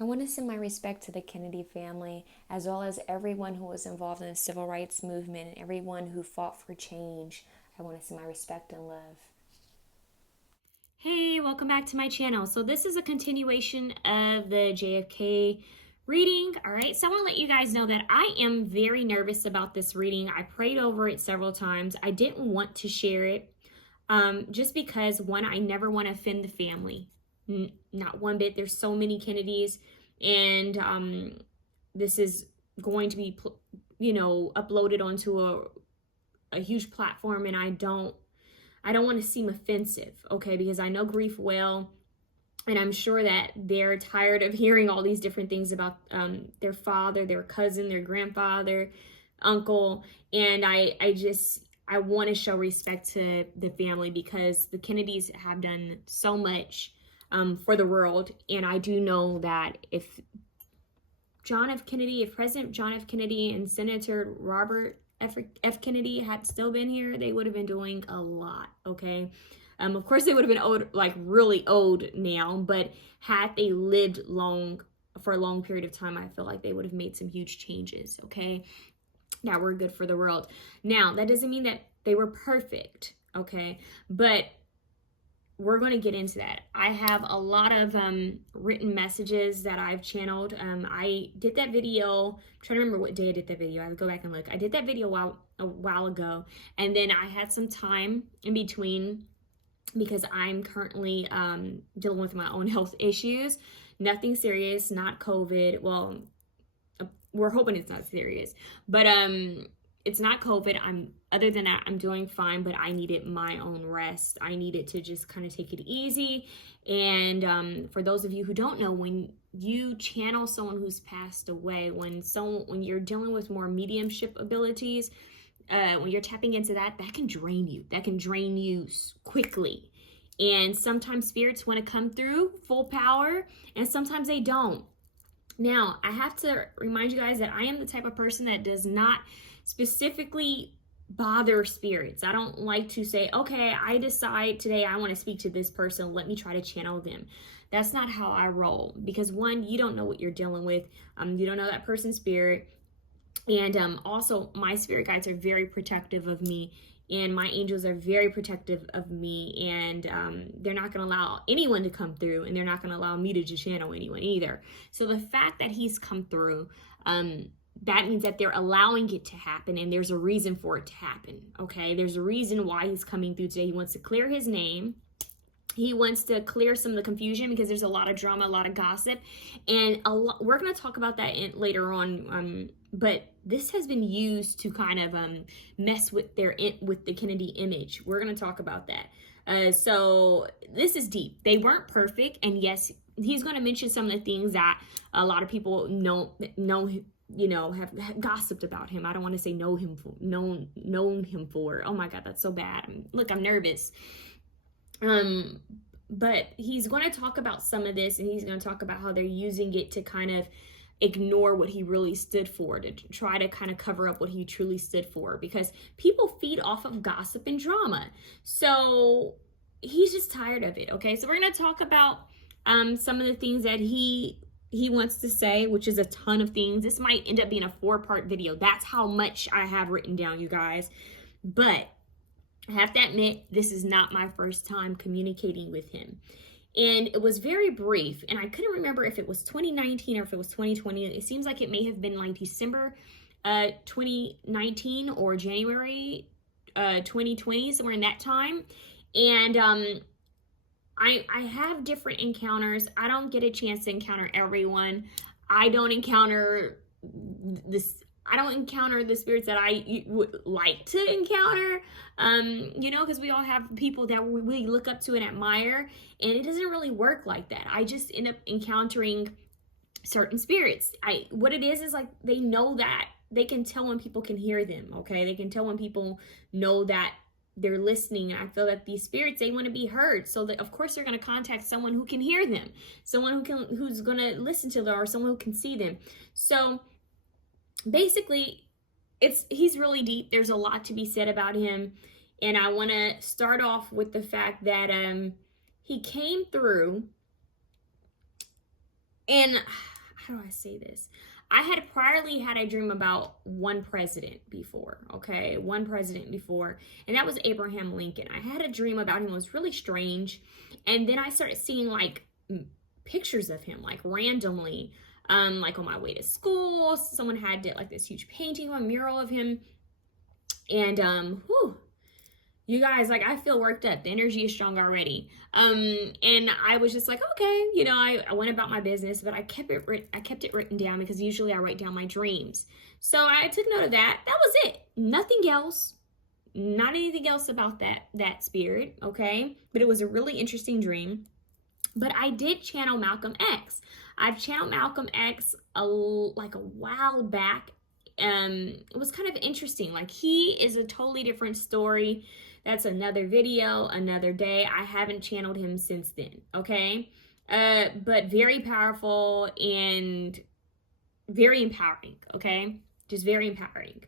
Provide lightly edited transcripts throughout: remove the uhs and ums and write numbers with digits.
I want to send my respect to the Kennedy family, as well as everyone who was involved in the civil rights movement and everyone who fought for change. I want to send my respect and love. Hey, welcome back to my channel. So this is a continuation of the JFK reading. All right, so I want to let you guys know that I am very nervous about this reading. I prayed over it several times. I didn't want to share it just because, one, I never want to offend the family. Not one bit. There's so many Kennedys, and this is going to be, uploaded onto a huge platform, and I don't want to seem offensive, okay? Because I know grief well, and I'm sure that they're tired of hearing all these different things about their father, their cousin, their grandfather, uncle, and I want to show respect to the family because the Kennedys have done so much for the world, and I do know that if President John F. Kennedy and Senator Robert F. Kennedy had still been here, they would have been doing a lot, okay? Of course, they would have been old, like really old now, but had they lived for a long period of time, I feel like they would have made some huge changes, okay? That were good for the world. Now, that doesn't mean that they were perfect, okay? But we're going to get into that. I have a lot of written messages that I've channeled. I did that video. I'm trying to remember what day I did that video. I have to go back and look. I did that video a while ago, and then I had some time in between because I'm currently dealing with my own health issues. Nothing serious, not COVID. Well, we're hoping it's not serious, but it's not COVID. Other than that, I'm doing fine, but I needed my own rest. I needed to just kind of take it easy. And for those of you who don't know, when you channel someone who's passed away, when you're dealing with more mediumship abilities, when you're tapping into that can drain you. That can drain you quickly. And sometimes spirits want to come through full power, and sometimes they don't. Now, I have to remind you guys that I am the type of person that does not specifically bother spirits. I don't like to say, okay, I decide today I want to speak to this person. Let me try to channel them. That's not how I roll, because one, you don't know what you're dealing with. You don't know that person's spirit. And also, my spirit guides are very protective of me, and my angels are very protective of me, and they're not going to allow anyone to come through, and they're not going to allow me to just channel anyone either. So the fact that he's come through, that means that they're allowing it to happen, and there's a reason for it to happen, okay? There's a reason why he's coming through today. He wants to clear his name. He wants to clear some of the confusion because there's a lot of drama, a lot of gossip, and we're going to talk about that later on. But this has been used to kind of mess with the Kennedy image. We're going to talk about that. So this is deep. They weren't perfect, and yes, he's going to mention some of the things that a lot of people know, have gossiped about him. I don't want to say known him for. Oh my God, that's so bad. Look, I'm nervous. But he's going to talk about some of this, and he's going to talk about how they're using it to kind of ignore what he really stood for, to try to kind of cover up what he truly stood for, because people feed off of gossip and drama. So he's just tired of it. Okay, so we're going to talk about some of the things that he wants to say, which is a ton of things. This might end up being a 4-part video. That's how much I have written down, you guys. But I have to admit, this is not my first time communicating with him. And it was very brief, and I couldn't remember if it was 2019 or if it was 2020. It seems like it may have been like December 2019 or January 2020, somewhere in that time. And I have different encounters. I don't get a chance to encounter everyone. I don't encounter the spirits that I would like to encounter, because we all have people that we look up to and admire, and it doesn't really work like that. I just end up encountering certain spirits. What it is like they know that they can tell when people can hear them, okay? They can tell when people know that they're listening. I feel that these spirits, they want to be heard, so that of course they're going to contact someone who can hear them, someone who's going to listen to them, or someone who can see them. So basically, he's really deep. There's a lot to be said about him, and I want to start off with the fact that he came through And how do I say this? I had priorly had a dream about one president before, okay? One president before, and that was Abraham Lincoln. I had a dream about him. It was really strange. And then I started seeing like pictures of him, like randomly, like on my way to school. Someone had did like this huge painting, a mural of him. And you guys, like, I feel worked up. The energy is strong already. And I was just like, okay, you know, I went about my business, but I kept it written down because usually I write down my dreams. So I took note of that. That was it. Nothing else. Not anything else about that spirit, okay? But it was a really interesting dream. But I did channel Malcolm X. I've channeled Malcolm X like a while back. It was kind of interesting. Like, he is a totally different story. That's another video, another day. I haven't channeled him since then, okay? But very powerful and very empowering, okay? Just very empowering.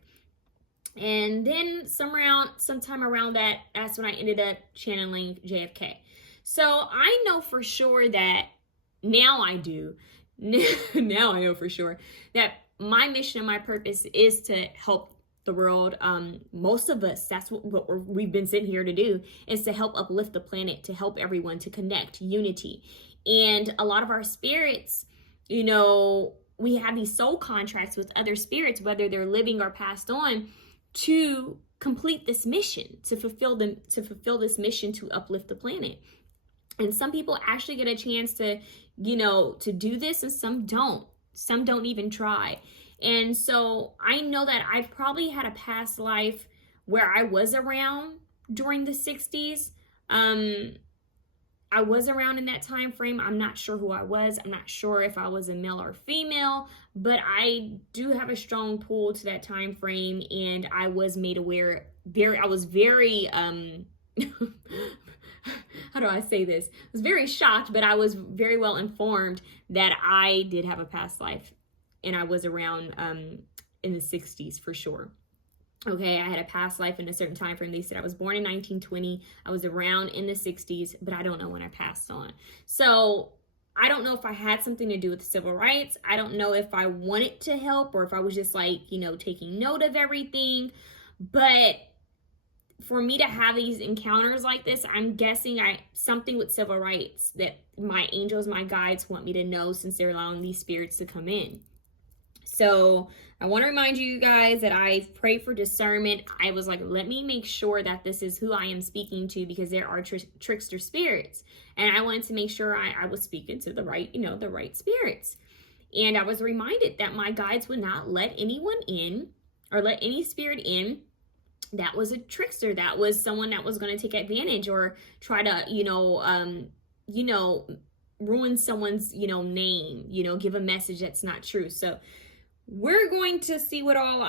And then sometime around that's when I ended up channeling JFK. So I know for sure that now I know for sure that my mission and my purpose is to help the world. Most of us, that's what we've been sitting here to do, is to help uplift the planet, to help everyone, to connect, unity. And a lot of our spirits, you know, we have these soul contracts with other spirits, whether they're living or passed on, to complete this mission, to fulfill this mission to uplift the planet. And some people actually get a chance to, you know, to do this, and some don't. Some don't even try. And so I know that I've probably had a past life where I was around during the 60s. I was around in that time frame. I'm not sure who I was. I'm not sure if I was a male or female, but I do have a strong pull to that time frame, and I was made aware. I was very how do I say this? I was very shocked, but I was very well informed that I did have a past life, and I was around in the 60s for sure. Okay, I had a past life in a certain time frame. They said I was born in 1920. I was around in the 60s, but I don't know when I passed on. So I don't know if I had something to do with civil rights. I don't know if I wanted to help or if I was just like, you know, taking note of everything. But for me to have these encounters like this, I'm guessing something with civil rights that my angels, my guides want me to know, since they're allowing these spirits to come in. So I want to remind you guys that I prayed for discernment. I was like, let me make sure that this is who I am speaking to, because there are trickster spirits. And I wanted to make sure I was speaking to the right, you know, the right spirits. And I was reminded that my guides would not let anyone in, or let any spirit in that was a trickster, that was someone that was going to take advantage or try to, ruin someone's, name, give a message that's not true. So we're going to see what all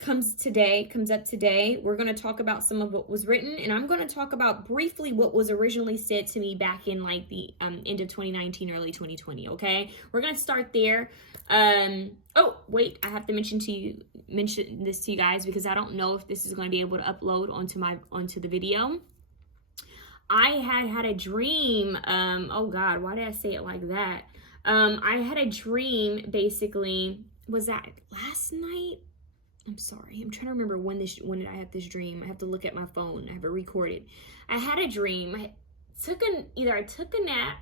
comes up today. We're going to talk about some of what was written, and I'm going to talk about briefly what was originally said to me back in like the end of 2019, early 2020. Okay, we're going to start there. Oh wait, I have to mention this to you guys, because I don't know if this is going to be able to upload onto the video. I had a dream. Oh God, why did I say it like that? I had a dream, basically. Was that last night? I'm sorry. I'm trying to remember when did I have this dream. I have to look at my phone. I have it recorded. I had a dream. I took a nap.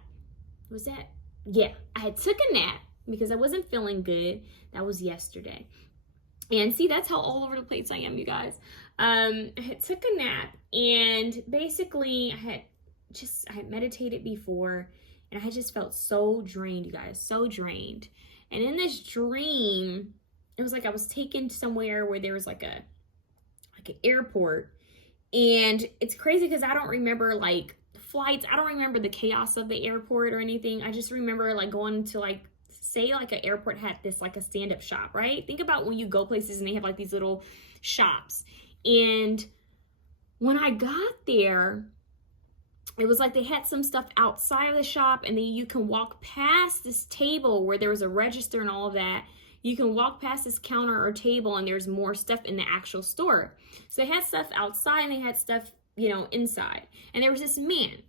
Was that? Yeah, I had took a nap because I wasn't feeling good. That was yesterday. And see, that's how all over the place I am, you guys. I had took a nap, and basically I had meditated before, and I just felt so drained, you guys, so drained. And in this dream, it was like I was taken somewhere where there was like an airport. And it's crazy because I don't remember like flights. I don't remember the chaos of the airport or anything. I just remember like going to like, say like an airport had this like a stand-up shop, right? Think about when you go places and they have like these little shops. And when I got there, it was like they had some stuff outside of the shop, and then you can walk past this table where there was a register and all of that. You can walk past this counter or table, and there's more stuff in the actual store. So they had stuff outside and they had stuff, inside. And there was this man.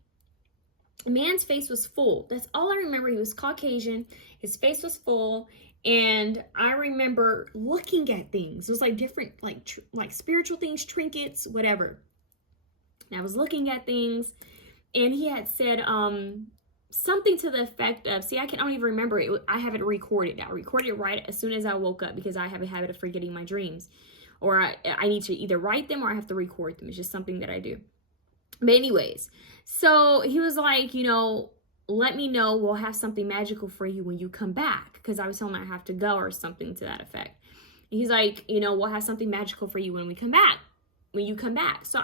man's face was full. That's all I remember. He was Caucasian. His face was full. And I remember looking at things. It was like different, like spiritual things, trinkets, whatever. And I was looking at things, and he had said something to the effect of, see, I don't even remember it. I have it recorded. I recorded it right as soon as I woke up because I have a habit of forgetting my dreams. Or I need to either write them or I have to record them. It's just something that I do. But anyways, so he was like, let me know. We'll have something magical for you when you come back. Because I was telling him I have to go or something to that effect. And he's like, we'll have something magical for you when we come back. When you come back. So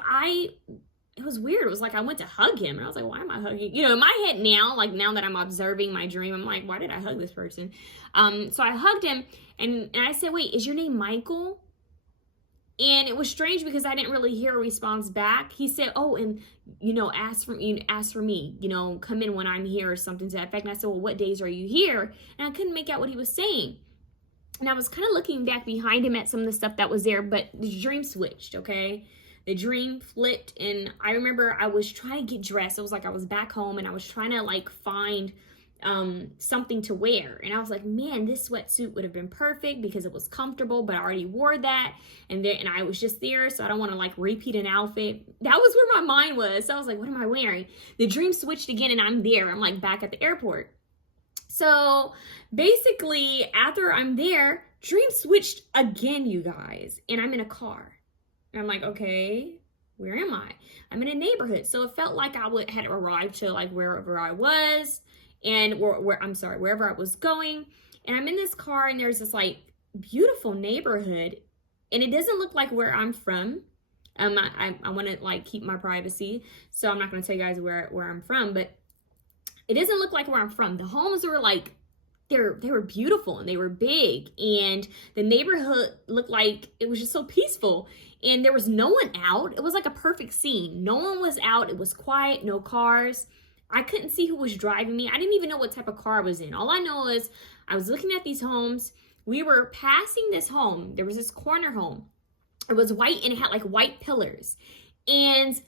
it was weird. It was like I went to hug him. And I was like, why am I hugging? In my head now, like now that I'm observing my dream, I'm like, why did I hug this person? So I hugged him. And I said, wait, is your name Michael? And it was strange because I didn't really hear a response back. He said, oh, and, ask for me, come in when I'm here or something to that effect. And I said, well, what days are you here? And I couldn't make out what he was saying. And I was kind of looking back behind him at some of the stuff that was there, but the dream switched, okay? The dream flipped, and I remember I was trying to get dressed. It was like I was back home, and I was trying to, find something to wear. And I was like, man, this sweatsuit would have been perfect because it was comfortable, but I already wore that. And I was just there, so I don't want to repeat an outfit. That was where my mind was. So I was like, what am I wearing? The dream switched again, and I'm there. I'm back at the airport. So basically, after I'm there, dream switched again, you guys. And I'm in a car. And I'm like, okay, where am I? I'm in a neighborhood. So it felt like I had arrived to wherever I was. And wherever I was going. And I'm in this car, and there's this beautiful neighborhood, and it doesn't look like where I'm from. I want to keep my privacy, so I'm not going to tell you guys where I'm from, but it doesn't look like where I'm from. The homes were they were beautiful, and they were big, and the neighborhood looked like it was just so peaceful, and there was no one out. It was like a perfect scene. No one was out. It was quiet, no cars. I couldn't see who was driving me. I didn't even know what type of car I was in. All I know is I was looking at these homes. We were passing this home. There was this corner home. It was white, and it had white pillars. And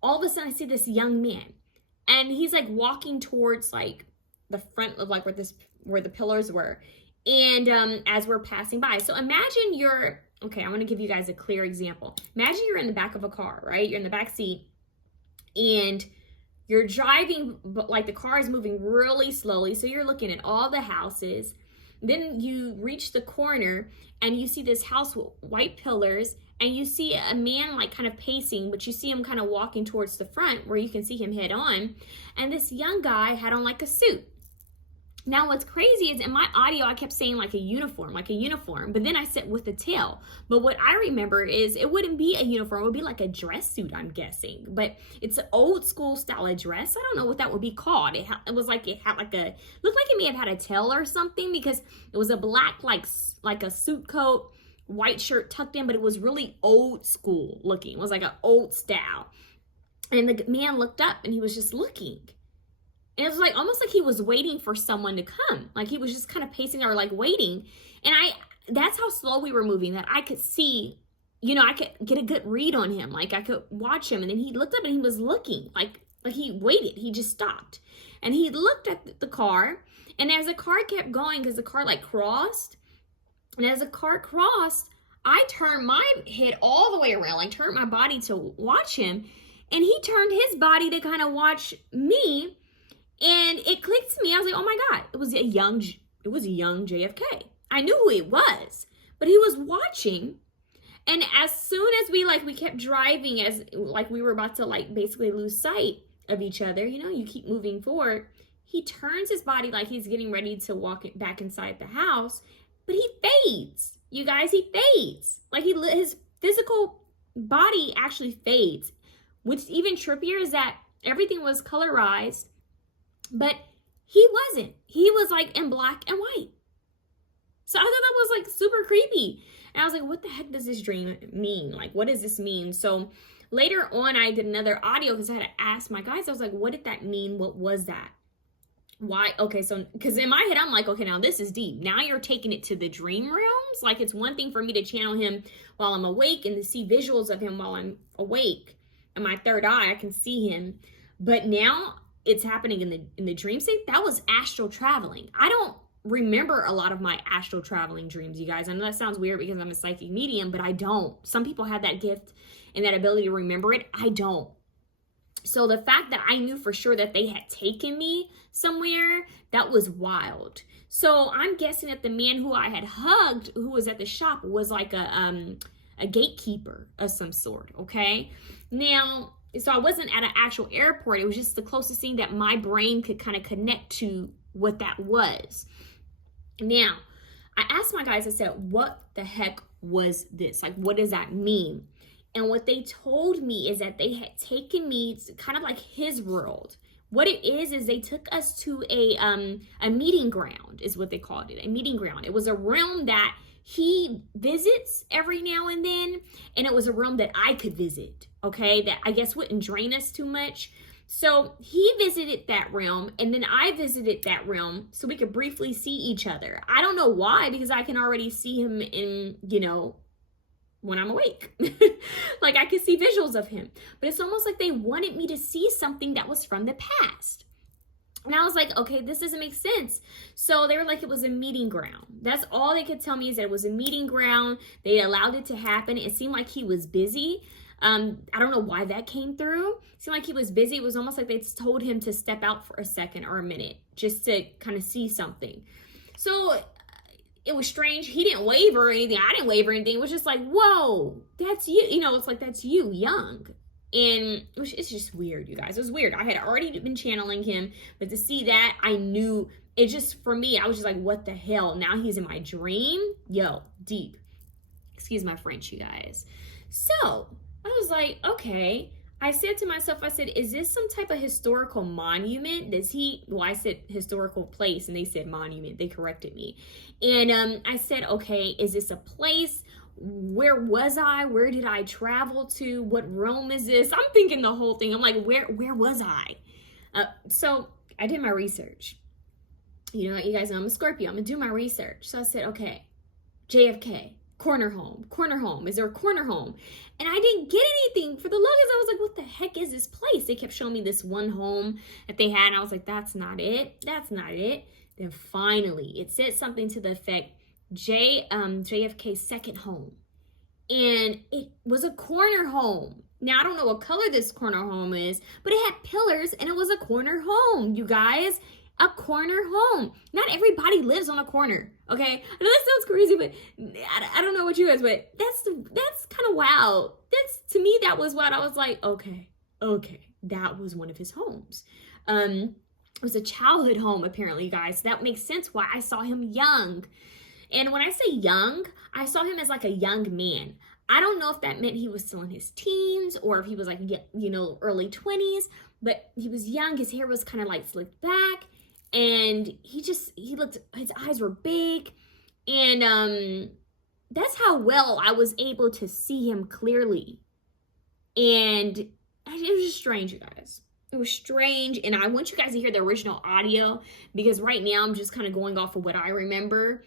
all of a sudden I see this young man, and he's walking towards the front of where the pillars were. And as we're passing by. So imagine okay, I'm going to give you guys a clear example. Imagine you're in the back of a car, right? You're in the back seat, and you're driving, but the car is moving really slowly. So you're looking at all the houses. Then you reach the corner, and you see this house with white pillars, and you see a man kind of pacing, but you see him kind of walking towards the front where you can see him head on. And this young guy had on a suit. Now, what's crazy is in my audio, I kept saying a uniform, but then I said with a tail. But what I remember is it wouldn't be a uniform. It would be a dress suit, I'm guessing. But it's an old school style of dress. I don't know what that would be called. It had looked like it may have had a tail or something, because it was a black, like a suit coat, white shirt tucked in, but it was really old school looking. It was an old style. And the man looked up, and he was just looking. And it was almost like he was waiting for someone to come. He was just kind of pacing or waiting. And that's how slow we were moving, that I could see, I could get a good read on him. I could watch him. And then he looked up, and he was looking like he waited. He just stopped. And he looked at the car. And as the car kept going, because the car crossed. And as the car crossed, I turned my head all the way around. Turned my body to watch him. And he turned his body to kind of watch me. And it clicked to me. I was like, oh my God, it was a young JFK. I knew who it was, but he was watching. And as soon as we kept driving, as we were about to basically lose sight of each other, you keep moving forward. He turns his body like he's getting ready to walk back inside the house, but he fades. You guys, he fades. His physical body actually fades. What's even trippier is that everything was colorized, but he wasn't. He was in black and white. So I thought that was super creepy. And I was like, what the heck does this dream mean? What does this mean? So later on, I did another audio because I had to ask my guys. I was like, what did that mean? What was that? Why? Okay, so because in my head, I'm like, okay, now this is deep. Now you're taking it to the dream realms. It's one thing for me to channel him while I'm awake and to see visuals of him while I'm awake. In my third eye, I can see him. But now it's happening in the dream state, that was astral traveling. I don't remember a lot of my astral traveling dreams, you guys. I know that sounds weird because I'm a psychic medium, but I don't. Some people have that gift and that ability to remember it. I don't. So the fact that I knew for sure that they had taken me somewhere, that was wild. So I'm guessing that the man who I had hugged, who was at the shop, was like a gatekeeper of some sort, okay? Now, so I wasn't at an actual airport. It was just the closest thing that my brain could kind of connect to what that was. Now, I asked my guys, I said, what the heck was this? Like, what does that mean? And what they told me is that they had taken me to kind of like his world. What it is they took us to a meeting ground, is what they called it, a meeting ground. It was a realm that he visits every now and then, and it was a realm that I could visit, okay, that I guess wouldn't drain us too much. So he visited that realm, and then I visited that realm so we could briefly see each other. I don't know why, because I can already see him in, when I'm awake. Like I could see visuals of him. But it's almost like they wanted me to see something that was from the past. And I was like, okay, this doesn't make sense. So they were like, it was a meeting ground. That's all they could tell me, is that it was a meeting ground. They allowed it to happen. It seemed like he was busy. I don't know why that came through. It seemed like he was busy. It was almost like they told him to step out for a second or a minute just to kind of see something. So it was strange. He didn't wave or anything. I didn't wave or anything. It was just like, whoa, that's you. It's like, that's you, young. And it's just weird, you guys. It was weird. I had already been channeling him, but to see that, I knew it just, for me, I was just like, what the hell? Now he's in my dream? Yo, deep. Excuse my French, you guys. So I was like, okay. I said to myself, I said, is this some type of historical monument? I said historical place, and they said monument. They corrected me. And I said, okay, is this a place? Where was I? Where did I travel to? What realm is this? I'm thinking the whole thing. I'm like, where was I? So I did my research. You guys know I'm a Scorpio. I'm going to do my research. So I said, okay, JFK. Corner home. Is there a corner home? And I didn't get anything. For the longest, I was like, what the heck is this place? They kept showing me this one home that they had, and I was like, that's not it. Then finally, it said something to the effect, JFK's second home. And it was a corner home. Now, I don't know what color this corner home is, but it had pillars, and it was a corner home, you guys. A corner home. Not everybody lives on a corner, okay? I know that sounds crazy, but I don't know what you guys, but that's kind of wild. To me, that was wild. I was like, okay, that was one of his homes. It was a childhood home, apparently, you guys. So that makes sense why I saw him young. And when I say young, I saw him as like a young man. I don't know if that meant he was still in his teens or if he was like, early 20s, but he was young. His hair was kind of like slicked back. And he looked, his eyes were big. And that's how well I was able to see him clearly. And it was just strange, you guys. It was strange. And I want you guys to hear the original audio, because right now I'm just kind of going off of what I remember.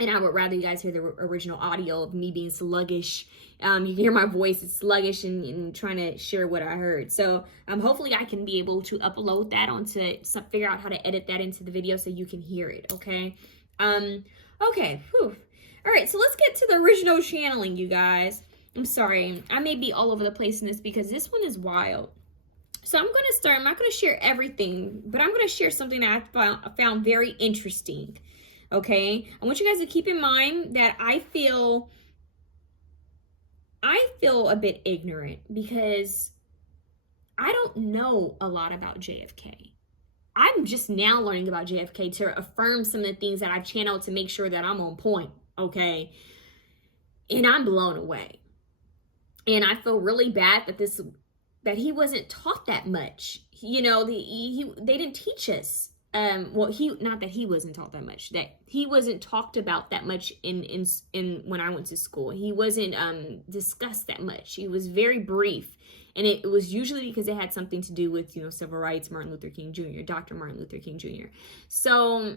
And I would rather you guys hear the original audio of me being sluggish. You can hear my voice, it's sluggish, and trying to share what I heard. So hopefully I can be able to upload that figure out how to edit that into the video so you can hear it, okay? Okay, whew. All right, so let's get to the original channeling, you guys. I'm sorry, I may be all over the place in this because this one is wild. So I'm going to start, I'm not going to share everything, but I'm going to share something that I found very interesting. Okay, I want you guys to keep in mind that I feel a bit ignorant because I don't know a lot about JFK. I'm just now learning about JFK to affirm some of the things that I've channeled to make sure that I'm on point, okay? And I'm blown away. And I feel really bad that he wasn't taught that much. They didn't teach us. Not that he wasn't taught that much, that he wasn't talked about that much in when I went to school. He wasn't discussed that much. He was very brief, and it was usually because it had something to do with civil rights, Martin Luther King Jr., Dr. Martin Luther King Jr. So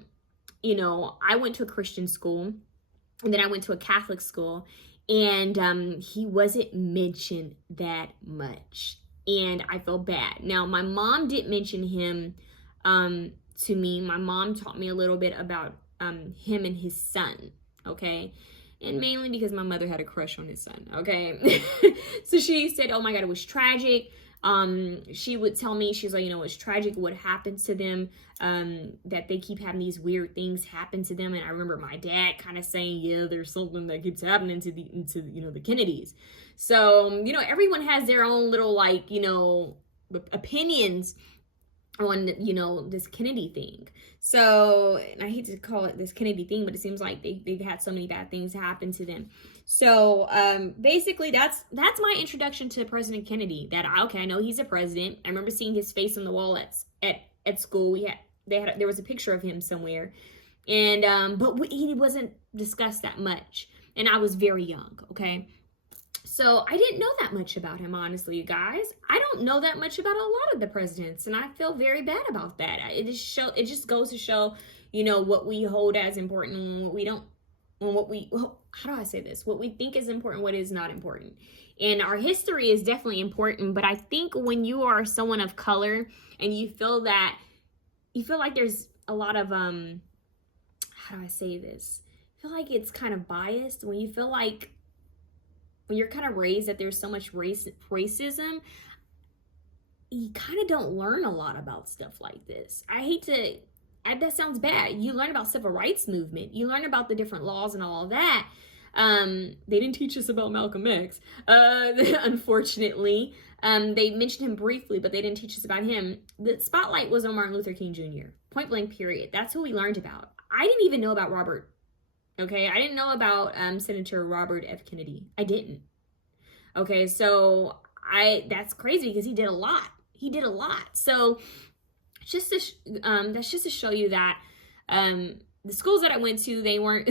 I went to a Christian school, and then I went to a Catholic school, and he wasn't mentioned that much. and I felt bad. Now, my mom did mention him to me. My mom taught me a little bit about him and his son, okay? And mainly because my mother had a crush on his son, okay? So she said, oh my God, it was tragic. She would tell me, she's like, it's tragic what happened to them, that they keep having these weird things happen to them. And I remember my dad kind of saying, yeah, there's something that keeps happening to the Kennedys. So, everyone has their own little, like, opinions on, this Kennedy thing. So, and I hate to call it this Kennedy thing, but it seems like they've had so many bad things happen to them. So, basically that's my introduction to President Kennedy. That, I know he's a president. I remember seeing his face on the wall at school. There was a picture of him somewhere, and but he wasn't discussed that much, and I was very young, okay? So I didn't know that much about him, honestly, you guys. I don't know that much about a lot of the presidents, and I feel very bad about that. It just goes to show, what we hold as important and what we don't, and how do I say this? What we think is important, what is not important. And our history is definitely important, but I think when you are someone of color and you feel like there's a lot of, how do I say this? I feel like it's kind of biased when you feel like, when you're kind of raised that there's so much racism, you kind of don't learn a lot about stuff like this. That sounds bad. You learn about civil rights movement. You learn about the different laws and all of that. They didn't teach us about Malcolm X, unfortunately. They mentioned him briefly, but they didn't teach us about him. The spotlight was on Martin Luther King Jr., point blank period. That's who we learned about. I didn't even know about Robert. Okay, I didn't know about Senator Robert F. Kennedy. I didn't. Okay, so that's crazy because he did a lot. So that's just to show you that the schools that I went to, they weren't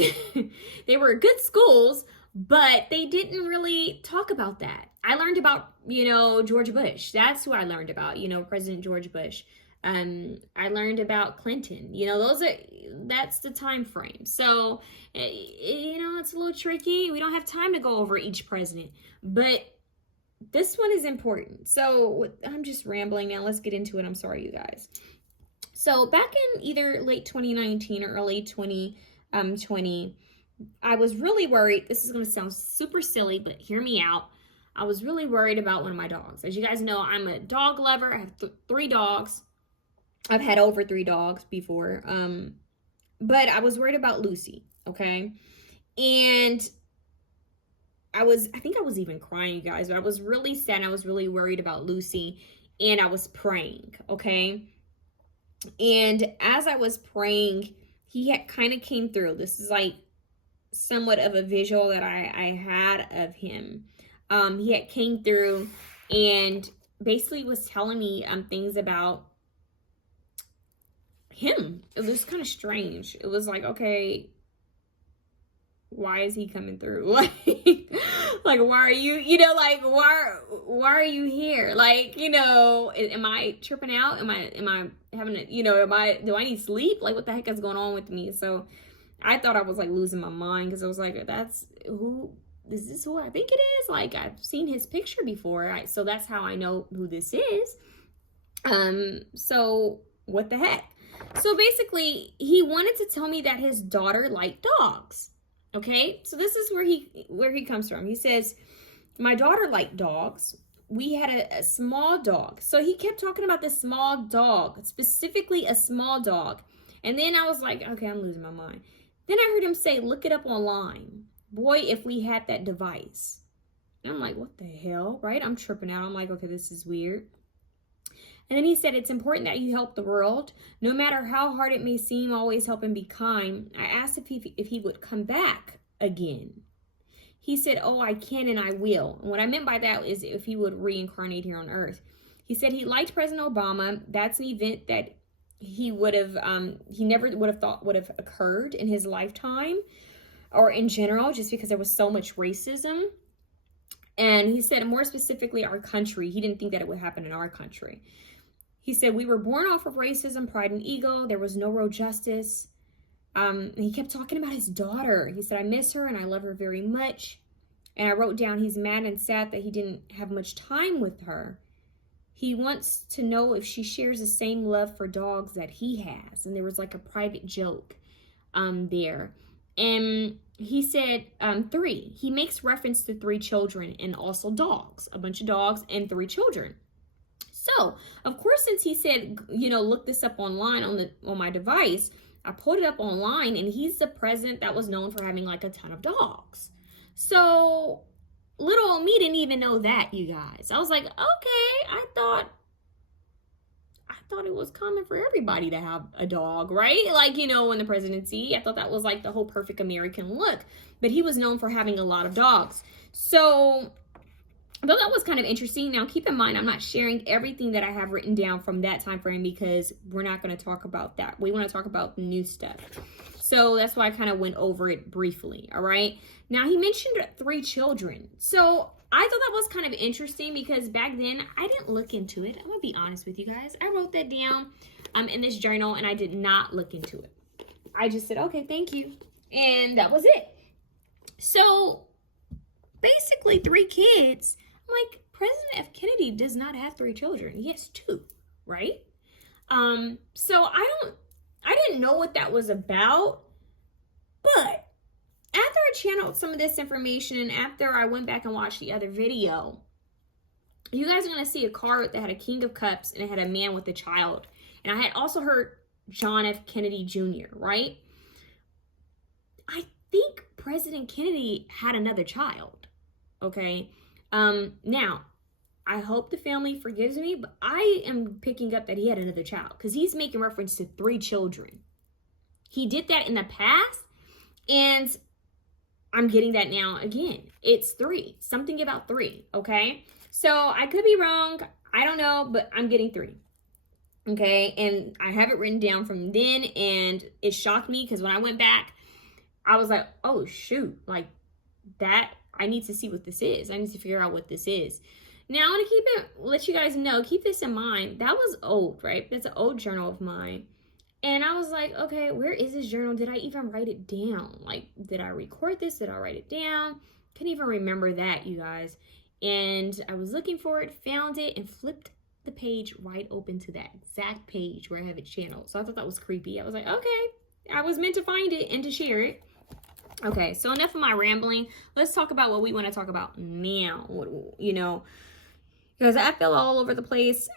they were good schools, but they didn't really talk about that. I learned about, George Bush. That's who I learned about, President George Bush. I learned about Clinton. That's the time frame. So, it's a little tricky. We don't have time to go over each president, but this one is important. So I'm just rambling now. Let's get into it. I'm sorry, you guys. So back in either late 2019 or early 2020, I was really worried. This is going to sound super silly, but hear me out. I was really worried about one of my dogs. As you guys know, I'm a dog lover. I have 3 dogs. I've had over 3 dogs before. But I was worried about Lucy, okay? And I think I was even crying, you guys. But I was really sad. I was really worried about Lucy. And I was praying, okay? And as I was praying, he had kind of came through. This is like somewhat of a visual that I had of him. He had came through and basically was telling me things about him. It was kind of strange. It was like, okay, why is he coming through? Like why are you, why are you here? Am I tripping out? Am I having a, do I need sleep? Like, what the heck is going on with me? So I thought I was like losing my mind because I was like, is this who I think it is? Like, I've seen his picture before. So that's how I know who this is. So what the heck? So basically, he wanted to tell me that his daughter liked dogs. Okay, so this is where he comes from. He says, my daughter liked dogs. We had a small dog. So he kept talking about this small dog, specifically a small dog. And then I was like, okay, I'm losing my mind. Then I heard him say, look it up online. Boy, if we had that device. And I'm like, what the hell, right? I'm tripping out. I'm like, okay, this is weird. And then he said, it's important that you help the world. No matter how hard it may seem, always help and be kind. I asked if he would come back again. He said, oh, I can and I will. And what I meant by that is if he would reincarnate here on earth. He said he liked President Obama. That's an event that he never would have thought would have occurred in his lifetime or in general, just because there was so much racism. And he said, more specifically, our country. He didn't think that it would happen in our country. He said, we were born off of racism, pride, and ego. There was no real justice. And he kept talking about his daughter. He said, I miss her and I love her very much. And I wrote down, he's mad and sad that he didn't have much time with her. He wants to know if she shares the same love for dogs that he has. And there was like a private joke there. And he said 3. He makes reference to 3 children and also dogs, a bunch of dogs and 3 children. So, of course, since he said, look this up online on my device, I pulled it up online, and he's the president that was known for having like a ton of dogs. So, little old me didn't even know that, you guys. I was like, okay, I thought it was common for everybody to have a dog, right? Like, in the presidency, I thought that was like the whole perfect American look. But he was known for having a lot of dogs. So I thought that was kind of interesting. Now, keep in mind, I'm not sharing everything that I have written down from that time frame because we're not going to talk about that. We want to talk about the new stuff. So that's why I kind of went over it briefly, all right? Now, he mentioned 3 children. So I thought that was kind of interesting because back then, I didn't look into it. I'm going to be honest with you guys. I wrote that down in this journal, and I did not look into it. I just said, okay, thank you. And that was it. So basically, 3 kids. I'm like, President F. Kennedy does not have 3 children. He has 2, right? So I didn't know what that was about, but after I channeled some of this information and after I went back and watched the other video, you guys are going to see a card that had a King of Cups and it had a man with a child. And I had also heard John F. Kennedy Jr., right? I think President Kennedy had another child, okay? Now, I hope the family forgives me, but I am picking up that he had another child because he's making reference to 3 children. He did that in the past, and I'm getting that now again. It's 3. Something about 3, okay? So I could be wrong. I don't know, but I'm getting 3. Okay, and I have it written down from then, and it shocked me because when I went back, I was like, oh, shoot, like that. I need to see what this is. I need to figure out what this is. Now, I want to let you guys know, keep this in mind. That was old, right? That's an old journal of mine. And I was like, okay, where is this journal? Did I even write it down? Like, did I record this? Did I write it down? Couldn't even remember that, you guys. And I was looking for it, found it, and flipped the page right open to that exact page where I have it channeled. So I thought that was creepy. I was like, okay, I was meant to find it and to share it. Okay, so enough of my rambling. Let's talk about what we want to talk about now. Because I feel all over the place.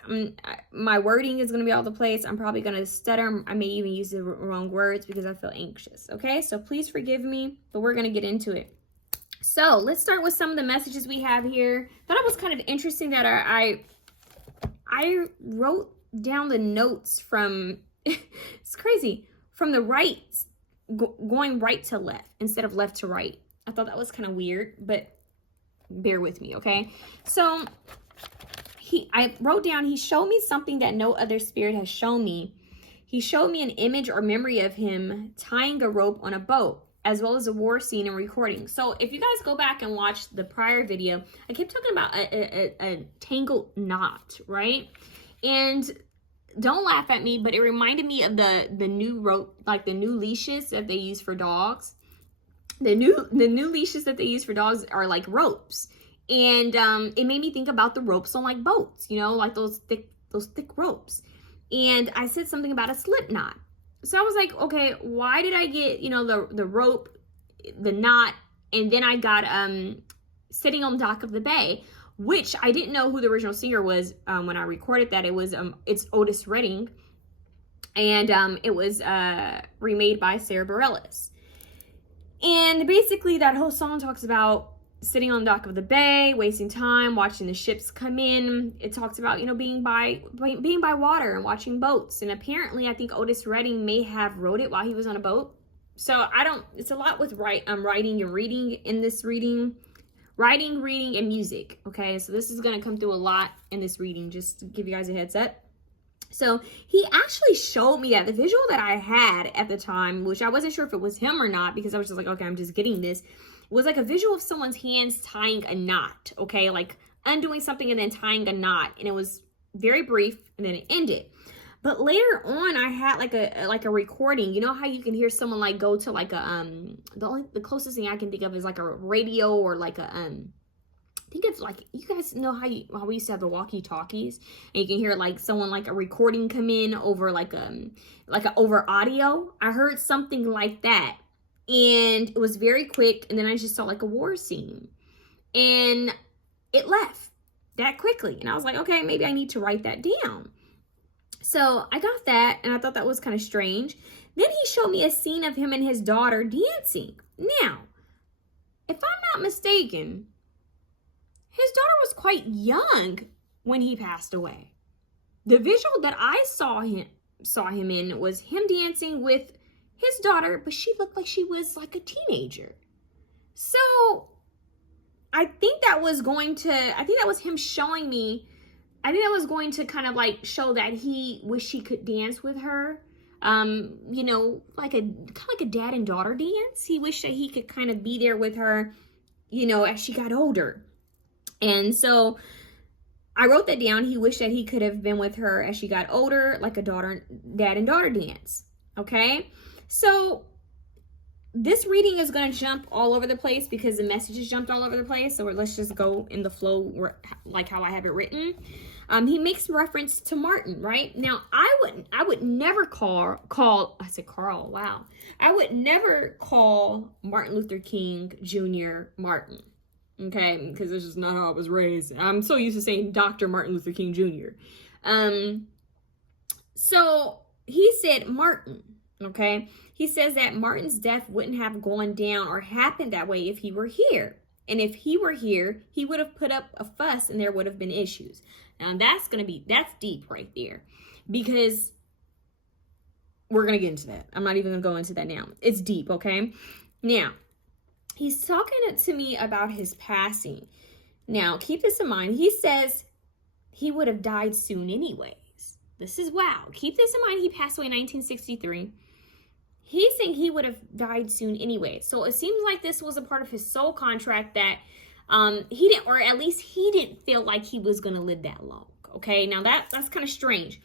My wording is going to be all over the place. I'm probably going to stutter. I may even use the wrong words because I feel anxious. Okay, so please forgive me, but we're going to get into it. So let's start with some of the messages we have here. Thought it was kind of interesting that I wrote down the notes from, it's crazy, from the right, going right to left instead of left to right. I thought that was kind of weird, but bear with me, okay? So I wrote down, he showed me something that no other spirit has shown me. He showed me an image or memory of him tying a rope on a boat, as well as a war scene and recording. So if you guys go back and watch the prior video, I kept talking about a tangled knot, right? And don't laugh at me, but it reminded me of the new rope, like the new leashes that they use for dogs. The new leashes that they use for dogs are like ropes. And it made me think about the ropes on like boats, like those thick ropes. And I said something about a slip knot. So I was like, okay, why did I get, the rope, the knot, and then I got Sitting on the Dock of the Bay, which I didn't know who the original singer was when I recorded that. It was it's Otis Redding, and it was remade by Sarah Bareilles. And basically that whole song talks about sitting on the dock of the bay, wasting time, watching the ships come in. It talks about, being by water and watching boats. And apparently, I think Otis Redding may have wrote it while he was on a boat. So it's a lot with writing and reading in this reading. Writing, reading, and music. Okay, so this is going to come through a lot in this reading, just to give you guys a heads up. So he actually showed me that the visual that I had at the time, which I wasn't sure if it was him or not, because I was just like, okay, I'm just getting this, was like a visual of someone's hands tying a knot, okay? Like undoing something and then tying a knot. And it was very brief and then it ended. But later on, I had like a recording. You know how you can hear someone like go to like a, the closest thing I can think of is like a radio or like a think of like, you guys know how we used to have the walkie talkies, and you can hear like someone, like a recording come in over like over audio. I heard something like that, and it was very quick, and then I just saw like a war scene, and it left that quickly, and I was like, okay, maybe I need to write that down. So I got that, and I thought that was kind of strange. Then he showed me a scene of him and his daughter dancing. Now, if I'm not mistaken, his daughter was quite young when he passed away. The visual that I saw him in was him dancing with his daughter, but she looked like she was like a teenager. So I think that was him showing me, I think that was going to kind of like show that he wished he could dance with her. You know, like kind of like a dad and daughter dance. He wished that he could kind of be there with her, you know, as she got older. And so I wrote that down. He wished that he could have been with her as she got older, like a dad and daughter dance. Okay. So this reading is going to jump all over the place because the messages jumped all over the place. So let's just go in the flow like how I have it written. He makes reference to Martin, right? Now, I would never I said Carl, wow. I would never call Martin Luther King Jr. Martin, okay? Because this is not how I was raised. I'm so used to saying Dr. Martin Luther King Jr. So he said Martin, okay? He says that Martin's death wouldn't have gone down or happened that way if he were here. And if he were here, he would have put up a fuss and there would have been issues. Now that's deep right there, because we're going to get into that. I'm not even going to go into that now. It's deep, okay? Now, he's talking to me about his passing. Now, keep this in mind. He says he would have died soon anyways. This is wow. Keep this in mind. He passed away in 1963. He's saying he would have died soon anyway. So it seems like this was a part of his soul contract that he didn't, or at least he didn't feel like he was going to live that long. Okay, now that's kind of strange.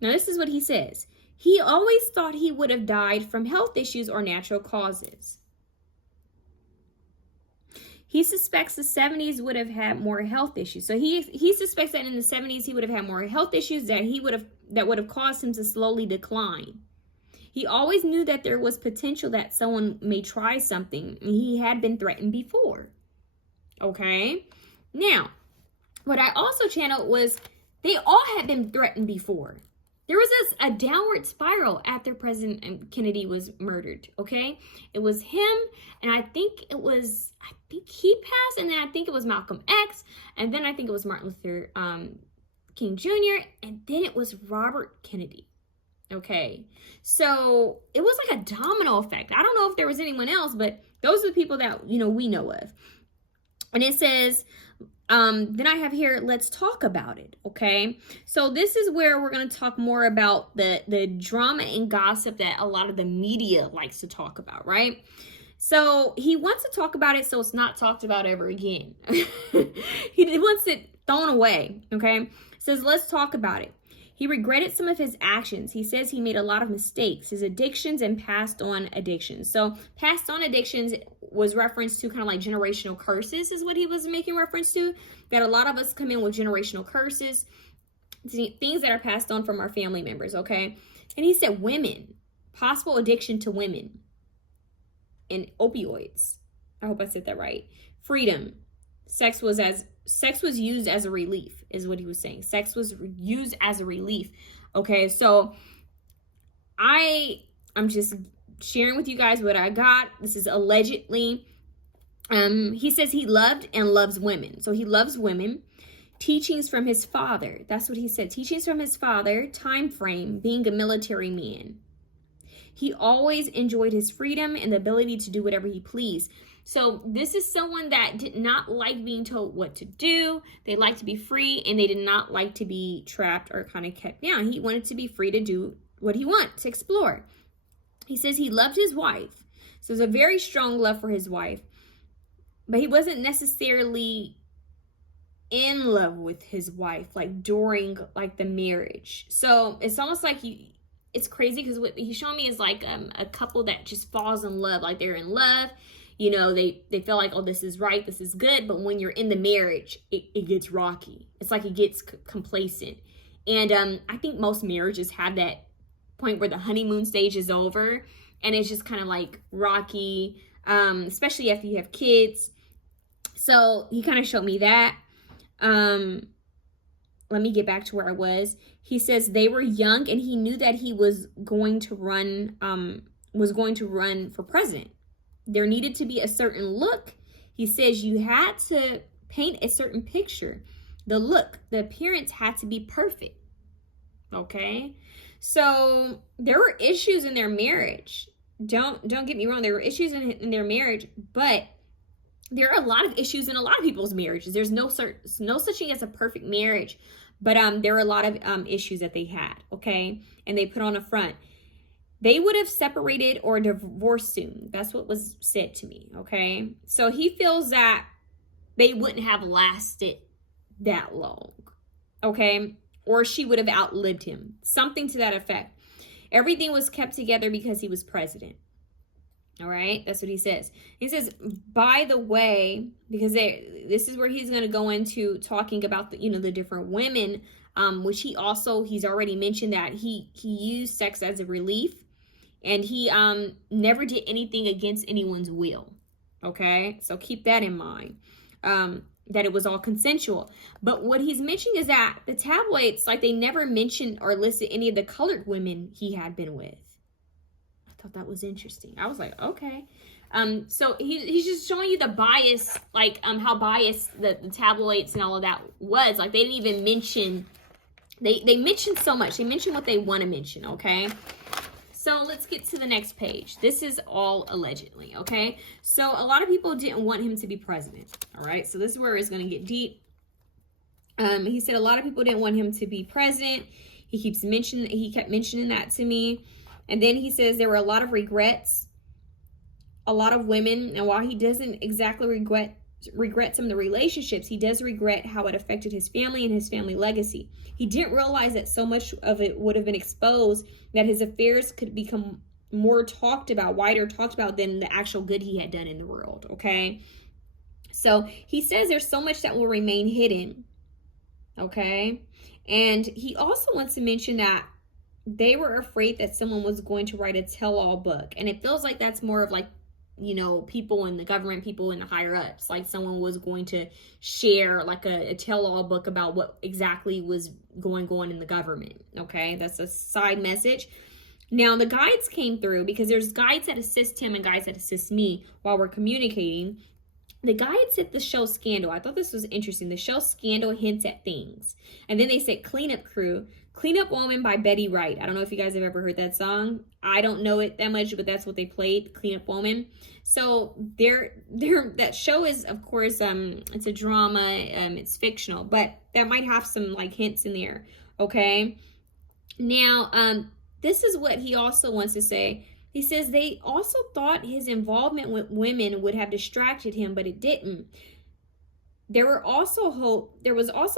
Now this is what he says. He always thought he would have died from health issues or natural causes. He suspects the 70s would have had more health issues. So he suspects that in the 70s he would have had more health issues that would have caused him to slowly decline. He always knew that there was potential that someone may try something, and he had been threatened before. Okay? Now, what I also channeled was they all had been threatened before. There was a downward spiral after President Kennedy was murdered, okay? It was him, and I think he passed, and then I think it was Malcolm X, and then I think it was Martin Luther King Jr., and then it was Robert Kennedy. Okay, so it was like a domino effect. I don't know if there was anyone else, but those are the people that, you know, we know of. And it says, then I have here, let's talk about it. Okay, so this is where we're going to talk more about the drama and gossip that a lot of the media likes to talk about, right? So he wants to talk about it so it's not talked about ever again. He wants it thrown away. Okay, says, let's talk about it. He regretted some of his actions. He says he made a lot of mistakes, his addictions and passed on addictions. So passed on addictions was reference to kind of like generational curses is what he was making reference to. That a lot of us come in with generational curses, things that are passed on from our family members, okay? And he said women, possible addiction to women and opioids. I hope I said that right. Freedom. Sex was used as a relief, is what he was saying. Sex was used as a relief. Okay, so I'm just sharing with you guys what I got. This is allegedly. He says he loved and loves women. So he loves women. Teachings from his father. That's what he said. Teachings from his father. Time frame. Being a military man. He always enjoyed his freedom and the ability to do whatever he pleased. So this is someone that did not like being told what to do. They liked to be free, and they did not like to be trapped or kind of kept down. He wanted to be free to do what he wanted, to explore. He says he loved his wife. So there's a very strong love for his wife. But he wasn't necessarily in love with his wife, like during like the marriage. So it's almost like it's crazy because what he's showing me is like a couple that just falls in love, like they're in love. they feel like, oh, this is right, this is good. But when you're in the marriage, it gets rocky. It's like it gets complacent. And I think most marriages have that point where the honeymoon stage is over and it's just kind of like rocky, especially after you have kids. So he kind of showed me that. Let me get back to where I was. He says they were young and he knew that he was going to run for president. There needed to be a certain look. He says you had to paint a certain picture. The look, the appearance had to be perfect. Okay? So there were issues in their marriage. Don't get me wrong. There were issues in their marriage, but there are a lot of issues in a lot of people's marriages. There's no such thing as a perfect marriage, but there were a lot of issues that they had, okay? And they put on a front. They would have separated or divorced soon. That's what was said to me, okay? So he feels that they wouldn't have lasted that long, okay? Or she would have outlived him. Something to that effect. Everything was kept together because he was president. All right, that's what he says. He says, by the way, because this is where he's going to go into talking about the different women, which he's already mentioned that he used sex as a relief, and he never did anything against anyone's will. Okay, so keep that in mind, that it was all consensual. But what he's mentioning is that the tabloids, like, they never mentioned or listed any of the colored women he had been with. Thought that was interesting. I was like, okay. So he's just showing you the bias, like how biased the tabloids and all of that was. Like, they didn't even mention, they mentioned so much. They mentioned what they want to mention, okay? So let's get to the next page. This is all allegedly, okay? So a lot of people didn't want him to be president, all right? So this is where it's going to get deep. He said a lot of people didn't want him to be president. He kept mentioning that to me. And then he says there were a lot of regrets, a lot of women. And while he doesn't exactly regret some of the relationships, he does regret how it affected his family and his family legacy. He didn't realize that so much of it would have been exposed, that his affairs could become wider talked about than the actual good he had done in the world, okay? So he says there's so much that will remain hidden, okay? And he also wants to mention that they were afraid that someone was going to write a tell-all book. And it feels like that's more of like, people in the government, people in the higher ups. Like someone was going to share like a tell-all book about what exactly was going on in the government. Okay, that's a side message. Now the guides came through because there's guides that assist him and guides that assist me while we're communicating. The guides hit the show Scandal. I thought this was interesting. The show Scandal hints at things. And then they said Cleanup Crew. Cleanup Woman by Betty Wright. I don't know if you guys have ever heard that song. I don't know it that much, but that's what they played, Cleanup Woman. So that show is, of course, it's a drama, it's fictional, but that might have some like hints in there, okay? Now, this is what he also wants to say. He says they also thought his involvement with women would have distracted him, but it didn't. There was also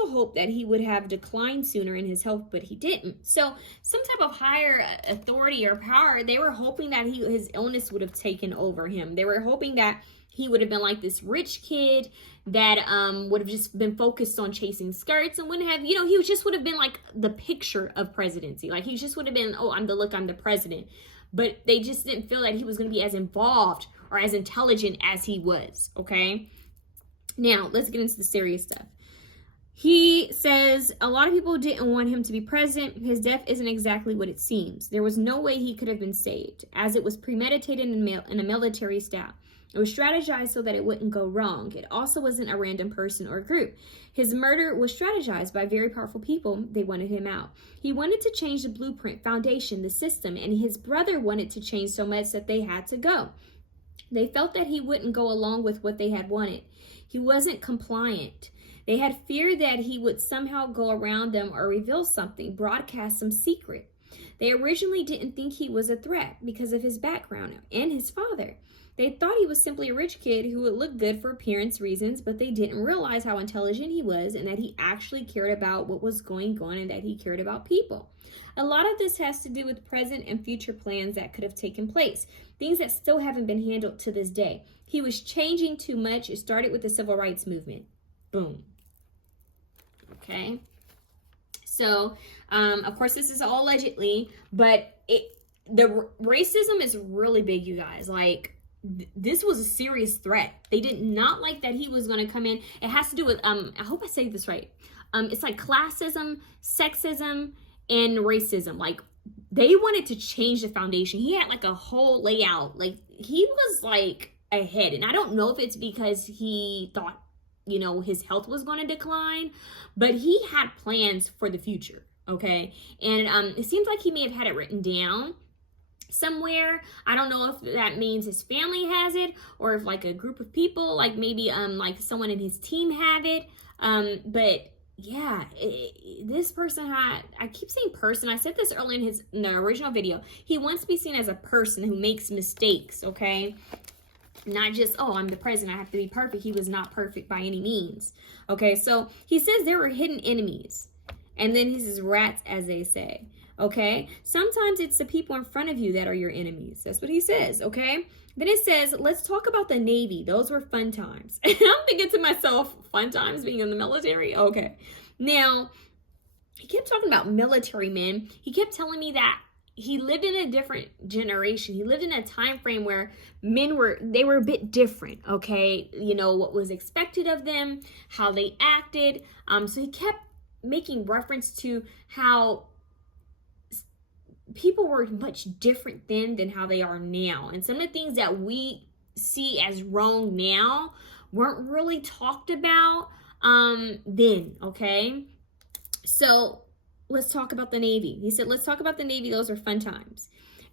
hope that he would have declined sooner in his health, but he didn't. So some type of higher authority or power, they were hoping that his illness would have taken over him. They were hoping that he would have been like this rich kid that would have just been focused on chasing skirts and wouldn't have, he just would have been like the picture of presidency. Like he just would have been, oh, I'm the president. But they just didn't feel that he was going to be as involved or as intelligent as he was, okay? Now, let's get into the serious stuff. He says a lot of people didn't want him to be president. His death isn't exactly what it seems. There was no way he could have been saved, as it was premeditated in a military style. It was strategized so that it wouldn't go wrong. It also wasn't a random person or group. His murder was strategized by very powerful people. They wanted him out. He wanted to change the blueprint, foundation, the system, and his brother wanted to change so much that they had to go. They felt that he wouldn't go along with what they had wanted. He wasn't compliant. They had feared that he would somehow go around them or reveal something, broadcast some secret. They originally didn't think he was a threat because of his background and his father. They thought he was simply a rich kid who would look good for appearance reasons, but they didn't realize how intelligent he was and that he actually cared about what was going on and that he cared about people. A lot of this has to do with present and future plans that could have taken place, things that still haven't been handled to this day. He was changing too much. It started with the civil rights movement. Boom. Okay. So, of course, this is all allegedly, but the racism is really big, you guys. Like, this was a serious threat. They did not like that he was going to come in. It has to do with, I hope I say this right. It's like classism, sexism, and racism. Like, they wanted to change the foundation. He had like a whole layout. Like, he was like ahead. And I don't know if it's because he thought, you know, his health was going to decline, but he had plans for the future. Okay. And it seems like he may have had it written down somewhere. I don't know if that means his family has it or if like a group of people, like maybe like someone in his team have it. But yeah, this person had, I keep saying person, I said this earlier in the original video, he wants to be seen as a person who makes mistakes, okay? Not just, oh, I'm the president, I have to be perfect. He was not perfect by any means. Okay, so he says there were hidden enemies. And then he says rats, as they say. Okay, sometimes it's the people in front of you that are your enemies. That's what he says, okay? Then it says, let's talk about the Navy. Those were fun times. And I'm thinking to myself, fun times being in the military? Okay. Now, he kept talking about military men. He kept telling me that he lived in a different generation. He lived in a time frame where men were a bit different, okay? You know, what was expected of them, how they acted. So he kept making reference to how people were much different then than how they are now. And some of the things that we see as wrong now weren't really talked about then, okay? So let's talk about the Navy. He said, let's talk about the Navy. Those are fun times.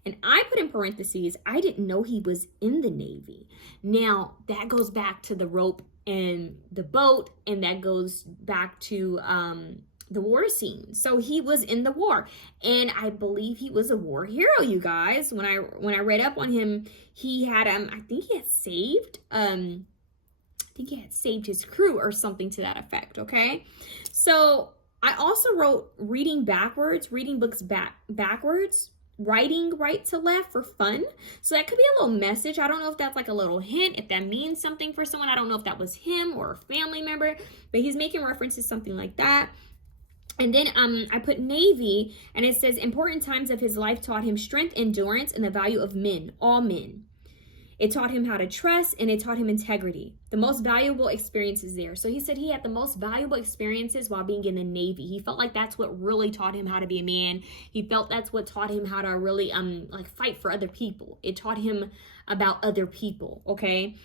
And I put in parentheses, I didn't know he was in the Navy. Now, that goes back to the rope and the boat, and that goes back to the war scene. So he was in the war, and I believe he was a war hero, you guys. When I read up on him, he had I think he had saved his crew or something to that effect, okay? So I also wrote reading backwards, reading books backwards, writing right to left for fun. So that could be a little message. I don't know if that's like a little hint, if that means something for someone. I don't know if that was him or a family member, but he's making reference to something like that. And then I put Navy, and it says important times of his life taught him strength, endurance, and the value of men, all men. It taught him how to trust, and it taught him integrity. The most valuable experiences there. So he said he had the most valuable experiences while being in the Navy. He felt like that's what really taught him how to be a man. He felt that's what taught him how to really like fight for other people. It taught him about other people, okay?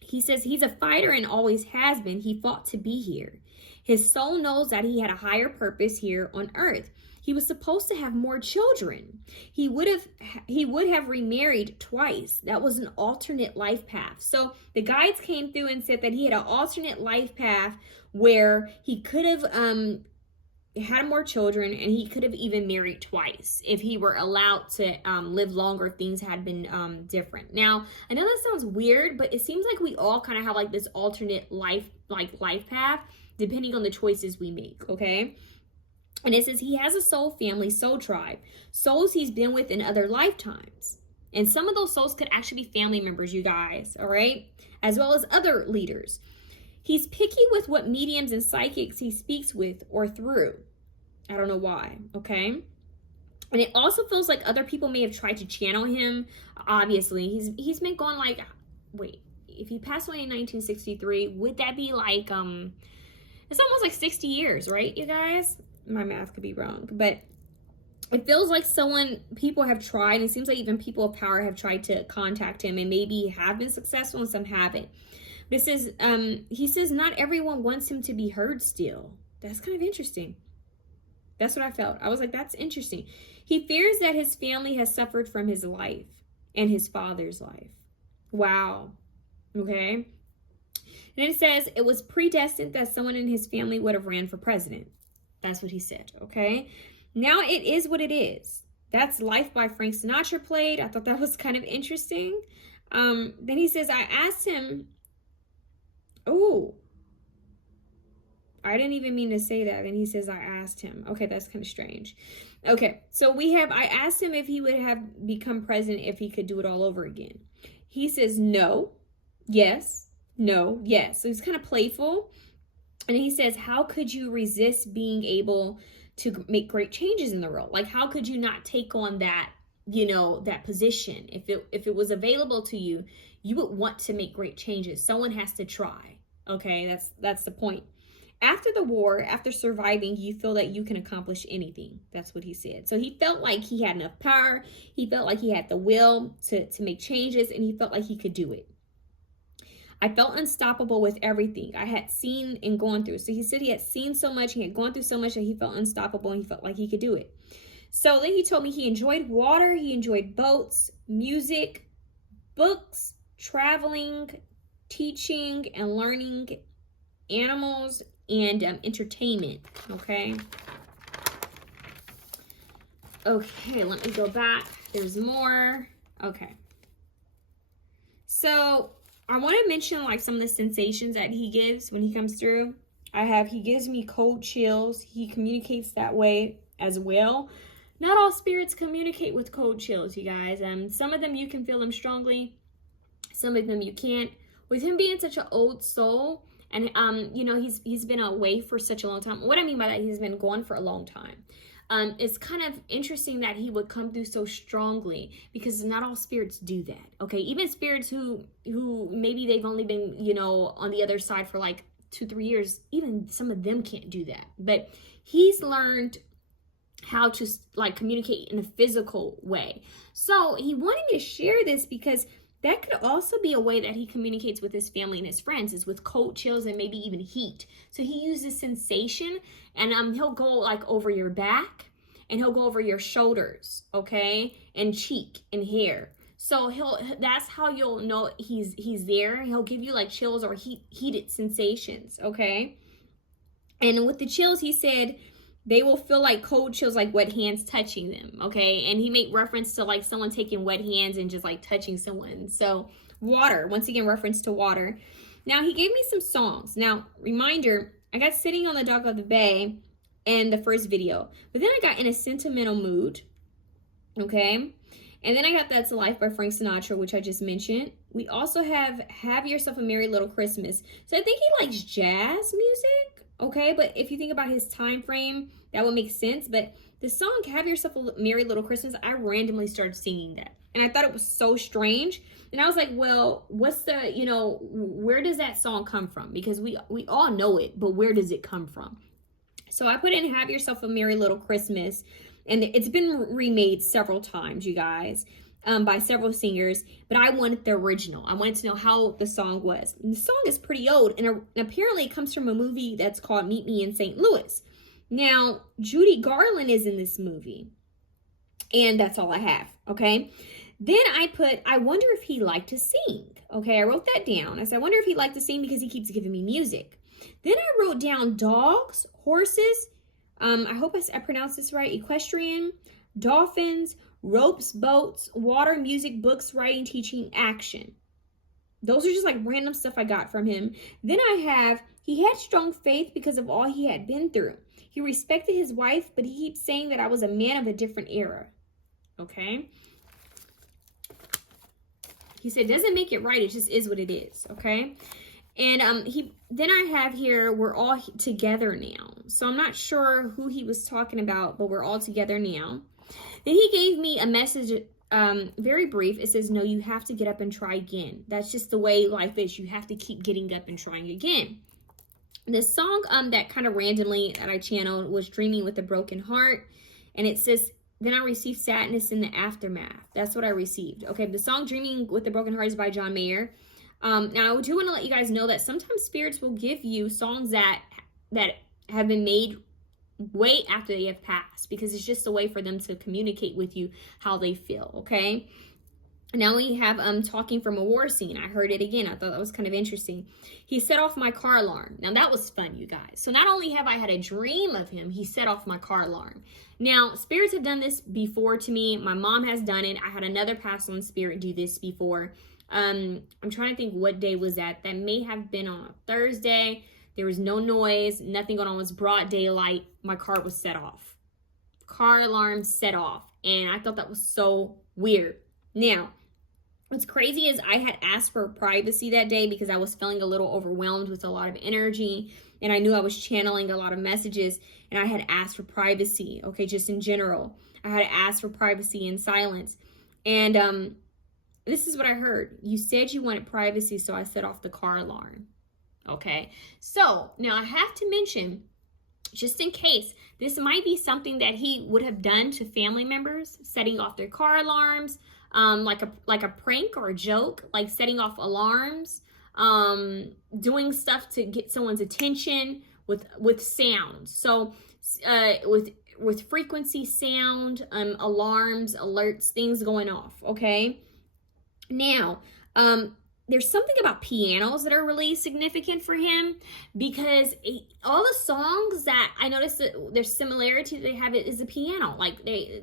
He says he's a fighter and always has been. He fought to be here. His soul knows that he had a higher purpose here on earth. He was supposed to have more children. He would have remarried twice. That was an alternate life path. So the guides came through and said that he had an alternate life path where he could have had more children, and he could have even married twice if he were allowed to live longer, if things had been different. Now, I know that sounds weird, but it seems like we all kind of have like this alternate life path depending on the choices we make, okay? And it says he has a soul family, soul tribe, souls he's been with in other lifetimes. And some of those souls could actually be family members, you guys, all right? As well as other leaders. He's picky with what mediums and psychics he speaks with or through. I don't know why, okay? And it also feels like other people may have tried to channel him. Obviously, he's been going like, wait, if he passed away in 1963, would that be like, it's almost like 60 years, right, you guys? My math could be wrong, but it feels like people have tried, and it seems like even people of power have tried to contact him, and maybe have been successful and some haven't. But it says, he says not everyone wants him to be heard still. That's kind of interesting. That's what I felt. I was like, that's interesting. He fears that his family has suffered from his life and his father's life. Wow. Okay. And it says it was predestined that someone in his family would have ran for president. That's what he said, okay? Now it is what it is. That's Life by Frank Sinatra played. I thought that was kind of interesting. Then he says, I asked him, oh, I didn't even mean to say that. Then he says, I asked him. Okay, that's kind of strange. Okay, so I asked him if he would have become president if he could do it all over again. He says, no, yes, no, yes. So he's kind of playful. And he says, how could you resist being able to make great changes in the world? Like, how could you not take on that, that position? If it was available to you, you would want to make great changes. Someone has to try. Okay, that's the point. After the war, after surviving, you feel that you can accomplish anything. That's what he said. So he felt like he had enough power. He felt like he had the will to make changes, and he felt like he could do it. I felt unstoppable with everything I had seen and gone through. So he said he had seen so much, he had gone through so much that he felt unstoppable and he felt like he could do it. So then he told me he enjoyed water, he enjoyed boats, music, books, traveling, teaching and learning, animals, and entertainment. Okay, let me go back. There's more. Okay. So I want to mention like some of the sensations that he gives when he comes through. He gives me cold chills. He communicates that way as well. Not all spirits communicate with cold chills, you guys. Some of them you can feel them strongly. Some of them you can't. With him being such an old soul, and he's been away for such a long time. What I mean by that, he's been gone for a long time. It's kind of interesting that he would come through so strongly, because not all spirits do that. Okay, even spirits who maybe they've only been on the other side for like 2-3 years, even some of them can't do that. But he's learned how to like communicate in a physical way. So he wanted me to share this because that could also be a way that he communicates with his family and his friends, is with cold chills and maybe even heat. So he uses sensation, and he'll go like over your back, and he'll go over your shoulders, okay, and cheek and hair. So that's how you'll know he's there. He'll give you like chills or heated sensations, okay? And with the chills, he said they will feel like cold chills, like wet hands touching them, okay? And he made reference to like someone taking wet hands and just like touching someone. So water, once again, reference to water. Now he gave me some songs. Now, reminder, I got Sitting on the Dock of the Bay in the first video, but then I got In a Sentimental Mood, okay? And then I got That's Life by Frank Sinatra, which I just mentioned. We also have Yourself a Merry Little Christmas. So I think he likes jazz music, okay? But if you think about his time frame, that would make sense. But the song Have Yourself a Merry Little Christmas, I randomly started singing that. And I thought it was so strange. And I was like, well, what's the, where does that song come from? Because we all know it, but where does it come from? So I put in Have Yourself a Merry Little Christmas. And it's been remade several times, you guys, by several singers. But I wanted the original. I wanted to know how the song was. And the song is pretty old. And apparently it comes from a movie that's called Meet Me in St. Louis. Now, Judy Garland is in this movie. And that's all I have, okay? Then I put, I wonder if he liked to sing. Okay, I wrote that down. I said, I wonder if he liked to sing because he keeps giving me music. Then I wrote down dogs, horses, I hope I pronounced this right, equestrian, dolphins, ropes, boats, water, music, books, writing, teaching, action. Those are just like random stuff I got from him. Then I have, he had strong faith because of all he had been through. He respected his wife, but he keeps saying that I was a man of a different era. Okay. He said, doesn't make it right. It just is what it is. Okay. And then I have here, we're all together now. So I'm not sure who he was talking about, but we're all together now. Then he gave me a message, very brief. It says, no, you have to get up and try again. That's just the way life is. You have to keep getting up and trying again. The song that kind of randomly that I channeled was Dreaming with a Broken Heart. And it says, then I received sadness in the aftermath. That's what I received. Okay, the song Dreaming with a Broken Heart is by John Mayer. Now, I do want to let you guys know that sometimes spirits will give you songs that have been made way after they have passed, because it's just a way for them to communicate with you how they feel, okay? Now we have Talking from a War Scene. I heard it again. I thought that was kind of interesting. He set off my car alarm. Now, that was fun, you guys. So not only have I had a dream of him, he set off my car alarm. Now, spirits have done this before to me. My mom has done it. I had another past life spirit do this before. I'm trying to think what day was that. That may have been on a Thursday. There was no noise, nothing going on. It was broad daylight. My car was set off. Car alarm set off. And I thought that was so weird. Now, what's crazy is I had asked for privacy that day because I was feeling a little overwhelmed with a lot of energy, and I knew I was channeling a lot of messages, and I had asked for privacy, okay, just in general. I had asked for privacy and silence. And this is what I heard. You said you wanted privacy, so I set off the car alarm. Okay, so now I have to mention, just in case, this might be something that he would have done to family members, setting off their car alarms, like a prank or a joke, like setting off alarms, doing stuff to get someone's attention with sound. So with frequency, sound, alarms, alerts, things going off. Okay. Now, there's something about pianos that are really significant for him, because all the songs that I noticed that there's similarity they have is a piano. Like I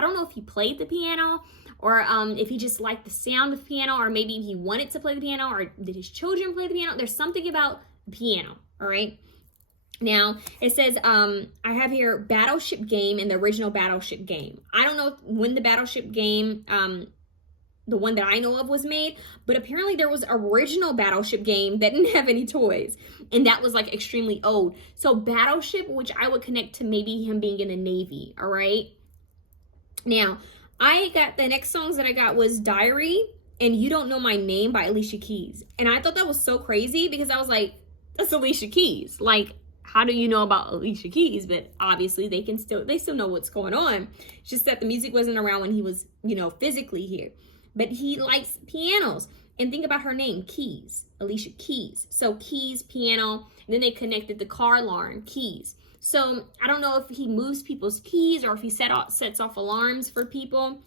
don't know if he played the piano, or if he just liked the sound of the piano, or maybe he wanted to play the piano, or did his children play the piano? There's something about the piano. All right. Now, it says, I have here Battleship game and the original Battleship game. I don't know when the Battleship game, the one that I know of, was made, but apparently there was original Battleship game that didn't have any toys, and that was like extremely old. So Battleship, which I would connect to maybe him being in the Navy, all right? Now, I got the next songs that I got was Diary and You Don't Know My Name by Alicia Keys. And I thought that was so crazy because I was like, that's Alicia Keys. Like, how do you know about Alicia Keys? But obviously they still know what's going on. It's just that the music wasn't around when he was, physically here. But he likes pianos. And think about her name, Keys, Alicia Keys. So Keys, piano, and then they connected the car alarm, Keys. So I don't know if he moves people's keys or if he sets off alarms for people.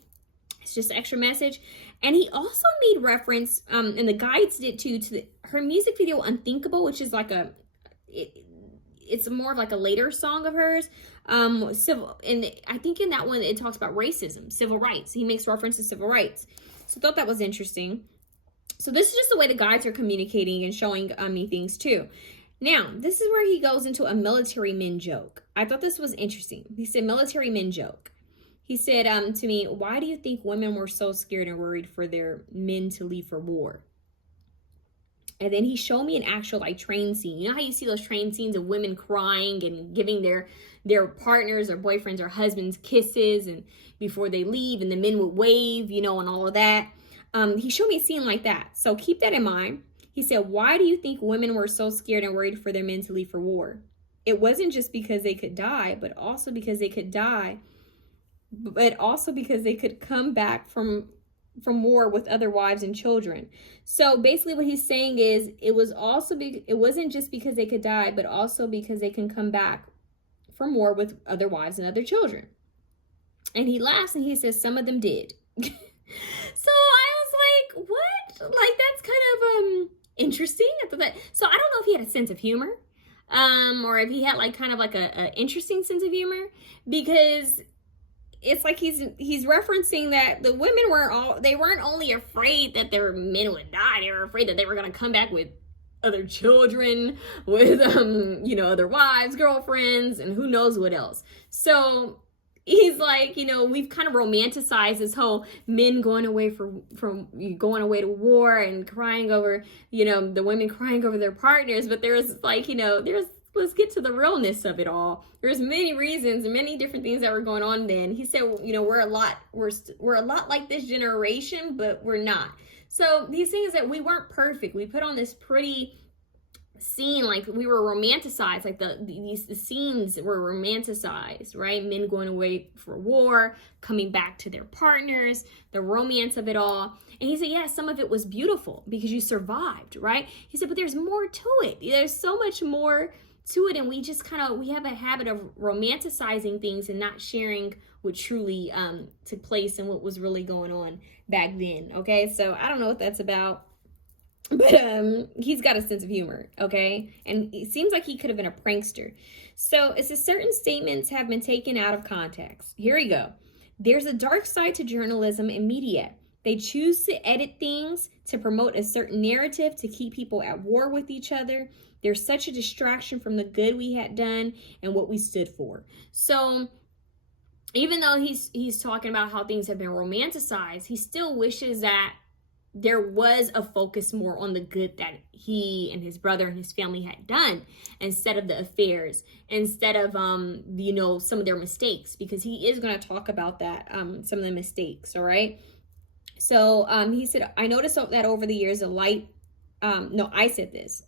It's just an extra message. And he also made reference, and the guides did too, to her music video Unthinkable, which is like it's more of like a later song of hers. Civil, and I think in that one it talks about racism, civil rights. He makes reference to civil rights. So I thought that was interesting. So this is just the way the guides are communicating and showing me things too. Now, this is where he goes into a military men joke. I thought this was interesting. He said, military men joke. He said to me, why do you think women were so scared and worried for their men to leave for war? And then he showed me an actual like train scene. You know how you see those train scenes of women crying and giving their partners or boyfriends or husbands kisses and before they leave, and the men would wave, and all of that. He showed me a scene like that. So keep that in mind. He said, why do you think women were so scared and worried for their men to leave for war? It wasn't just because they could die, but also because they could die, but also because they could come back from war with other wives and children. So basically what he's saying is it wasn't just because they could die, but also because they can come back from war with other wives and other children. And he laughs and he says some of them did. So I was like, what? Like, that's kind of interesting. I thought that. So I don't know if he had a sense of humor, or if he had like kind of like a interesting sense of humor, because it's like he's referencing that the women weren't only afraid that their men would die, they were afraid that they were going to come back with other children, with other wives, girlfriends, and who knows what else. So he's like, we've kind of romanticized this whole men going away from going away to war and crying over, the women crying over their partners. But there's like, let's get to the realness of it all. There's many reasons and many different things that were going on then. He said, we're a lot like this generation, but we're not. So these things that we weren't perfect. We put on this pretty scene, like we were romanticized, like the scenes were romanticized, right? Men going away for war, coming back to their partners, the romance of it all. And he said, yeah, some of it was beautiful because you survived, right? He said, but there's more to it. There's so much more to it, and we just we have a habit of romanticizing things and not sharing what truly took place and what was really going on back then. Okay, so I don't know what that's about. But he's got a sense of humor, okay? And it seems like he could have been a prankster. So it says certain statements have been taken out of context. Here we go. There's a dark side to journalism and media. They choose to edit things to promote a certain narrative to keep people at war with each other. They're such a distraction from the good we had done and what we stood for. So even though he's talking about how things have been romanticized, he still wishes that there was a focus more on the good that he and his brother and his family had done instead of the affairs, instead of some of their mistakes, because he is going to talk about that, some of the mistakes. All right. So he said, I noticed that over the years, the light, I said this.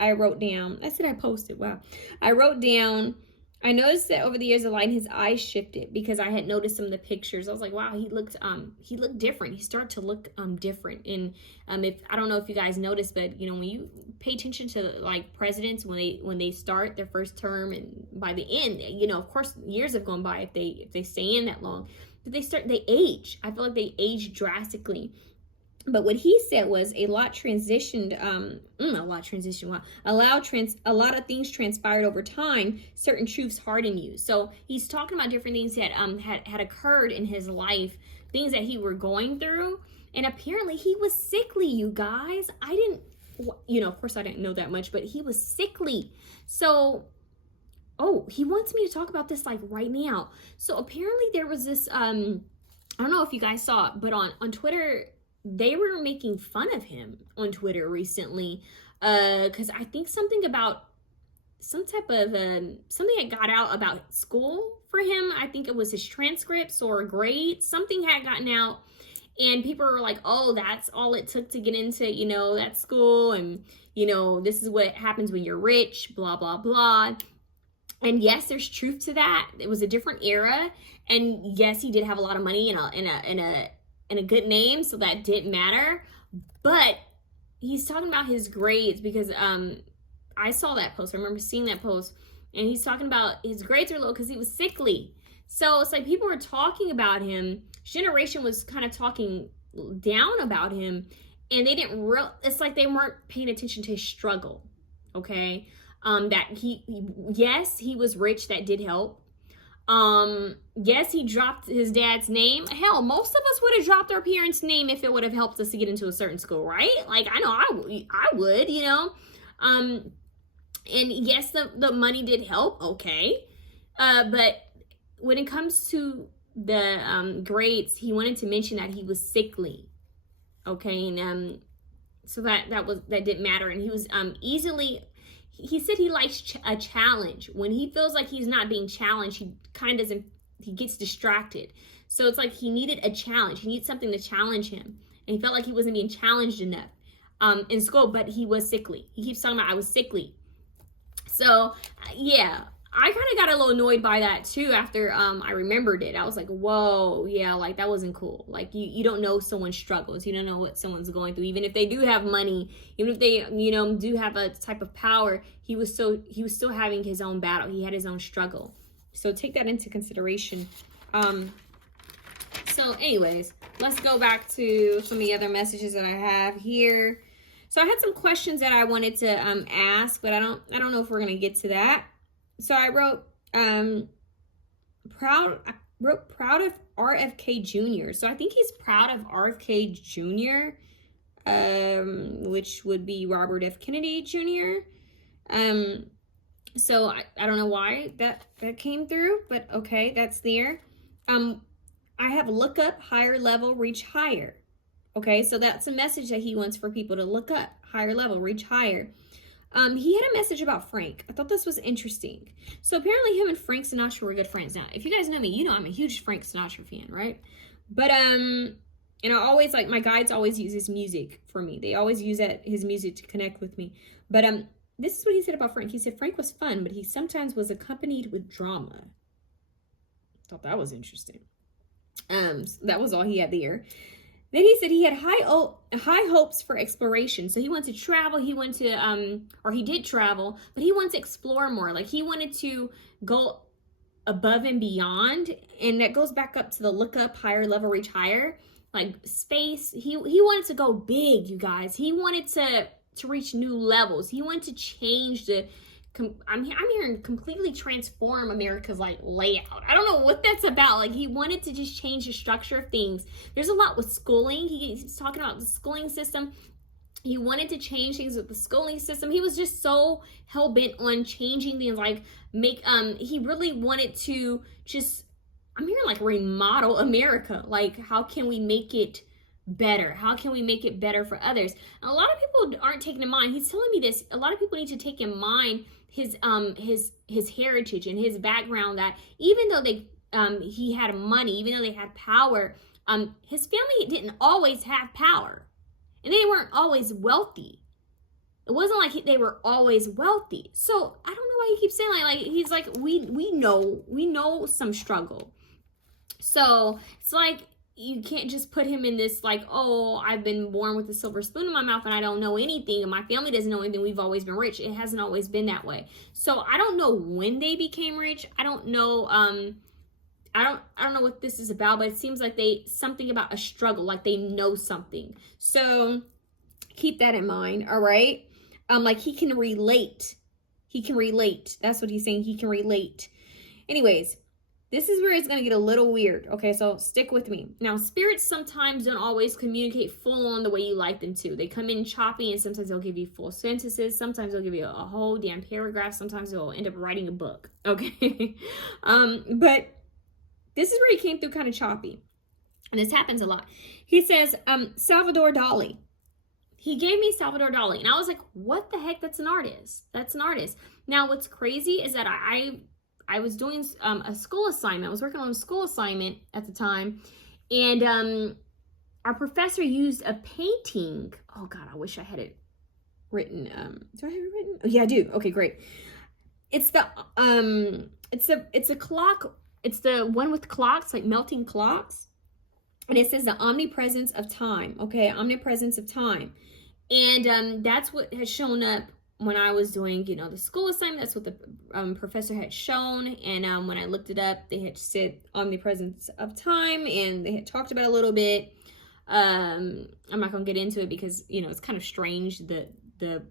I wrote down, I said I posted, wow. I wrote down, I noticed that over the years, the light in his eyes shifted because I had noticed some of the pictures. I was like, wow, he looked different. He started to look different. And if I don't know if you guys noticed, but when you pay attention to like presidents when they start their first term and by the end, of course years have gone by if they stay in that long, but they age. I feel like they age drastically. But what he said was a lot transitioned. Wow. A lot of things transpired over time. Certain truths harden you. So he's talking about different things that had occurred in his life, things that he were going through, and apparently he was sickly. You guys, I didn't, of course I didn't know that much, but he was sickly. So, he wants me to talk about this like right now. So apparently there was this. I don't know if you guys saw it, but on Twitter, they were making fun of him on Twitter recently because I think something about some type of something had got out about school for him. I think it was his transcripts or grades. Something had gotten out, and people were like, oh, that's all it took to get into, that school, and, this is what happens when you're rich, blah, blah, blah. And yes, there's truth to that. It was a different era, and yes, he did have a lot of money and a good name, so that didn't matter. But he's talking about his grades because I saw that post. I remember seeing that post, and he's talking about his grades are low because he was sickly. So it's like people were talking about him. His generation was kind of talking down about him, and they didn't it's like they weren't paying attention to his struggle. Okay, that he was rich. That did help. Yes, he dropped his dad's name. Hell, most of us would have dropped our parents' name if it would have helped us to get into a certain school, right? Like, I know I would, and yes, the money did help. Okay. But when it comes to the, grades, he wanted to mention that he was sickly. Okay. And, so that didn't matter. And he was, he said he likes a challenge. When he feels like he's not being challenged, he gets distracted. So it's like he needed a challenge. He needed something to challenge him. And he felt like he wasn't being challenged enough in school, but he was sickly. He keeps talking about, I was sickly. So, yeah, I kind of got a little annoyed by that too after I remembered it. I was like, whoa, yeah, like that wasn't cool. Like you don't know someone's struggles. You don't know what someone's going through. Even if they do have money, even if they, do have a type of power, he was still having his own battle. He had his own struggle. So take that into consideration. So anyways, let's go back to some of the other messages that I have here. So I had some questions that I wanted to ask, but I don't know if we're going to get to that. So I wrote proud of RFK Jr. So I think he's proud of RFK Jr., which would be Robert F. Kennedy Jr. So I don't know why that came through, but okay, that's there. I have look up, higher level, reach higher. Okay, so that's a message that he wants for people to look up, higher level, reach higher. He had a message about Frank. I thought this was interesting. So apparently him and Frank Sinatra were good friends. Now, if you guys know me, you know I'm a huge Frank Sinatra fan, right? But, and I always, like, my guides always use his music for me. They always use his music to connect with me. But, this is what he said about Frank. He said, Frank was fun, but he sometimes was accompanied with drama. Thought that was interesting. So that was all he had there. Then he said he had high hopes for exploration. So he wanted to travel. He went to, or he did travel, but he wanted to explore more. Like he wanted to go above and beyond. And that goes back up to the look up, higher level, reach higher, like space. He wanted to go big, you guys. He wanted to reach new levels. He wanted to change the I'm hearing completely transform America's like layout. I don't know what that's about. Like, he wanted to just change the structure of things. There's a lot with schooling. He's talking about the schooling system. He wanted to change things with the schooling system. He was just so hell-bent on changing things, like he really wanted to just, I'm hearing like remodel America. Like, how can we make it better? How can we make it better for others? And a lot of people aren't taking in mind, he's telling me this, a lot of people need to take in mind his heritage and his background, that even though he had money, even though they had power, his family didn't always have power. And they weren't always wealthy. It wasn't like they were always wealthy. So I don't know why he keeps saying like he's like, we know some struggle. So it's like, you can't just put him in this like, oh, I've been born with a silver spoon in my mouth and I don't know anything and my family doesn't know anything. We've always been rich. It hasn't always been that way. So I don't know when they became rich. I don't know. I don't know what this is about, but it seems like something about a struggle, like they know something. So keep that in mind. All right. Like he can relate. That's what he's saying. He can relate. Anyways, this is where it's going to get a little weird. Okay, so stick with me. Now, spirits sometimes don't always communicate full on the way you like them to. They come in choppy, and sometimes they'll give you full sentences. Sometimes they'll give you a whole damn paragraph. Sometimes they'll end up writing a book. Okay. But this is where he came through kind of choppy. And this happens a lot. He says, Salvador Dali. He gave me Salvador Dali. And I was like, what the heck? That's an artist. Now, what's crazy is that I was doing a school assignment. I was working on a school assignment at the time. And our professor used a painting. Oh, God, I wish I had it written. Do I have it written? Oh, yeah, I do. Okay, great. It's the clock. It's the one with clocks, like melting clocks. And it says the omnipresence of time. Okay, omnipresence of time. And that's what has shown up when I was doing, the school assignment. That's what the professor had shown. And when I looked it up, they had said omnipresence of time, and they had talked about it a little bit. I'm not gonna get into it because it's kind of strange, the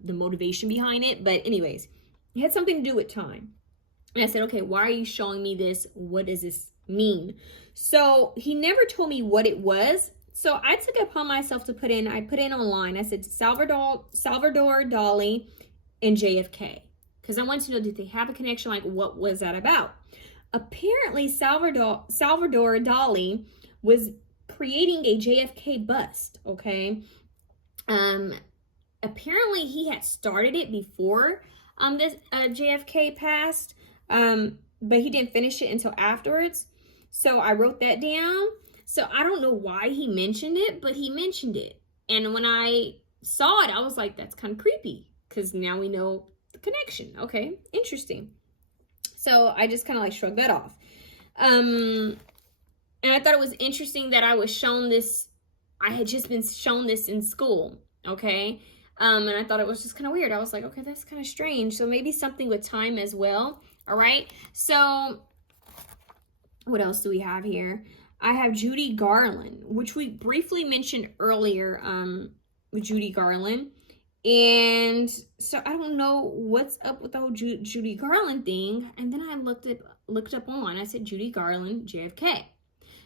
motivation behind it. But anyways, it had something to do with time. And I said, okay, why are you showing me this? What does this mean? So he never told me what it was. So I took it upon myself to put in online. I said Salvador Dali and JFK, because I wanted to know, did they have a connection? Like, what was that about? Apparently, Salvador Dali was creating a JFK bust. Okay, apparently he had started it before this JFK passed, but he didn't finish it until afterwards. So I wrote that down. So I don't know why he mentioned it, but he mentioned it. And when I saw it, I was like, that's kind of creepy, because now we know the connection. Okay, interesting. So I just kind of like shrugged that off. And I thought it was interesting that I was shown this. I had just been shown this in school. Okay. And I thought it was just kind of weird. I was like, okay, that's kind of strange. So maybe something with time as well. All right. So what else do we have here? I have Judy Garland, which we briefly mentioned earlier, with Judy Garland. And so I don't know what's up with the whole Judy Garland thing. And then I looked up online. I said Judy Garland, JFK.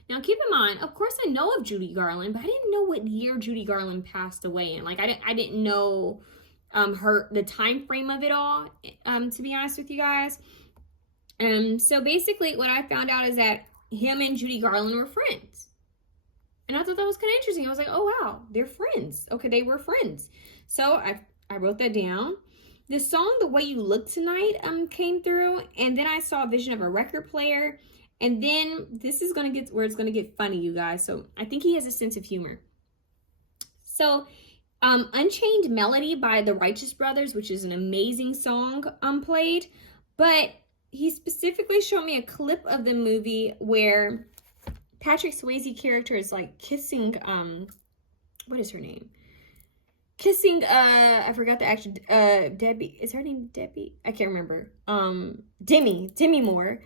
Now keep in mind, of course I know of Judy Garland, but I didn't know what year Judy Garland passed away in. Like I didn't know the time frame of it all, to be honest with you guys. So basically what I found out is that him and Judy Garland were friends. And I thought that was kind of interesting. I was like, oh wow, they're friends. Okay, they were friends. So I wrote that down. The song The Way You Look Tonight came through, and then I saw a vision of a record player. And then this is gonna get where it's gonna get funny, you guys. So I think he has a sense of humor. So Unchained Melody by the Righteous Brothers, which is an amazing song, played. But he specifically showed me a clip of the movie where Patrick Swayze character is like kissing, what is her name? Kissing, I forgot the actor, Debbie. Is her name Debbie? I can't remember. Demi Moore.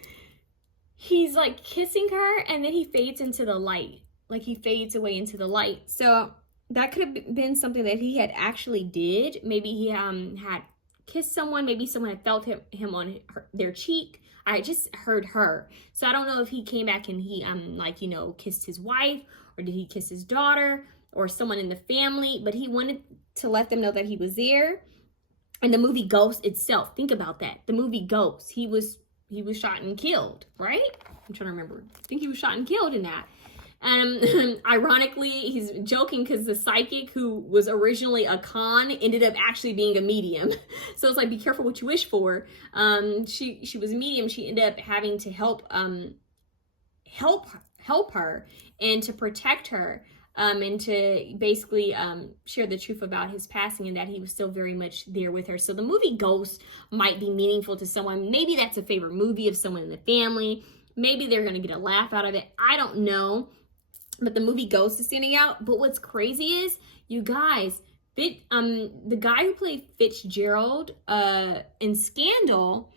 He's like kissing her, and then he fades into the light. Like he fades away into the light. So that could have been something that he had actually did. Maybe he had kissed someone. Maybe someone had felt him on their cheek. I just heard her. So I don't know if he came back and he, like, you know, kissed his wife, or did he kiss his daughter or someone in the family, but he wanted to let them know that he was there. And the movie Ghost itself, think about that. The movie Ghost, he was shot and killed, right? I'm trying to remember. I think he was shot and killed in that. Ironically, he's joking because the psychic who was originally a con ended up actually being a medium. So it's like, be careful what you wish for. She was a medium. She ended up having to help her and to protect her, and to basically share the truth about his passing and that he was still very much there with her. So the movie Ghost might be meaningful to someone. Maybe that's a favorite movie of someone in the family. Maybe they're going to get a laugh out of it. I don't know. But the movie Ghost is standing out. But what's crazy is, you guys, the guy who played Fitzgerald in Scandal,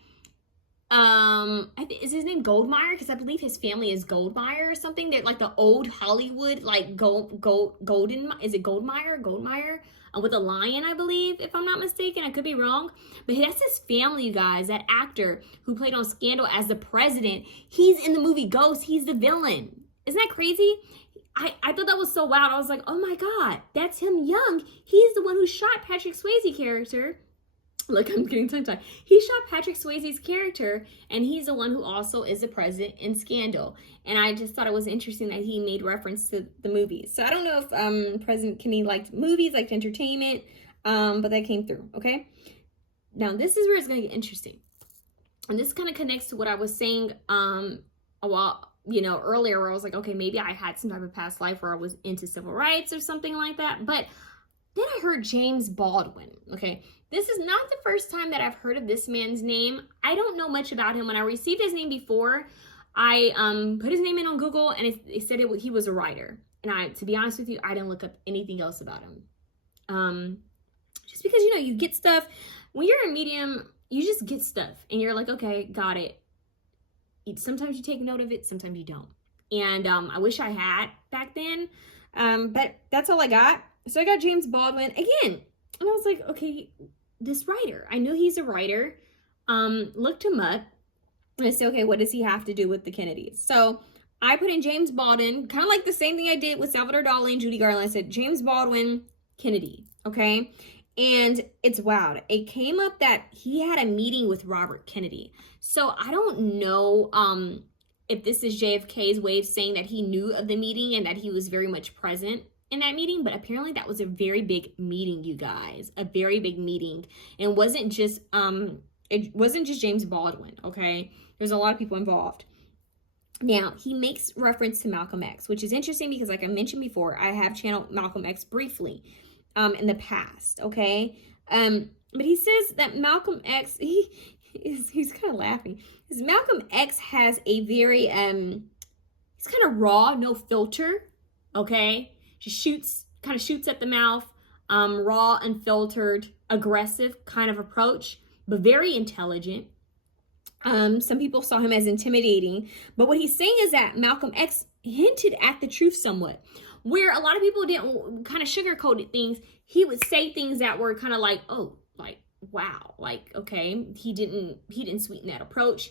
is his name Goldmire? Because I believe his family is Goldmire or something. They're like the old Hollywood, like golden. Is it Goldmire with a lion, I believe, if I'm not mistaken. I could be wrong, but that's his family, you guys. That actor who played on Scandal as the president, he's in the movie Ghost. He's the villain. Isn't that crazy? I thought that was so wild. I was like, oh my God, that's him young. He's the one who shot Patrick Swayze character. Look, I'm getting tongue-tied. He shot Patrick Swayze's character, and he's the one who also is the president in Scandal. And I just thought it was interesting that he made reference to the movies. So I don't know if President Kennedy liked movies, liked entertainment, but that came through, okay? Now, this is where it's going to get interesting. And this kind of connects to what I was saying a while earlier, where I was like, okay, maybe I had some type of past life where I was into civil rights or something like that. But then I heard James Baldwin, okay? This is not the first time that I've heard of this man's name. I don't know much about him. When I received his name before, I put his name in on Google, and it said he was a writer. And to be honest with you, I didn't look up anything else about him. Just because, you get stuff. When you're a medium, you just get stuff. And you're like, okay, got it. Sometimes you take note of it, sometimes you don't. And I wish I had back then. But that's all I got. So I got James Baldwin again. And I was like, okay, this writer. I knew he's a writer. Looked him up. And I said, okay, what does he have to do with the Kennedys? So I put in James Baldwin, kind of like the same thing I did with Salvador Dali and Judy Garland. I said, James Baldwin, Kennedy. Okay. And it's wild. It came up that he had a meeting with Robert Kennedy. So I don't know if this is JFK's way of saying that he knew of the meeting and that he was very much present in that meeting. But apparently that was a very big meeting, you guys. A very big meeting. And it wasn't just James Baldwin, okay? There's a lot of people involved. Now, he makes reference to Malcolm X, which is interesting because, like I mentioned before, I have channeled Malcolm X briefly in the past, okay? But he says that Malcolm X, he's kind of laughing. Because Malcolm X has a very, he's kind of raw, no filter, okay? Just kind of shoots at the mouth, raw, unfiltered, aggressive kind of approach, but very intelligent. Some people saw him as intimidating, but what he's saying is that Malcolm X hinted at the truth somewhat. Where a lot of people didn't kind of sugarcoat things, he would say things that were kind of like, oh, like, wow, like, okay, he didn't sweeten that approach.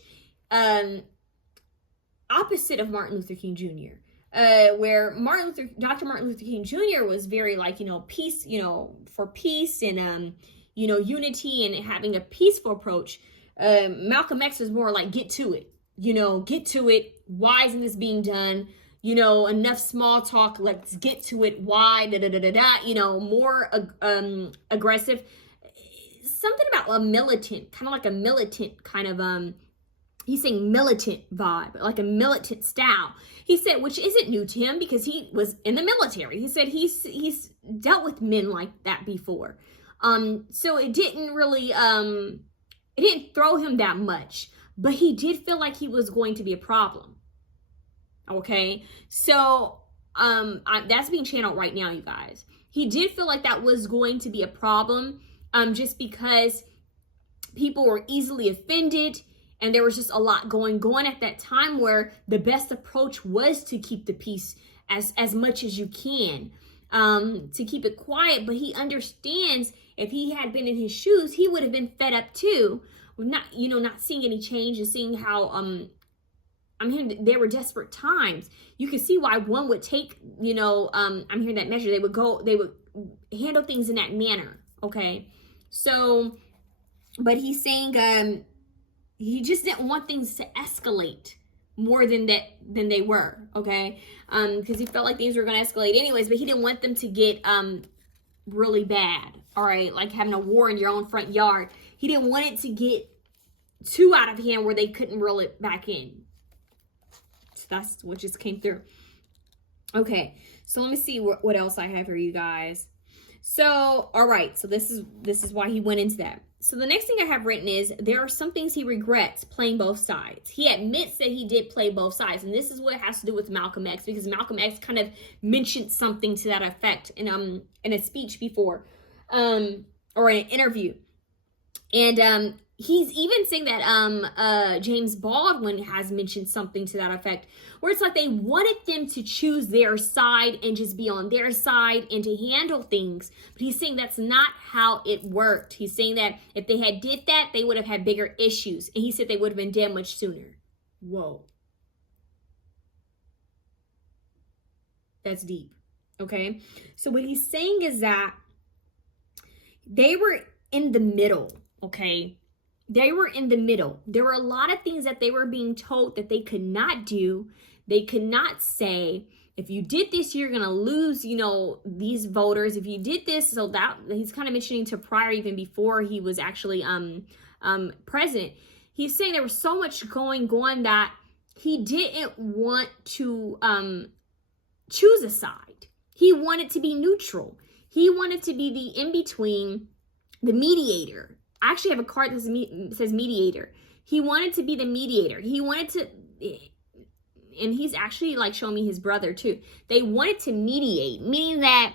Opposite of Martin Luther King Jr., where Dr. Martin Luther King Jr. was very like, peace, for peace and, unity and having a peaceful approach. Malcolm X was more like, get to it, get to it. Why isn't this being done? Enough small talk. Let's get to it. Why? More aggressive. Something about a militant, kind of like a militant kind of, he's saying militant vibe, like a militant style. He said, which isn't new to him because he was in the military. He said he's dealt with men like that before. So it didn't really, it didn't throw him that much, but he did feel like he was going to be a problem. Okay, so that's being channeled right now, you guys. He did feel like that was going to be a problem, just because people were easily offended, and there was just a lot going on at that time where the best approach was to keep the peace as much as you can. to keep it quiet, but he understands if he had been in his shoes, he would have been fed up too, not seeing any change and seeing how I'm hearing there were desperate times. You can see why one would take, I'm hearing that measure. They would handle things in that manner. Okay. So, but he's saying, he just didn't want things to escalate more than they were. Okay. Because he felt like things were going to escalate anyways, but he didn't want them to get, really bad. All right. Like having a war in your own front yard. He didn't want it to get too out of hand where they couldn't reel it back in. That's what just came through. Okay, so let me see what else I have for you guys. So, all right, so this is why he went into that. So the next thing I have written is there are some things he regrets playing both sides. He admits that he did play both sides, and this is what it has to do with Malcolm X, because Malcolm X kind of mentioned something to that effect in a speech before, or in an interview, and he's even saying that James Baldwin has mentioned something to that effect, where it's like they wanted them to choose their side and just be on their side and to handle things. But he's saying that's not how it worked. He's saying that if they had did that, they would have had bigger issues. And he said they would have been dead much sooner. Whoa. That's deep. Okay? So what he's saying is that they were in the middle. Okay? They were in the middle. There were a lot of things that they were being told that they could not do. They could not say, if you did this, you're going to lose, these voters. If you did this, so that he's kind of mentioning to Pryor even before he was actually president. He's saying there was so much going on that he didn't want to choose a side. He wanted to be neutral. He wanted to be the in-between, the mediator. I actually have a card that says mediator. He wanted to be the mediator. He wanted to, and he's actually like showing me his brother too. They wanted to mediate, meaning that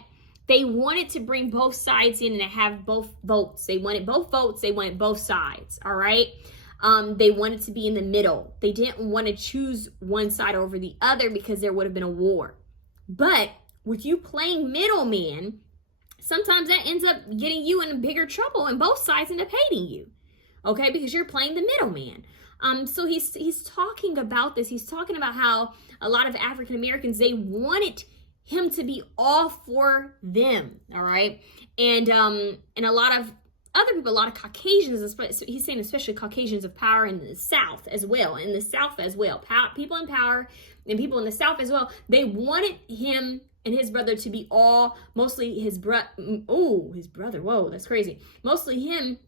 they wanted to bring both sides in and to have both votes. They wanted both votes. They wanted both sides. All right. They wanted to be in the middle. They didn't want to choose one side over the other because there would have been a war. But with you playing middleman, sometimes that ends up getting you in bigger trouble and both sides end up hating you, okay? Because you're playing the middleman. So he's talking about this. He's talking about how a lot of African Americans, they wanted him to be all for them, all right? And a lot of other people, a lot of Caucasians, he's saying especially Caucasians of power in the South as well, people in power and people in the South as well, they wanted him and his brother to be mostly his brother, whoa, that's crazy. Mostly him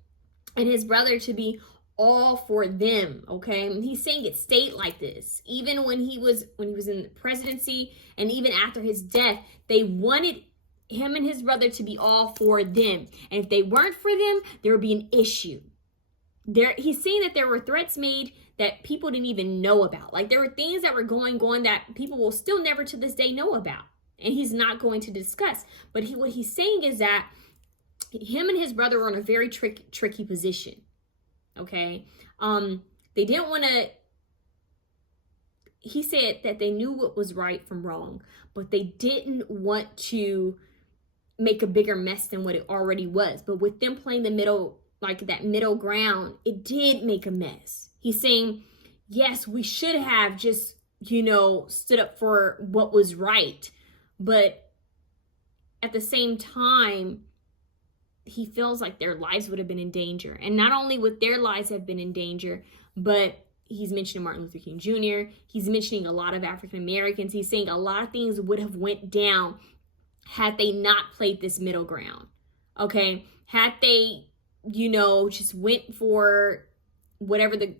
and his brother to be all for them, okay? And he's saying it stayed like this. Even when he was in the presidency and even after his death, they wanted him and his brother to be all for them. And if they weren't for them, there would be an issue. He's saying that there were threats made that people didn't even know about. Like there were things that were going on that people will still never to this day know about. And he's not going to discuss. But what he's saying is that him and his brother were in a very tricky position. Okay? They didn't want to... He said that they knew what was right from wrong, but they didn't want to make a bigger mess than what it already was. But with them playing the middle, like that middle ground, it did make a mess. He's saying, yes, we should have just, stood up for what was right. But at the same time, he feels like their lives would have been in danger. And not only would their lives have been in danger, but he's mentioning Martin Luther King Jr. He's mentioning a lot of African Americans. He's saying a lot of things would have went down had they not played this middle ground. Okay? Had they, just went for whatever the,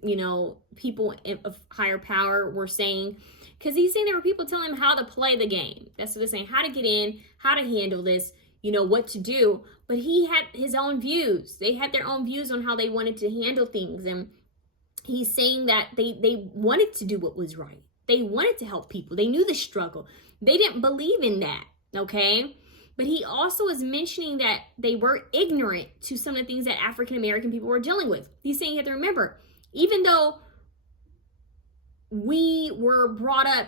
people of higher power were saying. Because he's saying there were people telling him how to play the game. That's what they're saying. How to get in, how to handle this, what to do. But he had his own views. They had their own views on how they wanted to handle things. And he's saying that they wanted to do what was right. They wanted to help people. They knew the struggle. They didn't believe in that, okay? But he also is mentioning that they were ignorant to some of the things that African American people were dealing with. He's saying you have to remember, even though we were brought up,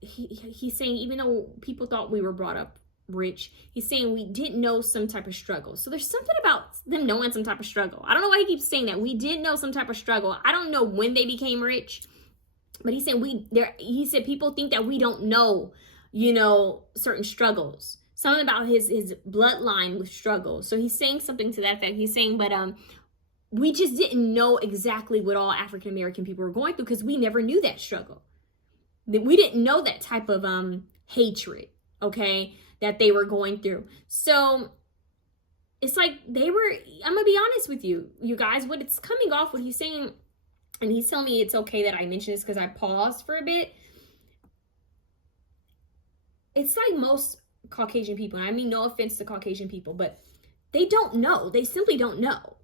he's saying even though people thought we were brought up rich. He's saying we didn't know some type of struggle. So there's something about them knowing some type of struggle. I don't know why he keeps saying that. We did know some type of struggle. I don't know when they became rich, but he's saying he said people think that we don't know, certain struggles. Something about his bloodline with struggle. So he's saying something to that effect. He's saying, but we just didn't know exactly what all African American people were going through because we never knew that struggle. We didn't know that type of hatred, okay, that they were going through. So it's like I'm gonna be honest with you guys, what it's coming off, what he's saying, and he's telling me it's okay that I mention this because I paused for a bit. It's like most Caucasian people, and I mean no offense to Caucasian people, but they don't know. They simply don't know.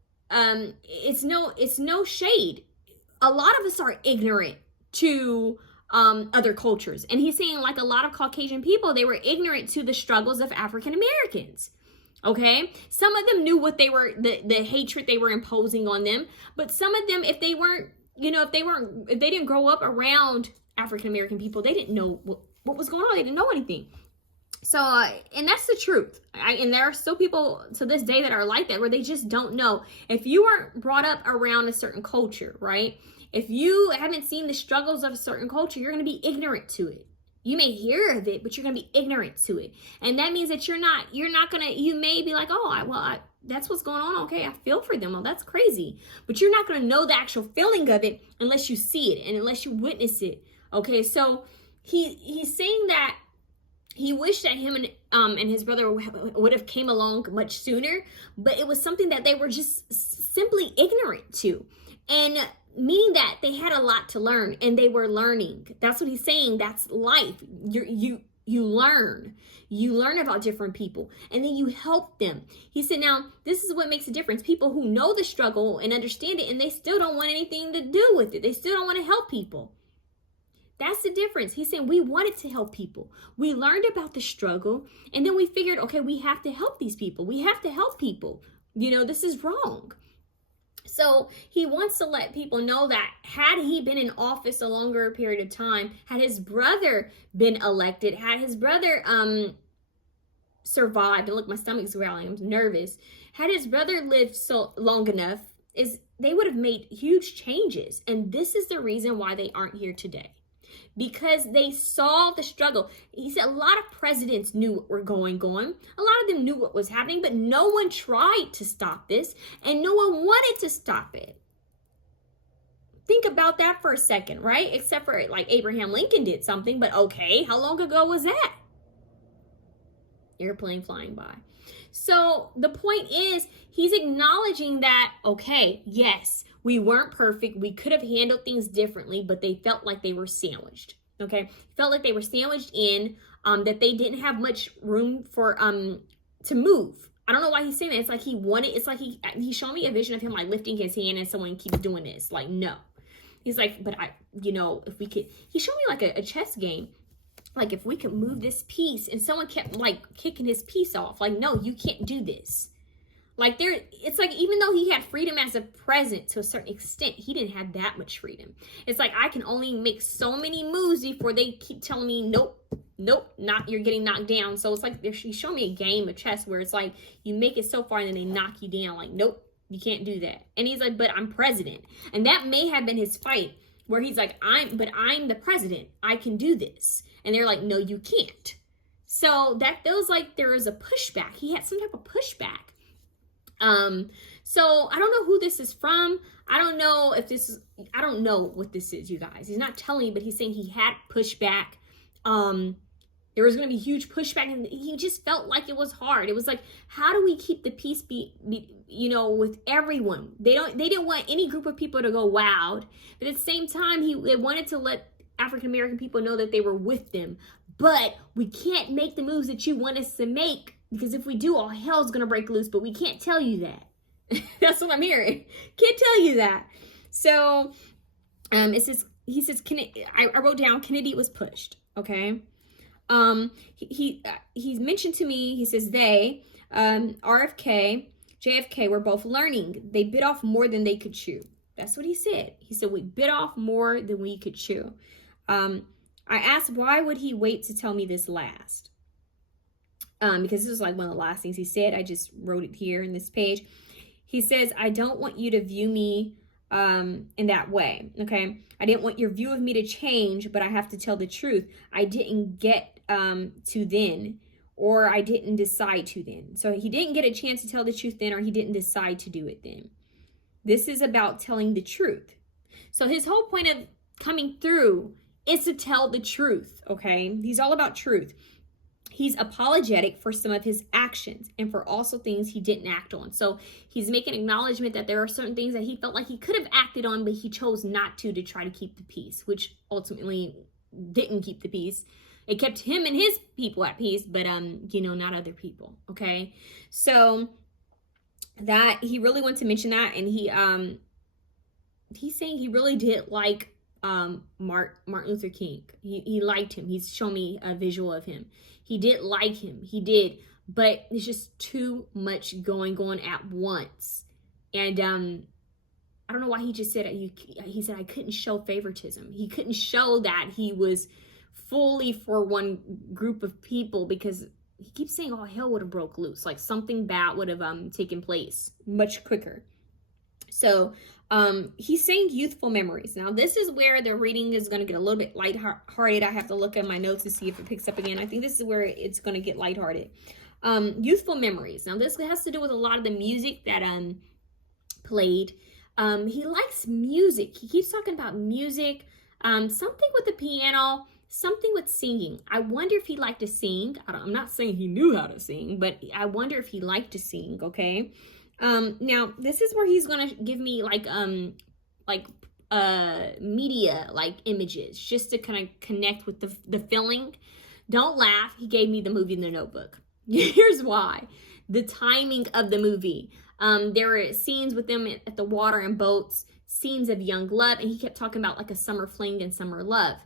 It's no shade. A lot of us are ignorant to other cultures. And he's saying like a lot of Caucasian people, they were ignorant to the struggles of African Americans. Okay. Some of them knew what they were, the hatred they were imposing on them. But some of them, if they didn't grow up around African American people, they didn't know what was going on. They didn't know anything. So, and that's the truth. And there are still people to this day that are like that, where they just don't know. If you weren't brought up around a certain culture, right? If you haven't seen the struggles of a certain culture, you're going to be ignorant to it. You may hear of it, but you're going to be ignorant to it. And that means that you may be like, oh, that's what's going on. Okay, I feel for them. Oh, that's crazy. But you're not going to know the actual feeling of it unless you see it and unless you witness it. Okay, so he's saying that he wished that him and his brother would have came along much sooner, but it was something that they were just simply ignorant to. And meaning that they had a lot to learn and they were learning. That's what he's saying. That's life. You learn about different people and then you help them. He said, now this is what makes a difference. People who know the struggle and understand it and they still don't want anything to do with it. They still don't want to help people. That's the difference. He's saying we wanted to help people. We learned about the struggle and then we figured, okay, we have to help these people. We have to help people. This is wrong. So he wants to let people know that had he been in office a longer period of time, had his brother been elected, had his brother survived, and look, my stomach's growling, I'm nervous. Had his brother lived so long enough, they would have made huge changes. And this is the reason why they aren't here today. Because they saw the struggle. He said a lot of presidents knew what were going on. A lot of them knew what was happening, but no one tried to stop this, and no one wanted to stop it. Think about that for a second, right? Except for like Abraham Lincoln did something, but okay, how long ago was that? Airplane flying by. So the point is, he's acknowledging that, okay, yes, we weren't perfect. We could have handled things differently, but they felt like they were sandwiched. Okay, felt like they were sandwiched in, that they didn't have much room for to move. I don't know why he's saying that. It's like he showed me a vision of him like lifting his hand and someone keeps doing this. Like, no. He's like, but if we could, he showed me like a chess game. Like, if we could move this piece, and someone kept like kicking his piece off. Like, no, you can't do this. Like it's like, even though he had freedom as a president to a certain extent, he didn't have that much freedom. It's like, I can only make so many moves before they keep telling me, nope, you're getting knocked down. So it's like, he showed me a game of chess where it's like, you make it so far and then they knock you down. Like, nope, you can't do that. And he's like, but I'm president. And that may have been his fight, where he's like, I'm the president. I can do this. And they're like, no, you can't. So that feels like there is a pushback. He had some type of pushback. So I don't know who this is from. I don't know what this is, you guys. He's not telling me, but he's saying he had pushback. There was going to be huge pushback, and he just felt like it was hard. It was like, how do we keep the peace with everyone? They didn't want any group of people to go wowed, but at the same time, they wanted to let African American people know that they were with them. But we can't make the moves that you want us to make, because if we do, all hell's going to break loose, but we can't tell you that. That's what I'm hearing. Can't tell you that. So, he says, I wrote down, Kennedy was pushed. Okay. He's mentioned to me, he says RFK, JFK were both learning. They bit off more than they could chew. That's what he said. He said, we bit off more than we could chew. I asked, why would he wait to tell me this last? because this is like one of the last things he said. I just wrote it here in this page. He says, I don't want you to view me in that way, okay? I didn't want your view of me to change, but I have to tell the truth. I didn't get to then, or I didn't decide to then. So he didn't get a chance to tell the truth then, or he didn't decide to do it then. This is about telling the truth. So his whole point of coming through is to tell the truth, okay? He's all about truth. He's apologetic for some of his actions and for also things he didn't act on. So he's making acknowledgement that there are certain things that he felt like he could have acted on, but he chose not to try to keep the peace, which ultimately didn't keep the peace. It kept him and his people at peace, but not other people. Okay. So that he really wanted to mention that, and he's saying he really did like Martin Luther King. He liked him. He's shown me a visual of him. He did like him. He did, but it's just too much going on at once. And I don't know why he just said he said I couldn't show favoritism. He couldn't show that he was fully for one group of people, because he keeps saying, oh, hell would have broke loose, like something bad would have taken place much quicker. So he's saying youthful memories. Now, this is where the reading is going to get a little bit lighthearted. I have to look at my notes to see if it picks up again. I think this is where it's going to get lighthearted. Youthful memories. Now, this has to do with a lot of the music that played. He likes music. He keeps talking about music, something with the piano, something with singing. I wonder if he liked to sing. I'm not saying he knew how to sing, but I wonder if he liked to sing, okay? Now this is where he's going to give me media, like images, just to kind of connect with the feeling. Don't laugh. He gave me the movie The Notebook. Here's why. The timing of the movie. There were scenes with them at the water and boats, scenes of young love, and he kept talking about like a summer fling and summer love.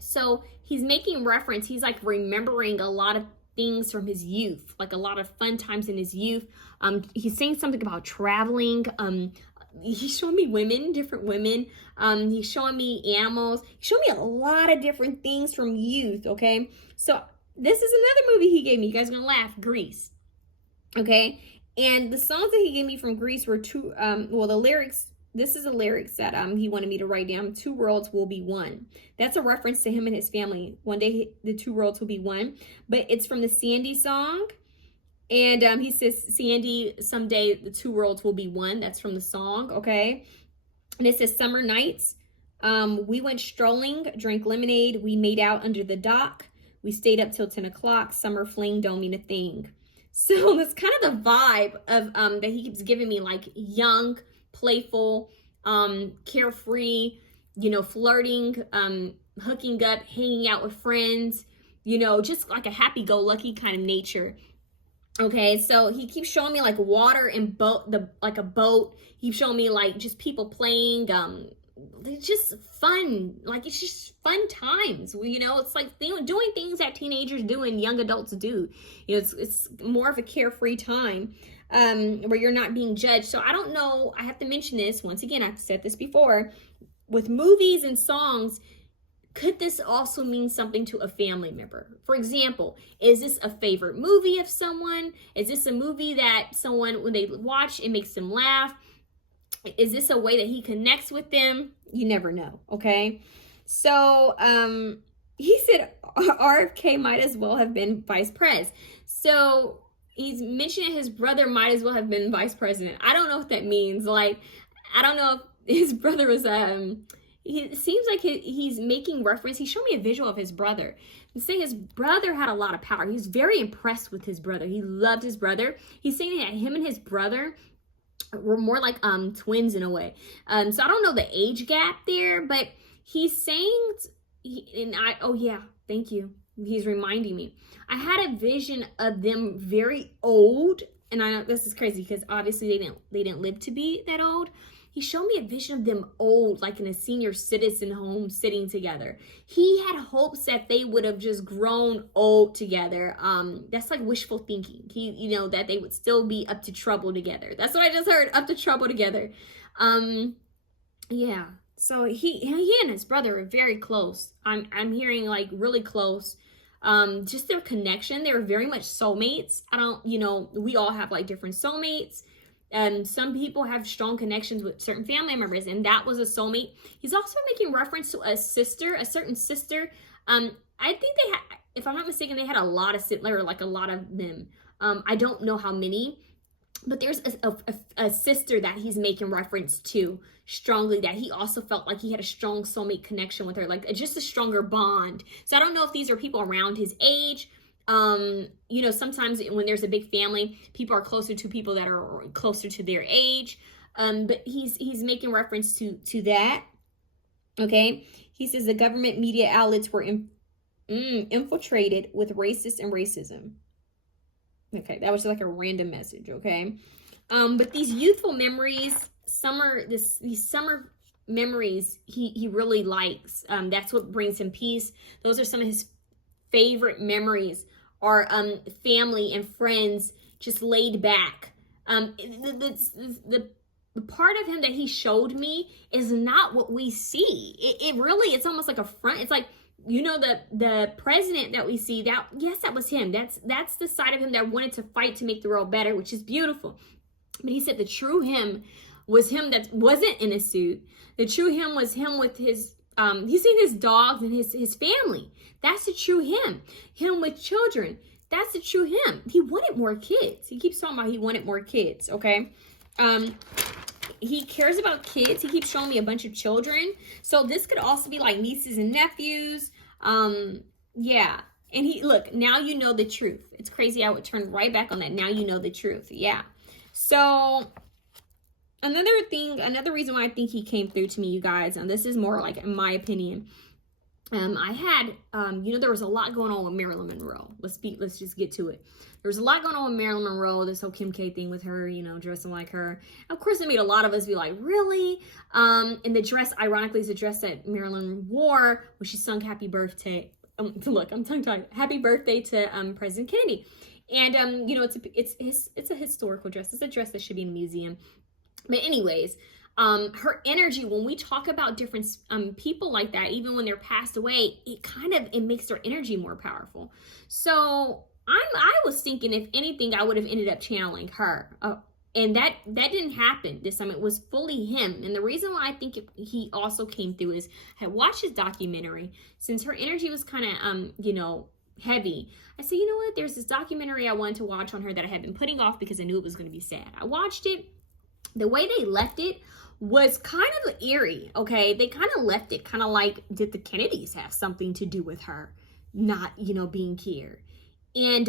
So he's making reference. He's like remembering a lot of things from his youth, like a lot of fun times in his youth. He's saying something about traveling. He's showing me women, different women. He's showing me animals. He's showing me a lot of different things from youth, okay? So this is another movie he gave me. You guys are going to laugh. Grease, okay? And the songs that he gave me from Grease were the lyrics. This is the lyrics that he wanted me to write down. 2 worlds will be one. That's a reference to him and his family. One day the 2 worlds will be one. But it's from the Sandy song. And he says, Sandy, someday the 2 worlds will be one. That's from the song, okay? And it says, summer nights. We went strolling, drank lemonade. We made out under the dock. We stayed up till 10 o'clock. Summer fling don't mean a thing. So that's kind of the vibe of that he keeps giving me, like young, playful, carefree, flirting, hooking up, hanging out with friends, just like a happy-go-lucky kind of nature. Okay, so he keeps showing me like water and like a boat. He's showing me like just people playing. It's just fun. Like it's just fun times. It's like doing things that teenagers do and young adults do. It's more of a carefree time. Where you're not being judged. So I don't know, I have to mention this once again, I've said this before, with movies and songs, could this also mean something to a family member? For example, is this a favorite movie of someone? Is this a movie that someone, when they watch, it makes them laugh? Is this a way that he connects with them? You never know, okay? So he said RFK might as well have been vice pres. So he's mentioning his brother might as well have been vice president. I don't know what that means. Like, I don't know if his brother was, it seems like he's making reference. He showed me a visual of his brother. He's saying his brother had a lot of power. He's very impressed with his brother. He loved his brother. He's saying that him and his brother were more like twins in a way. So I don't know the age gap there, but he's saying, thank you. He's reminding me. I had a vision of them very old, and I know this is crazy because obviously they didn't live to be that old. He showed me a vision of them old, like in a senior citizen home sitting together. He had hopes that they would have just grown old together. That's like wishful thinking. That they would still be up to trouble together. That's what I just heard, up to trouble together. Yeah. So he and his brother are very close. I'm hearing like really close. just their connection. They were very much soulmates. I don't, you know, we all have like different soulmates. Some people have strong connections with certain family members, and that was a soulmate. He's also making reference to a sister, a certain sister. I think they had, if I'm not mistaken, they had a lot of siblings, or like a lot of them. I don't know how many, but there's a sister that he's making reference to strongly, that he also felt like he had a strong soulmate connection with her, like just a stronger bond. So I don't know if these are people around his age. You know, sometimes when there's a big family, people are closer to people that are closer to their age. But he's making reference to that. Okay. He says the government media outlets were infiltrated with racist and racism. Okay, that was like a random message, okay? But these youthful memories, these summer memories, he really likes. That's what brings him peace. Those are some of his favorite memories, are family and friends, just laid back. The part of him that he showed me is not what we see. It really, it's almost like a front. It's like, you know, the president that we see, that, yes, that was him. That's the side of him that wanted to fight to make the world better, which is beautiful. But he said the true him was him that wasn't in a suit. The true him was him with his, he's seen his dogs and his family. That's the true him. Him with children. That's the true him. He wanted more kids. He keeps talking about he wanted more kids, okay? He cares about kids. He keeps showing me a bunch of children. So this could also be like nieces and nephews. Yeah. And look, now you know the truth. It's crazy. I would turn right back on that. Now you know the truth. Yeah. So another reason why I think he came through to me, you guys, and this is more like in my opinion. I had, you know, there was a lot going on with Marilyn Monroe. Let's just get to it. There was a lot going on with Marilyn Monroe, this whole Kim K thing with her, you know, dressing like her. Of course, it made a lot of us be like, really? And the dress, ironically, is the dress that Marilyn wore when she sung Happy Birthday. Look, I'm tongue-tied. Happy Birthday to President Kennedy. And, you know, it's a historical dress. It's a dress that should be in a museum. But anyways, her energy, when we talk about different people like that, even when they're passed away, it makes their energy more powerful. So I was thinking, if anything, I would have ended up channeling her. And that didn't happen this time. It was fully him. And the reason why I think he also came through is I watched his documentary. Since her energy was kind of, you know, heavy, I said, you know what? There's this documentary I wanted to watch on her that I had been putting off because I knew it was going to be sad. I watched it. The way they left it was kind of eerie, okay? They kind of left it kind of like, did the Kennedys have something to do with her not, you know, being here? And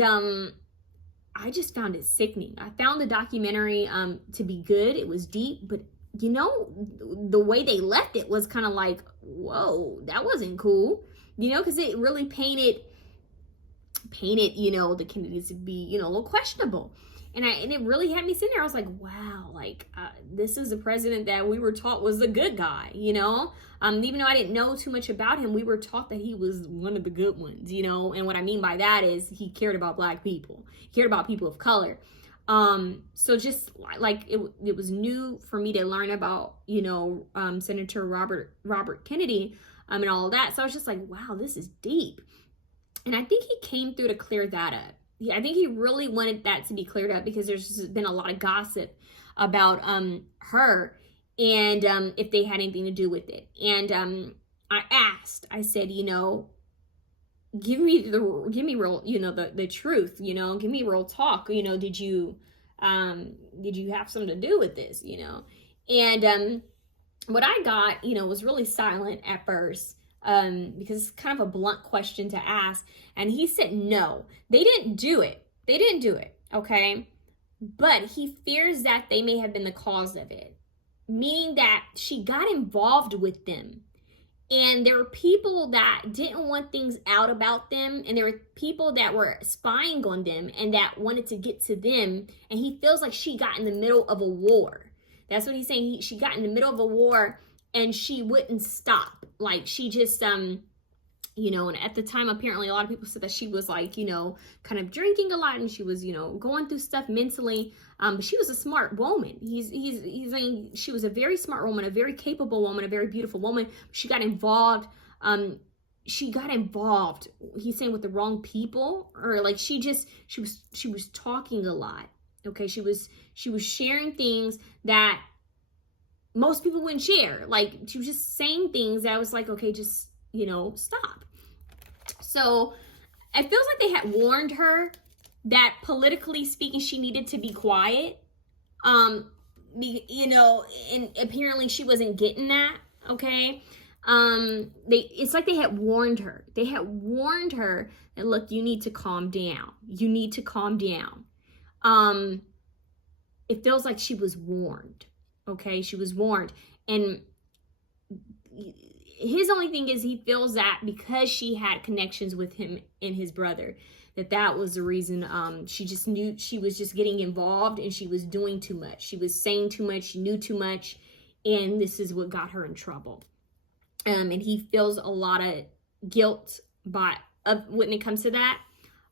I just found it sickening. I found the documentary to be good. It was deep, but you know, the way they left it was kind of like, whoa, that wasn't cool. You know, because it really painted, you know, the Kennedys to be, you know, a little questionable. And it really had me sitting there. I was like, wow, like this is a president that we were taught was a good guy, you know? Even though I didn't know too much about him, we were taught that he was one of the good ones, you know? And what I mean by that is he cared about Black people. He cared about people of color. So just like it was new for me to learn about, you know, Senator Robert Kennedy and all of that. So I was just like, wow, this is deep. And I think he came through to clear that up. Yeah, I think he really wanted that to be cleared up because there's just been a lot of gossip about her and if they had anything to do with it. And I said, you know, give me real, you know, the truth, you know, give me real talk, you know, did you have something to do with this, you know? And what I got, you know, was really silent at first. Because it's kind of a blunt question to ask. And he said, no, they didn't do it. Okay. But he fears that they may have been the cause of it, meaning that she got involved with them. And there were people that didn't want things out about them. And there were people that were spying on them and that wanted to get to them. And he feels like she got in the middle of a war. That's what he's saying. She got in the middle of a war and she wouldn't stop. Like she just, you know, and at the time, apparently a lot of people said that she was like, you know, kind of drinking a lot and she was, you know, going through stuff mentally. But she was a smart woman. He's saying she was a very smart woman, a very capable woman, a very beautiful woman. She got involved, she got involved, he's saying, with the wrong people, or like she was talking a lot. Okay, she was sharing things that most people wouldn't share. Like, she was just saying things that was like, okay, just, stop. So it feels like they had warned her that politically speaking, she needed to be quiet. And apparently she wasn't getting that. Okay. It's like they had warned her. They had warned her that, look, you need to calm down. You need to calm down. It feels like she was warned. Okay, she was warned. And his only thing is, he feels that because she had connections with him and his brother, that was the reason. She just knew she was just getting involved, and she was doing too much. She was saying too much. She knew too much. And this is what got her in trouble. And he feels a lot of guilt when it comes to that,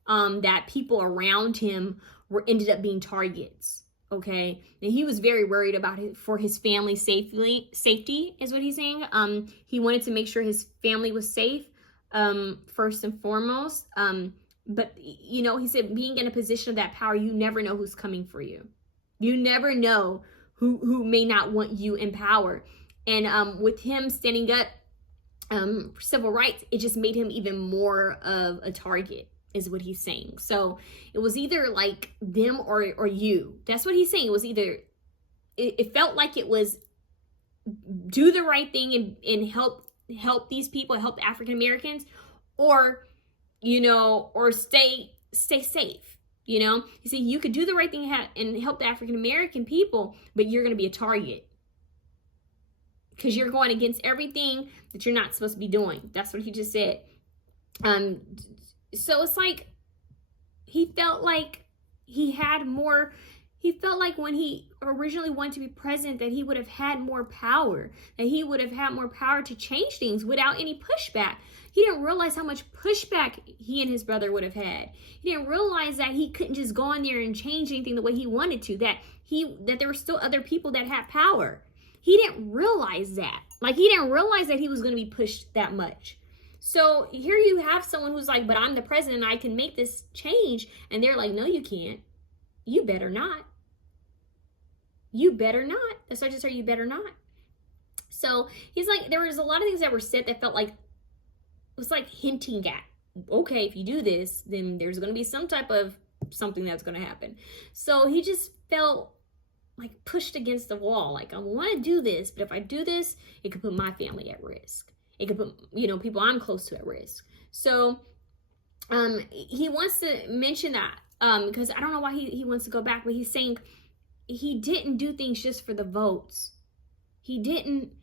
that people around him ended up being targets. Okay, and he was very worried about it for his family's safety is what he's saying. He wanted to make sure his family was safe, first and foremost. But he said, being in a position of that power, you never know who's coming for you. You never know who may not want you in power. And with him standing up for civil rights, it just made him even more of a target, is what he's saying. So it was either like them or you. That's what he's saying. It was either, it felt like it was do the right thing and help these people, help African Americans, or stay safe. He said, you could do the right thing and help the African American people, but you're going to be a target because you're going against everything that you're not supposed to be doing. That's what he just said. So it's like he felt like when he originally wanted to be president, that he would have had more power, that he would have had more power to change things without any pushback. He didn't realize how much pushback he and his brother would have had. He didn't realize that he couldn't just go in there and change anything the way he wanted to, that there were still other people that had power. He didn't realize that. Like, he didn't realize that he was going to be pushed that much. So here you have someone who's like, but I'm the president, I can make this change. And they're like, no, you can't. You better not. You better not. That's what I just heard, you better not. So he's like, there was a lot of things that were said that felt like, it was like hinting at, okay, if you do this, then there's going to be some type of something that's going to happen. So he just felt like pushed against the wall. Like, I want to do this, but if I do this, it could put my family at risk. It could put, people I'm close to at risk. So he wants to mention that because I don't know why he wants to go back, but he's saying he didn't do things just for the votes. He didn't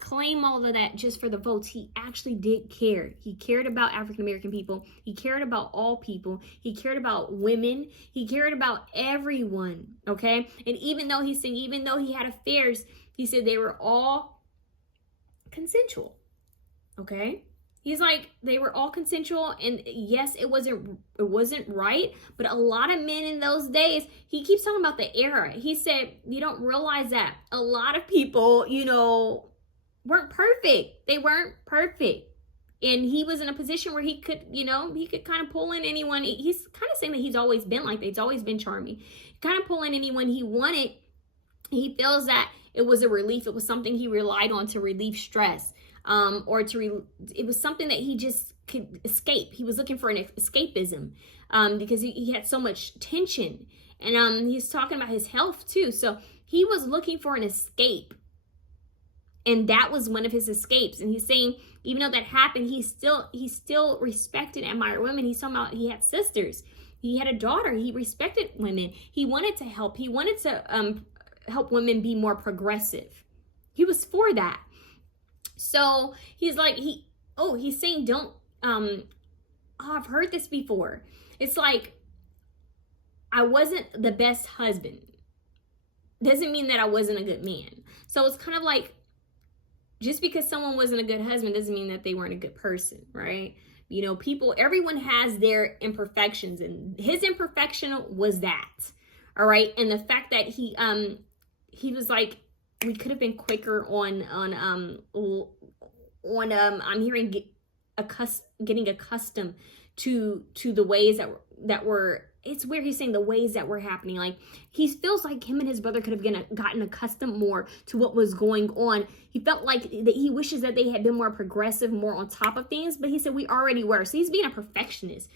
claim all of that just for the votes. He actually did care. He cared about African American people. He cared about all people. He cared about women. He cared about everyone, okay? And even though he had affairs, he said they were all consensual, okay? He's like, they were all consensual, and yes, it wasn't right, but a lot of men in those days, he keeps talking about the era. He said, you don't realize that a lot of people, weren't perfect. They weren't perfect. And he was in a position where he could kind of pull in anyone. He's kind of saying that he's always been like that. He's always been charming. Kind of pull in anyone he wanted. He feels that it was a relief. It was something he relied on to relieve stress. It was something that he just could escape. He was looking for an escapism because he had so much tension. And he's talking about his health too. So he was looking for an escape. And that was one of his escapes. And he's saying, even though that happened, he still respected and admired women. He's talking about, he had sisters. He had a daughter. He respected women. He wanted to help. He wanted to help women be more progressive. He was for that. So he's like, he's saying, I've heard this before. It's like, I wasn't the best husband. Doesn't mean that I wasn't a good man. So it's kind of like, just because someone wasn't a good husband doesn't mean that they weren't a good person, right? Everyone has their imperfections, and his imperfection was that, all right? And the fact that he was like, we could have been quicker on I'm hearing getting accustomed to the ways that were, it's weird he's saying the ways that were happening. Like, he feels like him and his brother could have gotten accustomed more to what was going on. He felt like that he wishes that they had been more progressive, more on top of things, but he said we already were. So he's being a perfectionist.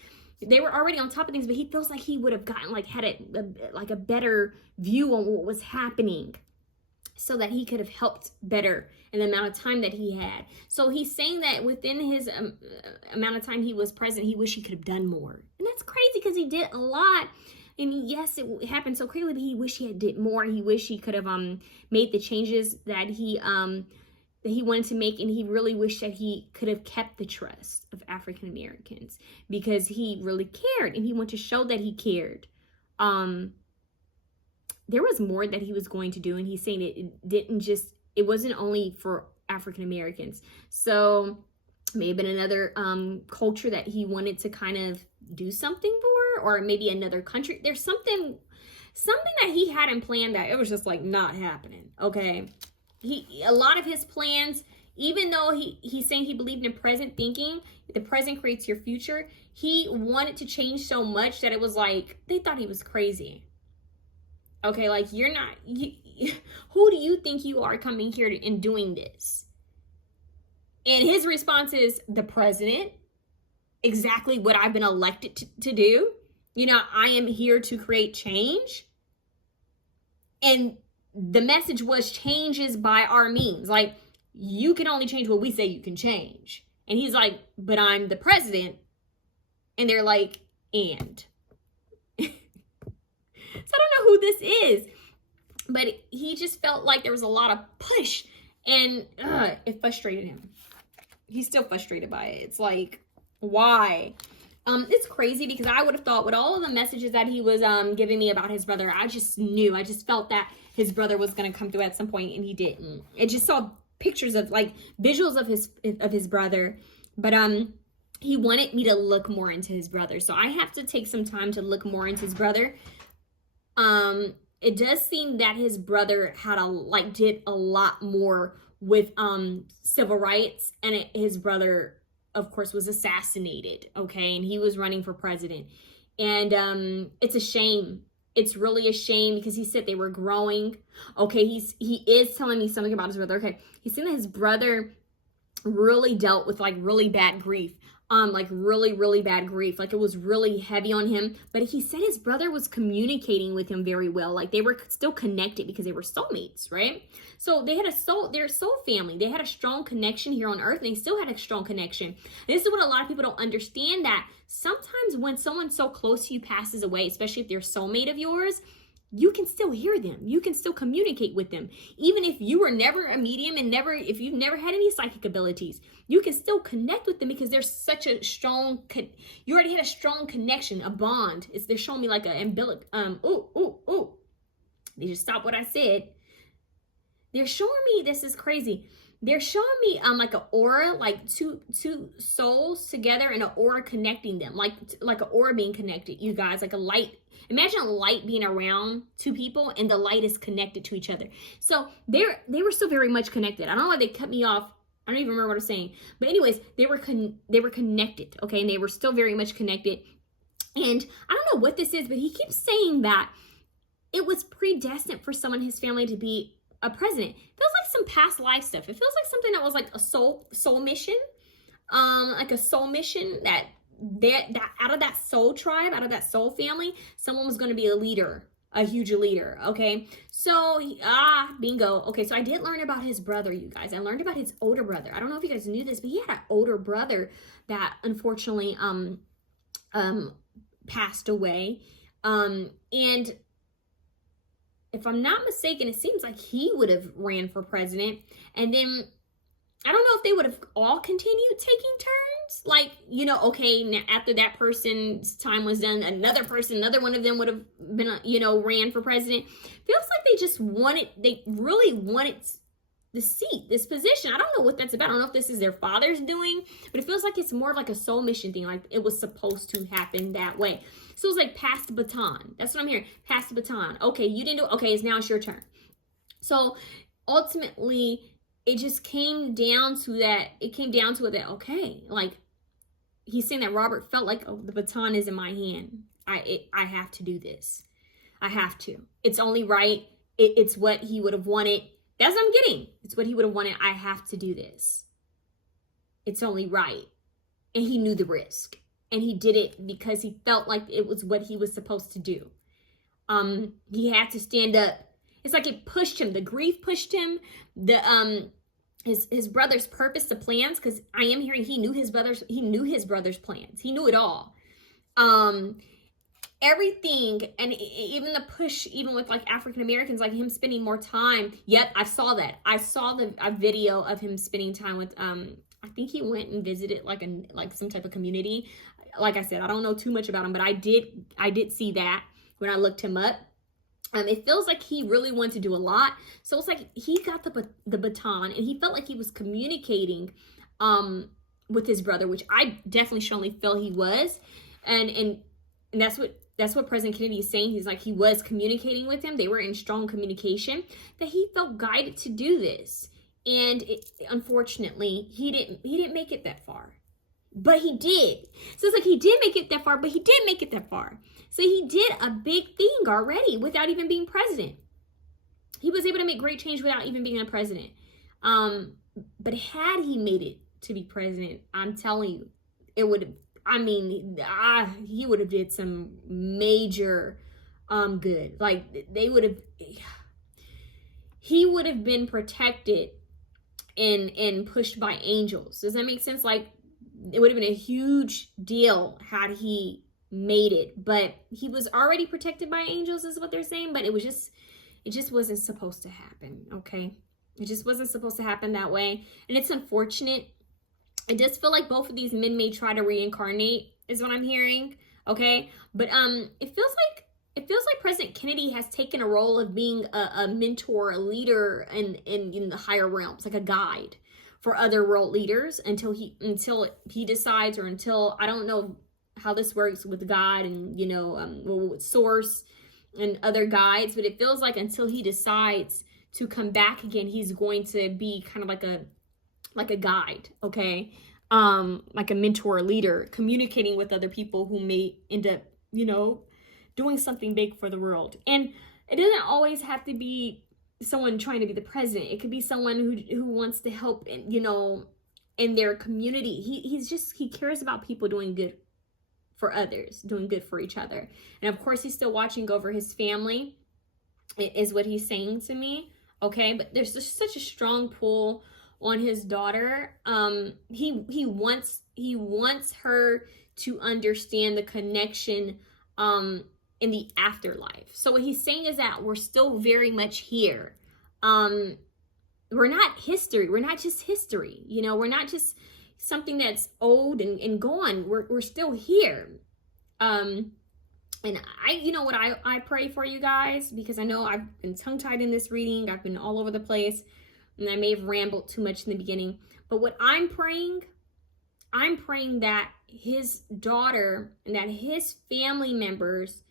They were already on top of things, but he feels like he would have gotten, like, had a better view on what was happening, so that he could have helped better in the amount of time that he had. So he's saying that within his amount of time he was president, he wished he could have done more. And that's crazy because he did a lot. And yes, it happened so quickly, but he wished he had did more. He wished he could have made the changes that he wanted to make. And he really wished that he could have kept the trust of African Americans, because he really cared and he wanted to show that he cared. There was more that he was going to do, and he's saying it wasn't only for African Americans. So may have been another culture that he wanted to kind of do something for, or maybe another country. There's something that he hadn't planned that it was just like not happening. Okay, a lot of his plans, even though he's saying he believed in present thinking, the present creates your future, he wanted to change so much that it was like they thought he was crazy. Okay, like, you're not, who do you think you are coming here and doing this? And his response is, the president, exactly what I've been elected to do. You know, I am here to create change. And the message was changes by our means. Like, you can only change what we say you can change. And he's like, but I'm the president. And they're like, and. So I don't know who this is, but he just felt like there was a lot of push, and it frustrated him. He's still frustrated by it. It's like, why? It's crazy because I would have thought with all of the messages that he was giving me about his brother, I just felt that his brother was going to come through at some point, and he didn't. I just saw pictures of, like, visuals of his brother, but he wanted me to look more into his brother. So I have to take some time to look more into his brother. It does seem that his brother did a lot more with civil rights, and his brother, of course, was assassinated. Okay, and he was running for president, and it's a shame. It's really a shame because he said they were growing. Okay, he is telling me something about his brother. Okay, he's saying that his brother really dealt with, like, really bad grief. Like really, really bad grief. Like, it was really heavy on him. But he said his brother was communicating with him very well. Like, they were still connected because they were soulmates, right? So they're a soul family. They had a strong connection here on earth, and they still had a strong connection. And this is what a lot of people don't understand, that sometimes when someone so close to you passes away, especially if they're a soulmate of yours, you can still hear them. You can still communicate with them. Even if you were never a medium and if you've never had any psychic abilities, you can still connect with them because there's such a strong, you already had a strong connection, a bond. They're showing me like an umbilic, They just stopped what I said. They're showing me, this is crazy. They're showing me like an aura, like two souls together and an aura connecting them, like an aura being connected, you guys, like a light. Imagine a light being around two people and the light is connected to each other. So they were still very much connected. I don't know why they cut me off. I don't even remember what I'm saying. But anyways, they were connected, okay? And they were still very much connected. And I don't know what this is, but he keeps saying that it was predestined for someone in his family to be a president. It feels like some past life stuff. It feels like something that was like a soul mission. Like a soul mission that out of that soul tribe, out of that soul family, someone was going to be a leader, a huge leader. Okay, so bingo. Okay, so I did learn about his brother, you guys. I learned about his older brother. I don't know if you guys knew this, but he had an older brother that unfortunately passed away. And if I'm not mistaken, it seems like he would have ran for president, and then I don't know if they would have all continued taking turns. Like, you know, okay, now after that person's time was done, another one of them would have been, ran for president. Feels like they really wanted the seat, this position. I don't know what that's about. I don't know if this is their father's doing, but it feels like it's more of like a soul mission thing. Like it was supposed to happen that way. So it's like pass the baton. That's what I'm hearing. Pass the baton. Okay, you didn't do it. Okay, it's your turn. So ultimately, it just came down to that. It came down to that, okay, like he's saying that Robert felt like, oh, the baton is in my hand. I have to do this. I have to. It's only right. It's what he would have wanted. That's what I'm getting. It's what he would have wanted. I have to do this. It's only right. And he knew the risk. And he did it because he felt like it was what he was supposed to do. He had to stand up. It's like it pushed him. The grief pushed him. His brother's purpose, the plans, because I am hearing he knew his brother's plans. He knew it all. Everything, and even the push, even with like African Americans, like him spending more time. Yep, I saw that. I saw a video of him spending time with I think he went and visited like some type of community. Like I said, I don't know too much about him, but I did see that when I looked him up. It feels like he really wanted to do a lot. So it's like he got the baton, and he felt like he was communicating with his brother, which I definitely strongly felt he was. And that's what President Kennedy is saying. He's like, he was communicating with him. They were in strong communication, that he felt guided to do this. And unfortunately, he didn't make it that far. But he did. So it's like he did make it that far, but he didn't make it that far. So he did a big thing already without even being president. He was able to make great change without even being a president. But had he made it to be president, I'm telling you, it would have, he would have did some major good. Like he would have been protected and pushed by angels. Does that make sense? Like, it would have been a huge deal had he made it, but he was already protected by angels, is what they're saying. But it just wasn't supposed to happen. Okay, it just wasn't supposed to happen that way, and it's unfortunate. It does feel like both of these men may try to reincarnate, is what I'm hearing. Okay, but it feels like President Kennedy has taken a role of being a mentor, a leader in the higher realms, like a guide for other world leaders until he decides, or until, I don't know how this works with God and, with Source and other guides, but it feels like until he decides to come back again, he's going to be kind of like a guide, okay? Like a mentor, leader, communicating with other people who may end up, doing something big for the world. And it doesn't always have to be someone trying to be the president. It could be someone who wants to help, in their community. He cares about people doing good for others, doing good for each other. And of course, he's still watching over his family, is what he's saying to me. Okay, but there's just such a strong pull on his daughter. He wants her to understand the connection in the afterlife. So what he's saying is that we're still very much here. We're not history. We're not just history. We're not just something that's old and gone. We're still here. And I pray for you guys, because I know I've been tongue-tied in this reading. I've been all over the place, and I may have rambled too much in the beginning. But what I'm praying that his daughter and that his family members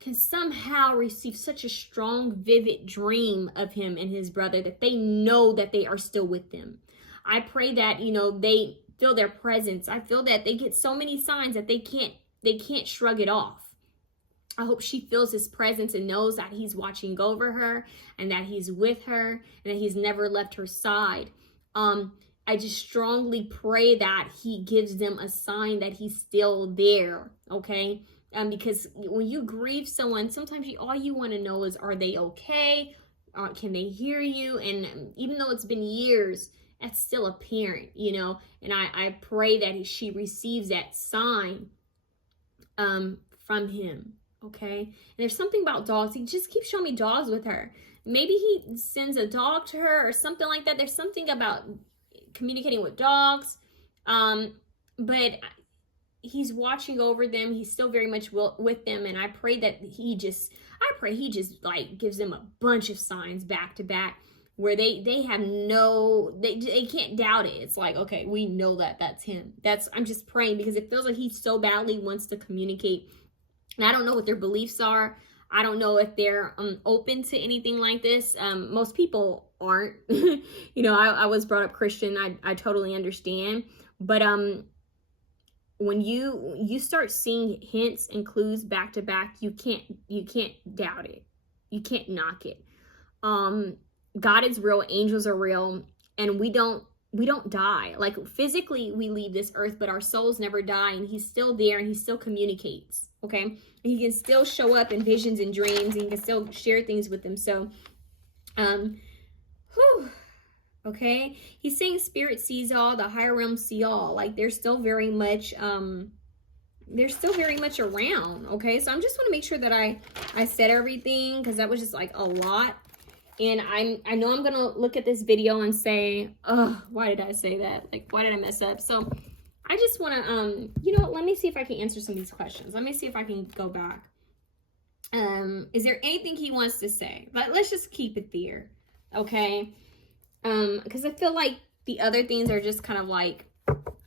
can somehow receive such a strong, vivid dream of him and his brother that they know that they are still with them. I pray that, they feel their presence. I feel that they get so many signs that they can't shrug it off. I hope she feels his presence and knows that he's watching over her and that he's with her and that he's never left her side. I just strongly pray that he gives them a sign that he's still there, okay? Because when you grieve someone, sometimes all you want to know is, are they okay? Can they hear you? And even though it's been years, that's still a parent, And I pray that she receives that sign from him, okay? And there's something about dogs. He just keeps showing me dogs with her. Maybe he sends a dog to her or something like that. There's something about communicating with dogs. But he's watching over them. He's still very much with them. And I pray that he just like gives them a bunch of signs back to back where they can't doubt it. It's like, okay, we know that that's him. I'm just praying, because it feels like he so badly wants to communicate. And I don't know what their beliefs are. I don't know if they're open to anything like this. Most people aren't. I was brought up Christian. I totally understand. But when you start seeing hints and clues back to back, you can't doubt it. You can't knock it. God is real, angels are real, and we don't die. Like physically we leave this earth, but our souls never die, and he's still there, and he still communicates. Okay, and he can still show up in visions and dreams, and he can still share things with them. So okay, he's saying spirit sees all, the higher realm see all. Like they're still very much around. Okay, so I'm just want to make sure that I said everything, because that was just like a lot. And I know I'm gonna look at this video and say, oh, why did I say that? Like, why did I mess up? So I just want to you know what, let me see if I can answer some of these questions. Let me see if I can go back. Is there anything he wants to say? But let's just keep it there. Okay, because I feel like the other things are just kind of like,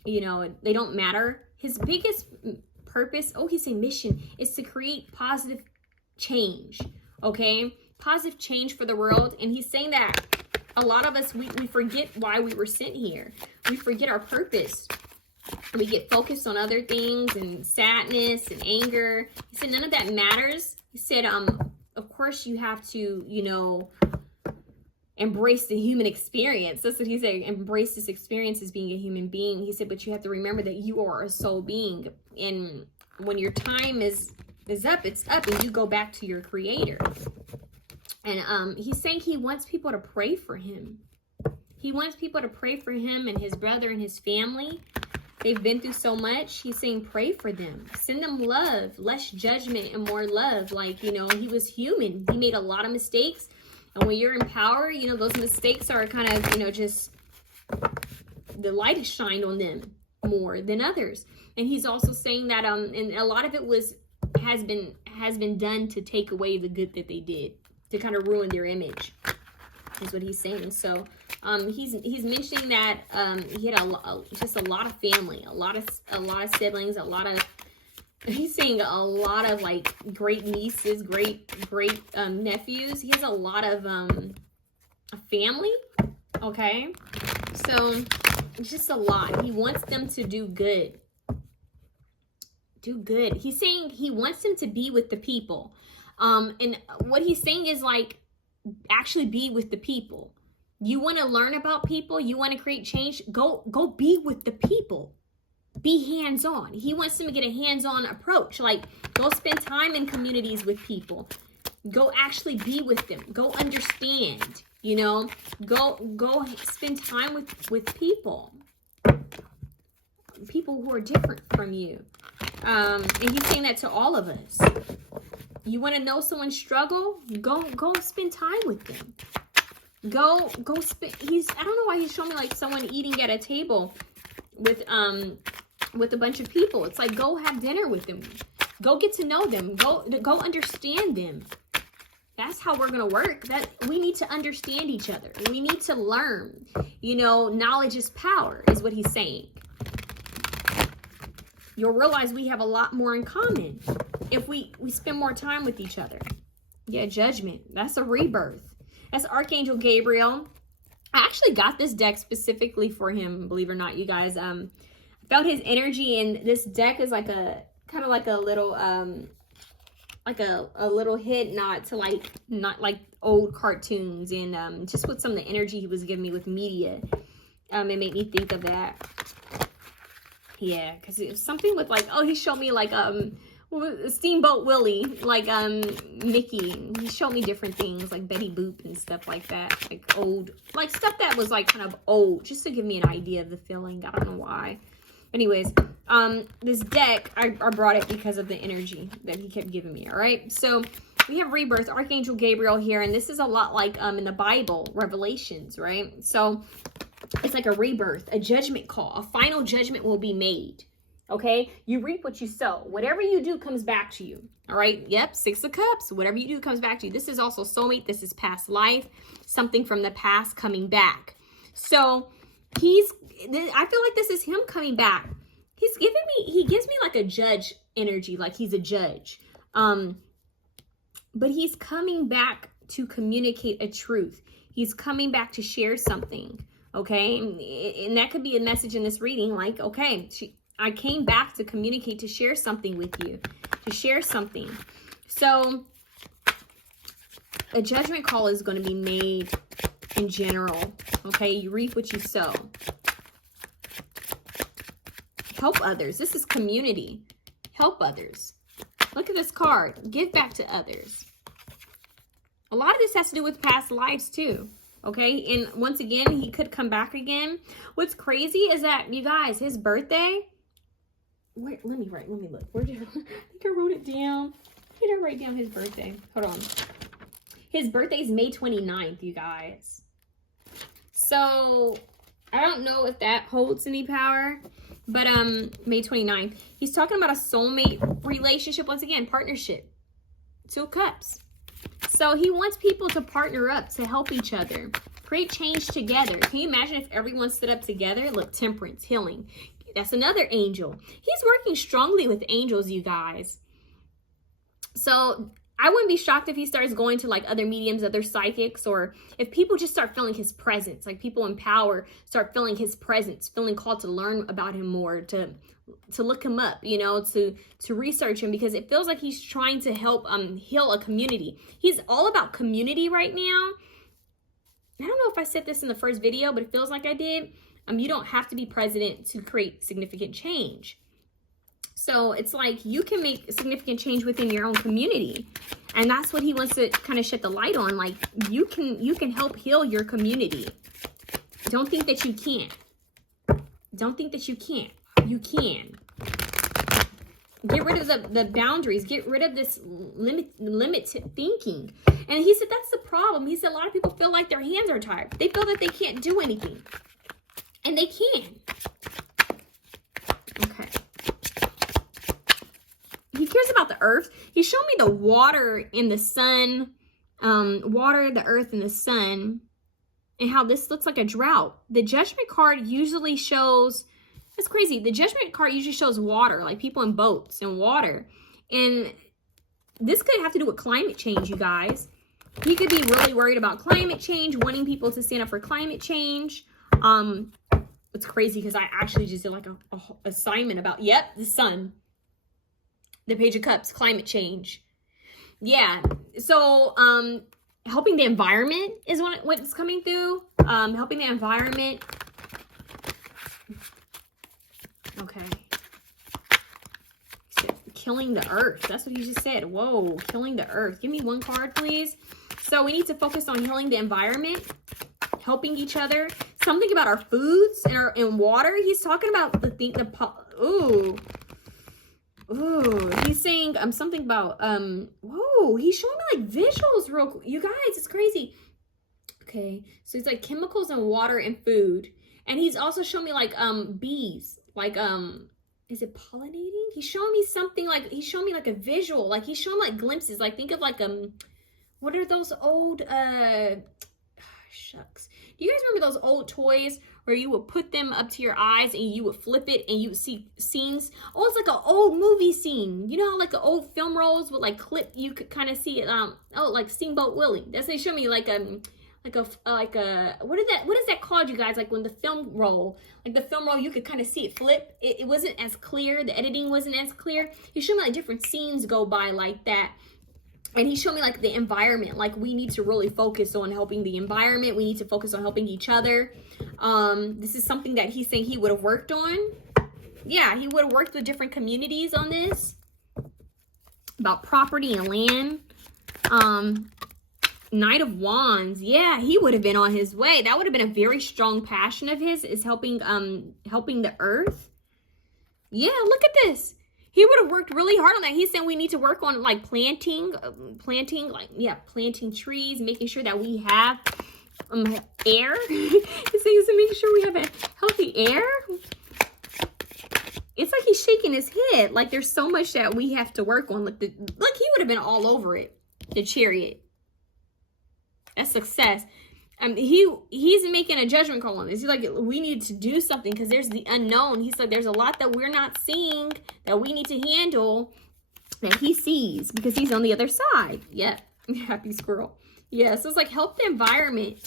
you know, they don't matter. His biggest purpose, he's saying mission, is to create positive change. Okay, positive change for the world. And he's saying that a lot of us, we forget why we were sent here. We forget our purpose. We get focused on other things and sadness and anger. He said none of that matters. He said, of course you have to, you know, embrace the human experience. That's what he said. Embrace this experience as being a human being. He said, but you have to remember that you are a soul being. And when your time is up, it's up, and you go back to your creator. And he's saying he wants people to pray for him. He wants people to pray for him and his brother and his family. They've been through so much. He's saying pray for them. Send them love, less judgment and more love. Like, you know, he was human. He made a lot of mistakes. And when you're in power, you know, those mistakes are kind of, you know, just the light is shined on them more than others. And he's also saying that and a lot of it has been done to take away the good that they did, to kind of ruin their image, is what he's saying. So he's mentioning that he had just a lot of family, a lot of siblings, he's saying a lot of like great nieces, great nephews. He has a lot of family. Okay, so it's just a lot. He wants them to do good. He's saying he wants them to be with the people. And what he's saying is like, actually be with the people. You want to learn about people, you want to create change, go be with the people. Be hands-on. He wants them to get a hands-on approach. Like, go spend time in communities with people. Go actually be with them. Go understand, you know. Go spend time with people. People who are different from you. And he's saying that to all of us. You want to know someone's struggle? Go spend time with them. Go spend. I don't know why he's showing me like someone eating at a table with a bunch of people. It's like, go have dinner with them. Go get to know them. Go understand them. That's how we're gonna work. That we need to understand each other. We need to learn. You know, knowledge is power, is what he's saying. You'll realize we have a lot more in common if we spend more time with each other. Yeah, judgment. That's a rebirth. That's Archangel Gabriel. I actually got this deck specifically for him, believe it or not, you guys. I felt his energy, and this deck is like a kind of like a little a little hit not like old cartoons, and just with some of the energy he was giving me with media, it made me think of that. Yeah, because it was something with like, he showed me like Steamboat Willie, like Mickey. He showed me different things like Betty Boop and stuff like that, like old, like stuff that was like kind of old, just to give me an idea of the feeling. I don't know why. Anyways, this deck, I brought it because of the energy that he kept giving me. All right, so we have rebirth, Archangel Gabriel here, and this is a lot like in the Bible, Revelations, right? So it's like a rebirth, a judgment call, a final judgment will be made. Okay, you reap what you sow. Whatever you do comes back to you. All right, yep, Six of Cups. Whatever you do comes back to you. This is also soulmate. This is past life, something from the past coming back. So I feel like this is him coming back. He gives me like a judge energy, like he's a judge. But he's coming back to communicate a truth. He's coming back to share something. Okay, and that could be a message in this reading, like, okay, I came back to communicate, to share something with you, to share something. So a judgment call is going to be made in general. Okay, you reap what you sow. Help others. This is community. Help others. Look at this card. Give back to others. A lot of this has to do with past lives too. Okay, and once again, he could come back again. What's crazy is that, you guys, his birthday. Wait, let me look. Where did I think I wrote it down? Did I write down his birthday? Hold on. His birthday is May 29th, you guys. So I don't know if that holds any power, but May 29th. He's talking about a soulmate relationship. Once again, partnership. 2 of Cups. So he wants people to partner up, to help each other, create change together. Can you imagine if everyone stood up together? Look, temperance, healing. That's another angel. He's working strongly with angels, you guys. So I wouldn't be shocked if he starts going to like other mediums, other psychics, or if people just start feeling his presence, like people in power start feeling his presence, feeling called to learn about him more, to look him up, you know, to research him, because it feels like he's trying to help heal a community. He's all about community right now. I don't know if I said this in the first video, but it feels like I did. You don't have to be president to create significant change. So it's like you can make significant change within your own community. And that's what he wants to kind of shed the light on. Like you can help heal your community. Don't think that you can't. Don't think that you can't. You can. Get rid of the boundaries. Get rid of this limited thinking. And he said that's the problem. He said a lot of people feel like their hands are tied. They feel that they can't do anything. And they can. Okay. He cares about the earth. He showed me the water and the sun. Water, the earth, and the sun. And how this looks like a drought. The judgment card usually shows... That's crazy. The judgment card usually shows water, like people in boats and water. And this could have to do with climate change, you guys. He could be really worried about climate change, wanting people to stand up for climate change. It's crazy because I actually just did like a assignment about, the sun. The Page of Cups, climate change. Yeah. So, helping the environment is what's coming through. Helping the environment. Okay. Killing the earth. That's what he just said. Whoa, killing the earth. Give me one card, please. So we need to focus on healing the environment, helping each other. Something about our foods and water. He's talking about he's saying something about whoa, he's showing me like visuals real quick. You guys, it's crazy. Okay, so it's like chemicals and water and food. And he's also showing me like bees. Like is it pollinating? He's showing me something like, he's showing me like a visual, like he's showing like glimpses, like think of like what are those old shucks, do you guys remember those old toys where you would put them up to your eyes and you would flip it and you would see scenes? Oh, it's like an old movie scene. You know how like the old film rolls would like clip, you could kind of see it, like Steamboat Willie. That's, they show me like a what is that called, you guys? Like when the film roll, you could kind of see it flip. It wasn't as clear. The editing wasn't as clear. He showed me like different scenes go by like that. And he showed me like the environment. Like we need to really focus on helping the environment. We need to focus on helping each other. This is something that he's saying he would have worked on. Yeah, he would have worked with different communities on this. About property and land. Knight of Wands. Yeah, he would have been on his way. That would have been a very strong passion of his, is helping the earth. Yeah, look at this. He would have worked really hard on that. He's saying we need to work on like planting trees, making sure that we have air. He's saying to make sure we have a healthy air. It's like he's shaking his head. Like there's so much that we have to work on. Look, he would have been all over it. The Chariot. That's success. He's making a judgment call on this. He's like, we need to do something because there's the unknown. He's like, there's a lot that we're not seeing that we need to handle that he sees because he's on the other side. Yeah, happy squirrel. Yeah, so it's like help the environment.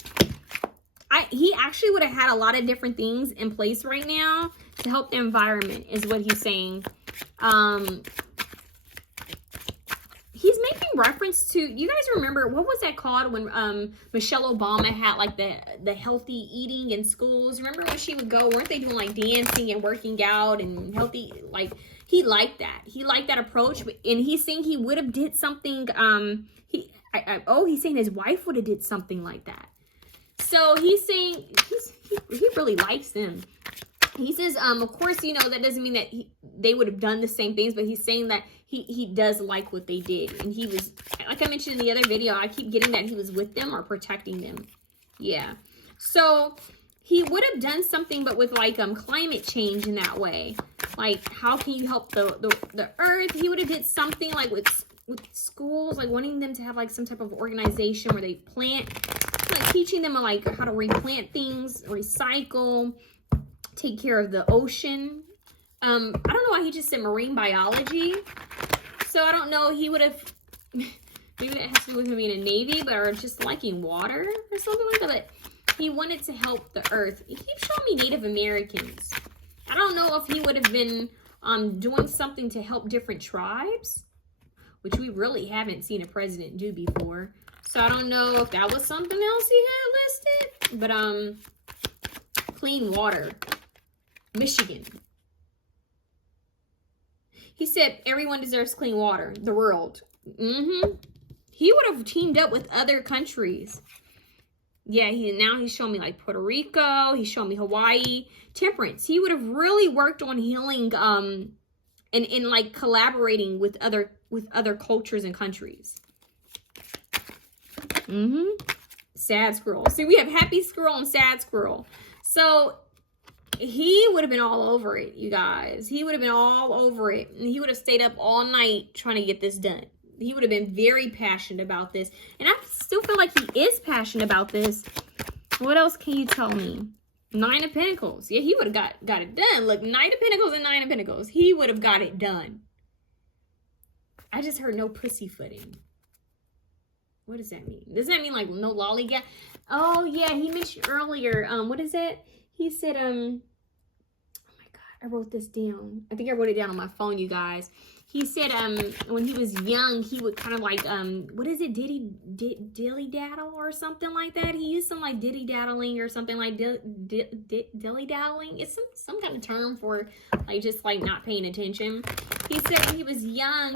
He actually would have had a lot of different things in place right now to help the environment is what he's saying. He's making reference to, you guys remember, what was that called when Michelle Obama had like the healthy eating in schools? Remember when she would go, weren't they doing like dancing and working out and healthy, like, he liked that. He liked that approach, and he's saying he would have did something, he's saying his wife would have did something like that. So he's saying, he really likes them. He says, of course, you know, that doesn't mean that they would have done the same things, but he's saying that he does like what they did. And he was, like I mentioned in the other video, I keep getting that he was with them or protecting them. Yeah. So he would have done something, but with like climate change in that way. Like, how can you help the earth? He would have did something like with schools, like wanting them to have like some type of organization where they plant, like teaching them like how to replant things, recycle, take care of the ocean. I don't know why he just said marine biology. So I don't know, he would have, maybe it has to do with him being in the Navy, but or just liking water or something like that. But he wanted to help the earth. He keeps showing me Native Americans. I don't know if he would have been doing something to help different tribes, which we really haven't seen a president do before. So I don't know if that was something else he had listed. But clean water. Michigan. He said everyone deserves clean water. The world. He would have teamed up with other countries. Yeah, now he's showing me like Puerto Rico. He's showing me Hawaii. Temperance. He would have really worked on healing and like collaborating with other cultures and countries. Sad squirrel. See, we have happy squirrel and sad squirrel. So he would have been all over it, you guys. He would have been all over it. And he would have stayed up all night trying to get this done. He would have been very passionate about this. And I still feel like he is passionate about this. What else can you tell me? 9 of Pentacles. Yeah, he would have got it done. Look, 9 of Pentacles and 9 of Pentacles. He would have got it done. I just heard no pussyfooting. What does that mean? Does that mean like no lollygag? Oh, yeah, he mentioned earlier. What is it? He said, oh my God, I wrote this down. I think I wrote it down on my phone, you guys. He said, when he was young, he would kind of like, what is it? Dilly daddle or something like that. He used some like diddy daddling or something like dilly daddling. It's some kind of term for like, just like not paying attention. He said when he was young,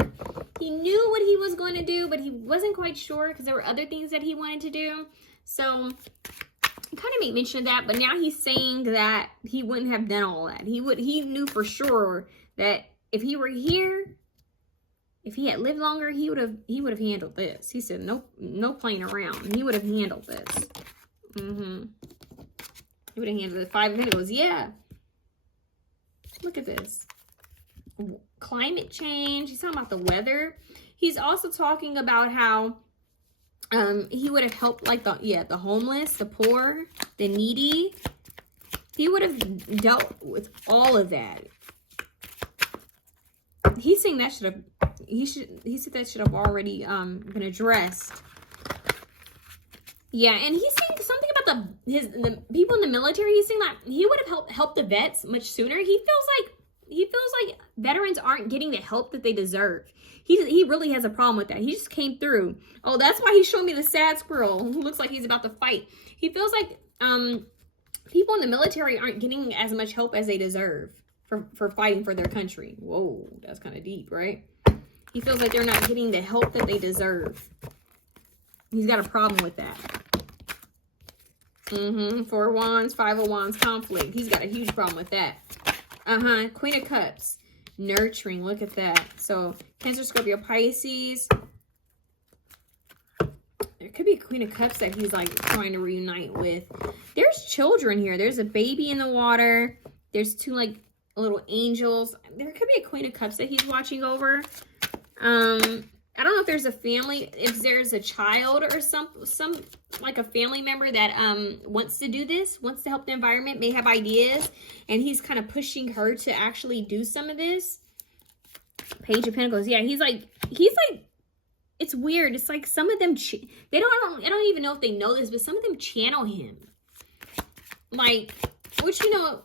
he knew what he was going to do, but he wasn't quite sure because there were other things that he wanted to do. So kind of made mention of that, but now he's saying that he wouldn't have done all that. He knew for sure that if he were here, if he had lived longer, he would have handled this. He said no playing around. He would have handled this. He would have handled the 5 of Pentacles. Yeah. Look at this. Climate change. He's talking about the weather. He's also talking about how he would have helped like the homeless, the poor, the needy. He would have dealt with all of that. He's saying that he said that should have already been addressed. Yeah, and he's saying something about the people in the military. He's saying that he would have helped the vets much sooner. He feels like veterans aren't getting the help that they deserve. He really has a problem with that. He just came through. Oh, that's why he's showing me the sad squirrel who looks like he's about to fight. He feels like people in the military aren't getting as much help as they deserve for fighting for their country. Whoa, that's kind of deep, right? He feels like they're not getting the help that they deserve. He's got a problem with that. 4 of Wands, 5 of Wands, conflict. He's got a huge problem with that. Queen of Cups. Nurturing. Look at that. So, Cancer, Scorpio, Pisces. There could be a Queen of Cups that he's like trying to reunite with. There's children here. There's a baby in the water. There's 2 like little angels. There could be a Queen of Cups that he's watching over. I don't know if there's a family, if there's a child or some like a family member that wants to do this, wants to help the environment, may have ideas, and he's kind of pushing her to actually do some of this. Page of Pentacles. Yeah, he's like it's weird. It's like some of them I don't even know if they know this, but some of them channel him. Like which, you know,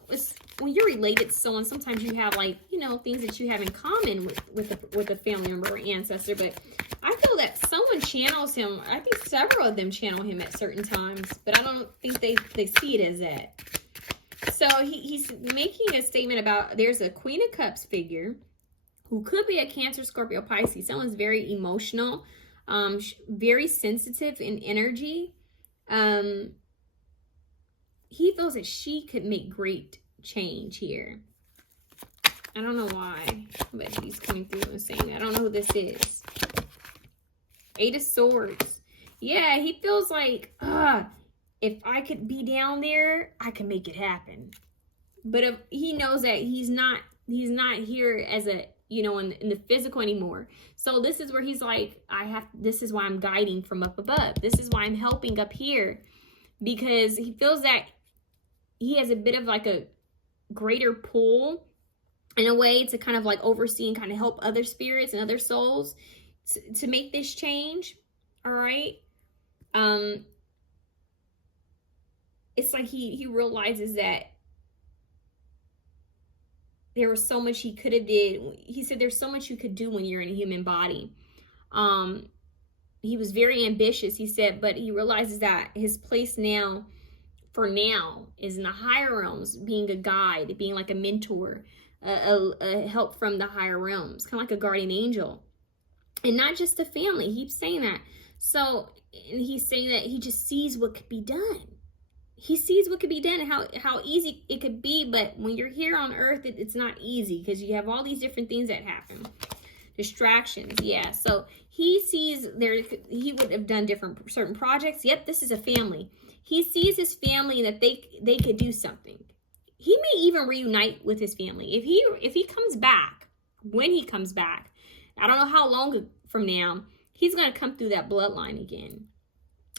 when you're related to someone, sometimes you have, like, you know, things that you have in common with a family member or ancestor. But I feel that someone channels him. I think several of them channel him at certain times, but I don't think they see it as that. So he's making a statement about there's a Queen of Cups figure who could be a Cancer, Scorpio, Pisces. Someone's very emotional, very sensitive in energy. He feels that she could make great change here. I don't know why, but he's coming through and saying that. I don't know who this is. Eight of Swords. Yeah, he feels like, if I could be down there, I can make it happen. But if he knows that he's not here as a, you know, in the physical anymore. So this is where he's like, this is why I'm guiding from up above. This is why I'm helping up here. Because he feels that he has a bit of like a greater pull in a way to kind of like oversee and kind of help other spirits and other souls to make this change. All right. It's like he realizes that there was so much he could have did. He said there's so much you could do when you're in a human body. He was very ambitious, he said, but he realizes that his place now, for now, is in the higher realms, being a guide, being like a mentor, a help from the higher realms, kind of like a guardian angel. And not just the family. He keeps saying that. So, and he's saying that he just sees what could be done. He sees what could be done and how easy it could be. But when you're here on earth, it's not easy because you have all these different things that happen. Distractions, yeah. So he sees he would have done certain projects. Yep, this is a family. He sees his family that they could do something. He may even reunite with his family. If he comes back, when he comes back, I don't know how long from now, he's going to come through that bloodline again.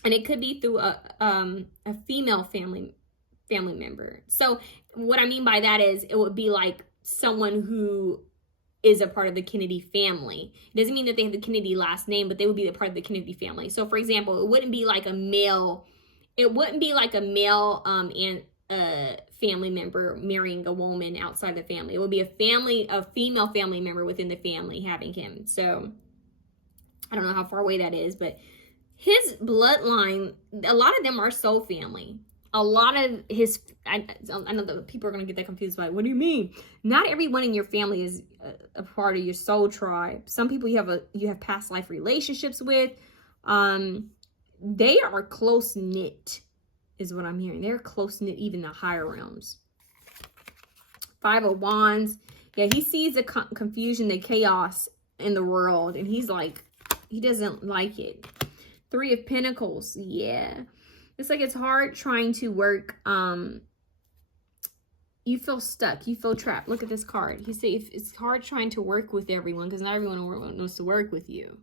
And it could be through a female family member. So what I mean by that is it would be like someone who is a part of the Kennedy family. It doesn't mean that they have the Kennedy last name, but they would be a part of the Kennedy family. So for example, it wouldn't be like a male and family member marrying a woman outside the family. It would be a female family member within the family having him. So I don't know how far away that is, but his bloodline, a lot of them are soul family. A lot of his, I know that people are going to get that confused by, what do you mean? Not everyone in your family is a part of your soul tribe. Some people you have past life relationships with. They are close knit, is what I'm hearing. They're close knit, even the higher realms. Five of Wands. Yeah, he sees the confusion, the chaos in the world, and he's like, he doesn't like it. Three of Pentacles. Yeah. It's like it's hard trying to work. You feel stuck. You feel trapped. Look at this card. He said it's hard trying to work with everyone because not everyone wants to work with you.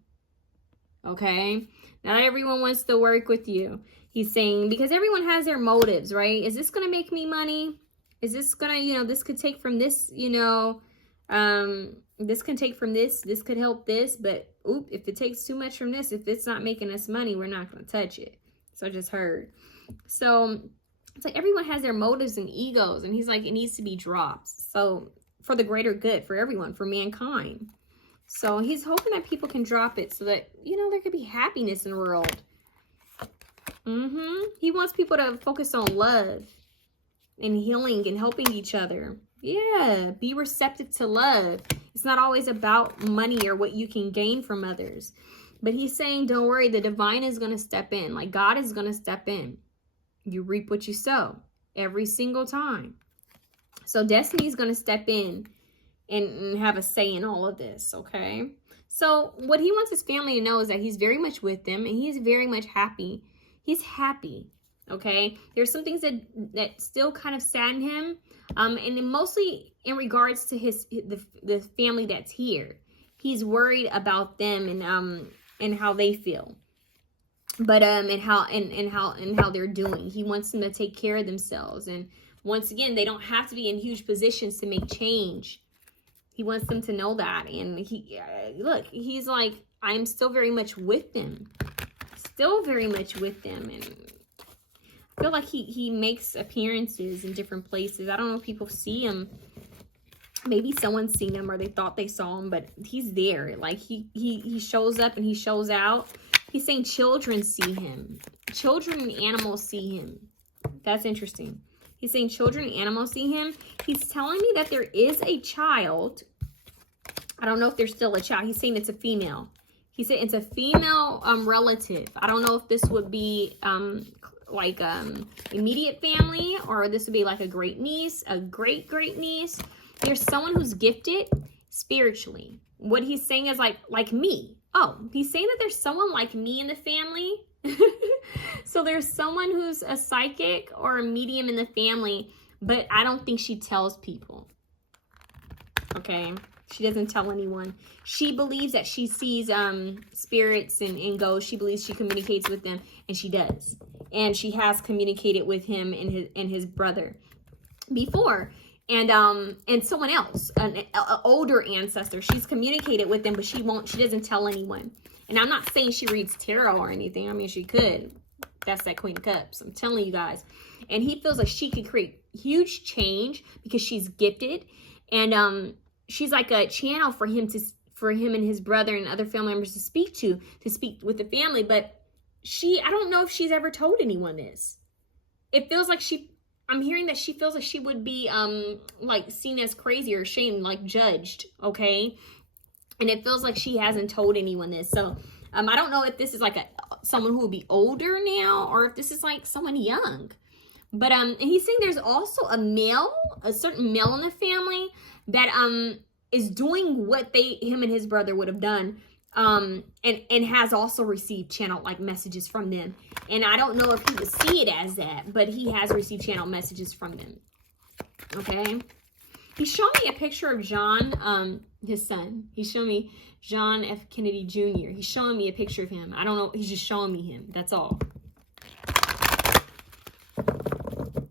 Okay? Not everyone wants to work with you. He's saying because everyone has their motives, right? Is this going to make me money? Is this going to, this could take from this, this can take from this. This could help this. But, if it takes too much from this, if it's not making us money, we're not going to touch it. So I just heard. So it's like everyone has their motives and egos. And he's like, it needs to be dropped. So for the greater good, for everyone, for mankind. So he's hoping that people can drop it so that, there could be happiness in the world. He wants people to focus on love and healing and helping each other. Yeah, be receptive to love. It's not always about money or what you can gain from others. But he's saying, don't worry, the divine is going to step in. Like God is going to step in. You reap what you sow every single time. So destiny is going to step in and have a say in all of this, okay? So what he wants his family to know is that he's very much with them and he's very much happy. He's happy, okay? There's some things that still kind of sadden him, and mostly in regards to the family that's here. He's worried about them and how they feel, but and how they're doing. He wants them to take care of themselves, and once again, they don't have to be in huge positions to make change. He wants them to know that, and he's like, I'm still very much with them. Still very much with them. And I feel like he makes appearances in different places. I don't know if people see him. Maybe someone's seen him or they thought they saw him, but he's there. Like he shows up and he shows out. He's saying children see him. Children and animals see him. That's interesting. He's saying children and animals see him. He's telling me that there is a child. I don't know if there's still a child. He's saying it's a female. He said it's a female relative. I don't know if this would be immediate family, or this would be like a great niece, a great niece. There's someone who's gifted spiritually. What he's saying is like me. Oh, he's saying that there's someone like me in the family. So there's someone who's a psychic or a medium in the family, but I don't think she tells people. Okay? She doesn't tell anyone. She believes that she sees spirits and ghosts. She believes she communicates with them, and she does. And she has communicated with him and his brother before. And someone else, an older ancestor, she's communicated with them, but she doesn't tell anyone. And I'm not saying she reads tarot or anything. I mean, she could. That's that Queen of Cups. I'm telling you guys. And he feels like she could create huge change because she's gifted. And she's like a channel for him and his brother and other family members to speak with the family. But I don't know if she's ever told anyone this. It feels like I'm hearing that she feels like she would be like seen as crazy or shamed, like judged, okay? And it feels like she hasn't told anyone this. So I don't know if this is like someone who would be older now, or if this is like someone young. But and he's saying there's also a certain male in the family that is doing what him and his brother would have done. And has also received channel like messages from them. And I don't know if he would see it as that, but he has received channel messages from them. Okay. He showed me a picture of John, his son. He showed me John F. Kennedy Jr. He's showing me a picture of him. I don't know. He's just showing me him. That's all.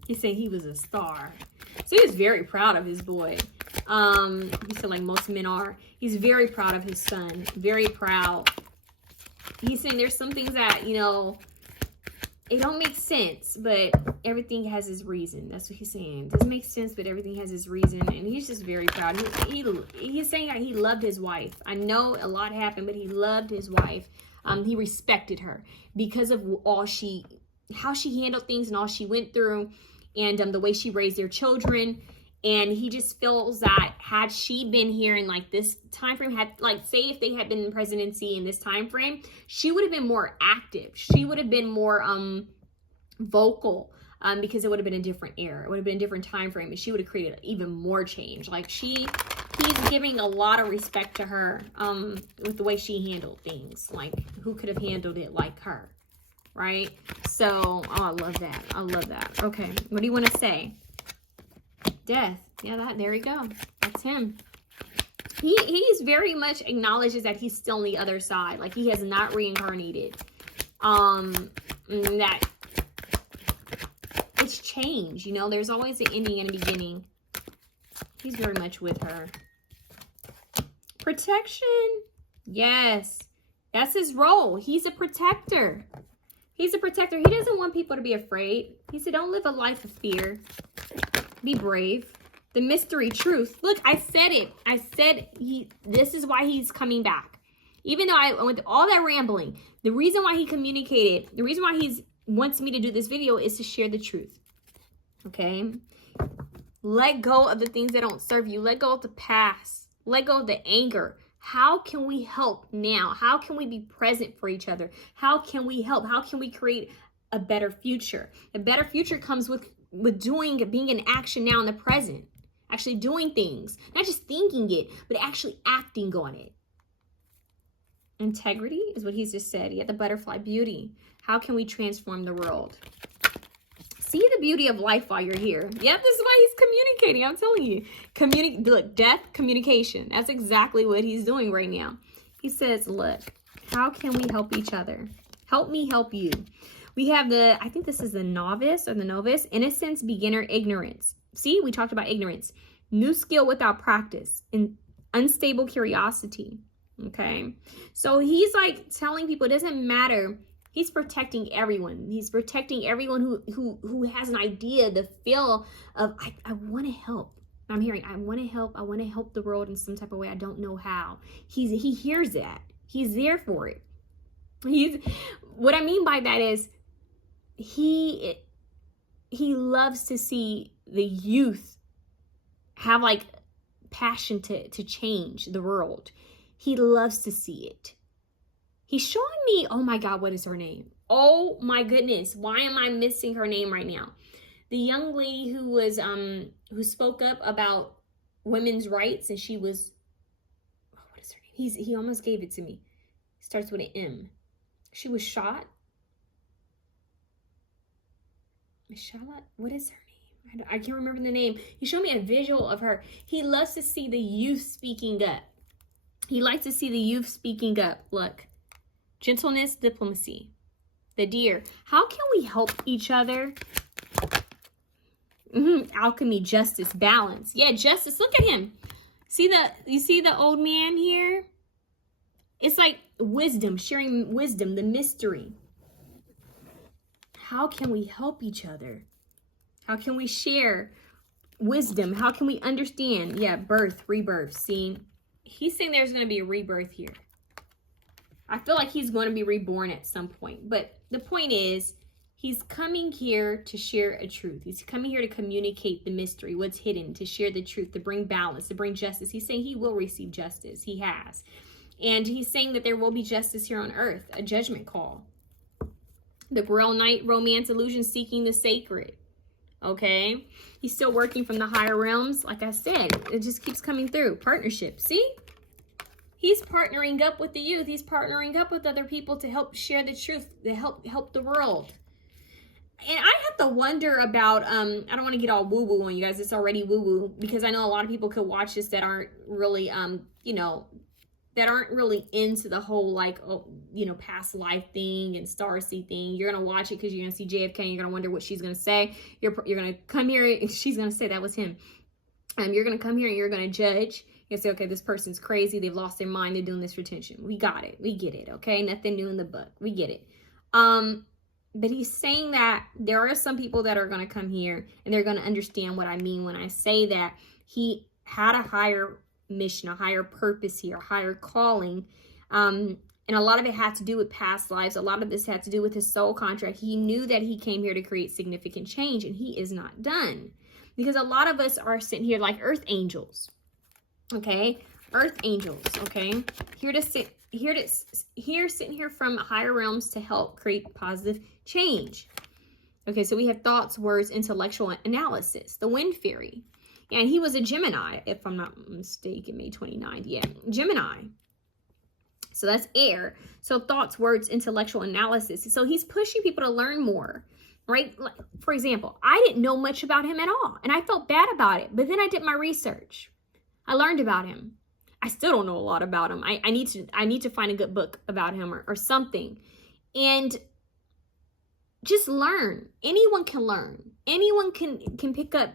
He said he was a star. So he was very proud of his boy. He said like most men are. He's very proud of his son. Very proud. He's saying there's some things that, it don't make sense, but everything has his reason. That's what he's saying. It doesn't make sense, but everything has his reason. And he's just very proud. He's saying that he loved his wife. I know a lot happened, but he loved his wife. He respected her because of how she handled things and all she went through, and the way she raised their children. And he just feels that had she been here in like this time frame, say if they had been in presidency in this time frame, she would have been more active. She would have been more vocal because it would have been a different era. It would have been a different time frame, and she would have created even more change. Like he's giving a lot of respect to her with the way she handled things. Like who could have handled it like her, right? So I love that. I love that. Okay, what do you want to say? Death. Yeah, there we go. That's him. He's very much acknowledges that he's still on the other side. Like he has not reincarnated. That it's change. There's always an ending and a beginning. He's very much with her. Protection. Yes. That's his role. He's a protector. He's a protector. He doesn't want people to be afraid. He said, don't live a life of fear. Be brave. The mystery truth. Look, I said it. I said this is why he's coming back. Even though with all that rambling, the reason why he communicated, the reason why he wants me to do this video is to share the truth. Okay? Let go of the things that don't serve you. Let go of the past. Let go of the anger. How can we help now? How can we be present for each other? How can we help? How can we create a better future? A better future comes with being in action now in the present. Actually doing things. Not just thinking it, but actually acting on it. Integrity is what he's just said. He had the butterfly beauty. How can we transform the world? See the beauty of life while you're here. Yep, this is why he's communicating. I'm telling you. Look, death, communication. That's exactly what he's doing right now. He says, look, how can we help each other? Help me help you. We have I think this is the novice. Innocence, beginner, ignorance. See, we talked about ignorance. New skill without practice. And unstable curiosity. Okay. So he's like telling people it doesn't matter He's protecting everyone. He's protecting everyone who has an idea, the feel of, I want to help. I'm hearing, I want to help. I want to help the world in some type of way. I don't know how. He hears that. He's there for it. What I mean by that is he loves to see the youth have like passion to change the world. He loves to see it. He's showing me, oh my God, what is her name? Oh my goodness, why am I missing her name right now? The young lady who was who spoke up about women's rights, and she was, oh, what is her name? He almost gave it to me. Starts with an M. She was shot. Michelle, what is her name? I can't remember the name. He showed me a visual of her. He loves to see the youth speaking up. He likes to see the youth speaking up. Look, gentleness, diplomacy. The deer. How can we help each other? Alchemy, justice, balance. Yeah, justice. Look at him. You see the old man here? It's like wisdom, sharing wisdom, the mystery. How can we help each other? How can we share wisdom? How can we understand? Yeah, birth, rebirth. See, he's saying there's going to be a rebirth here. I feel like he's going to be reborn at some point. But the point is, he's coming here to share a truth. He's coming here to communicate the mystery, what's hidden, to share the truth, to bring balance, to bring justice. He's saying he will receive justice. He has. And he's saying that there will be justice here on earth, a judgment call. The Grail Knight, romance, illusion, seeking the sacred. Okay? He's still working from the higher realms. Like I said, it just keeps coming through. Partnership. See? He's partnering up with the youth. He's partnering up with other people to help share the truth, to help the world. And I have to wonder about, I don't want to get all woo-woo on you guys. It's already woo-woo, because I know a lot of people could watch this that aren't really, that aren't really into the whole, like, past life thing and starseed thing. You're going to watch it because you're going to see JFK and you're going to wonder what she's going to say. You're going to come here and she's going to say that was him. You're going to come here and you're going to judge. You're going to say, okay, this person's crazy. They've lost their mind. They're doing this for attention. We got it. We get it. Okay. Nothing new in the book. We get it. But he's saying that there are some people that are going to come here and they're going to understand what I mean when I say that he had a higher mission, a higher purpose here, a higher calling. And a lot of it had to do with past lives. A lot of this had to do with his soul contract. He knew that he came here to create significant change, and he is not done. Because a lot of us are sitting here like earth angels. Okay? Earth angels, okay? Sitting here from higher realms to help create positive change. Okay, so we have thoughts, words, intellectual analysis. The wind fairy. Yeah, and he was a Gemini, if I'm not mistaken, May 29th. Yeah, Gemini. So that's air. So thoughts, words, intellectual analysis. So he's pushing people to learn more, right? Like, for example, I didn't know much about him at all, and I felt bad about it. But then I did my research. I learned about him. I still don't know a lot about him. I need to find a good book about him or something. And just learn. Anyone can learn. Anyone can pick up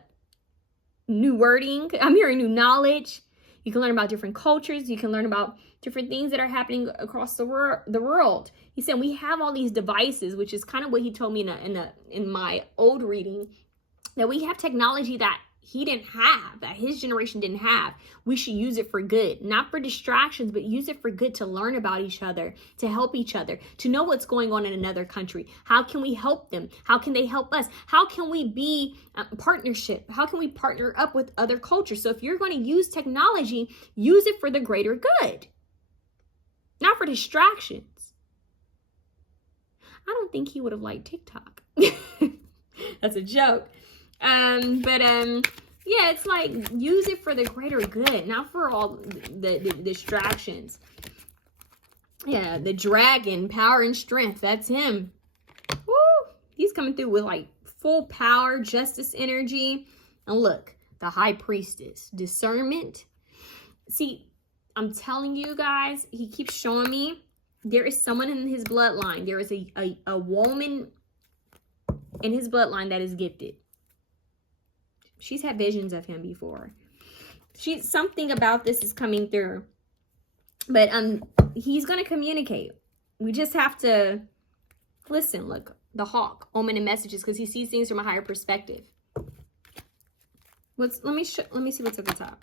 new wording. I'm hearing new knowledge. You can learn about different cultures. You can learn about different things that are happening across the world. He said we have all these devices, which is kind of what he told me in my old reading, that we have technology that he didn't have, that his generation didn't have. We should use it for good, not for distractions, but use it for good, to learn about each other, to help each other, to know what's going on in another country. How can we help them? How can they help us? How can we be partnership? How can we partner up with other cultures? So if you're going to use technology, use it for the greater good, not for distractions. I don't think he would have liked TikTok. That's a joke. Yeah, it's like, use it for the greater good, not for all the distractions. Yeah, the dragon, power and strength, that's him. Woo! He's coming through with like full power, justice energy. And look, the high priestess, discernment. See, I'm telling you guys, he keeps showing me there is someone in his bloodline. There is a woman in his bloodline that is gifted. She's had visions of him before. Something about this is coming through. But he's going to communicate. We just have to Listen, look, the hawk, omen and messages, because he sees things from a higher perspective. Let me see what's at the top.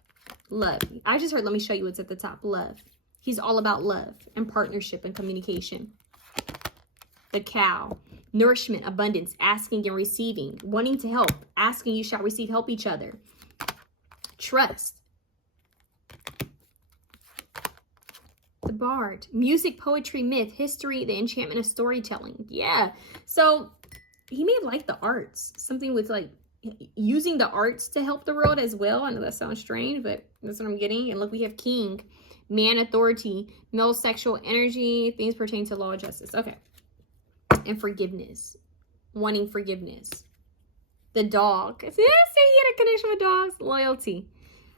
Love. I just heard, let me show you what's at the top. Love. He's all about love and partnership and communication. The cow. Nourishment, abundance, asking and receiving, wanting to help, asking you shall receive, help each other. Trust. The bard. Music, poetry, myth, history, the enchantment of storytelling. Yeah. So he may like the arts. Something with like using the arts to help the world as well. I know that sounds strange, but that's what I'm getting. And look, we have king, man, authority, male sexual energy, things pertaining to law and justice. Okay. And forgiveness. Wanting forgiveness. The dog. See, he had a connection with dogs. Loyalty.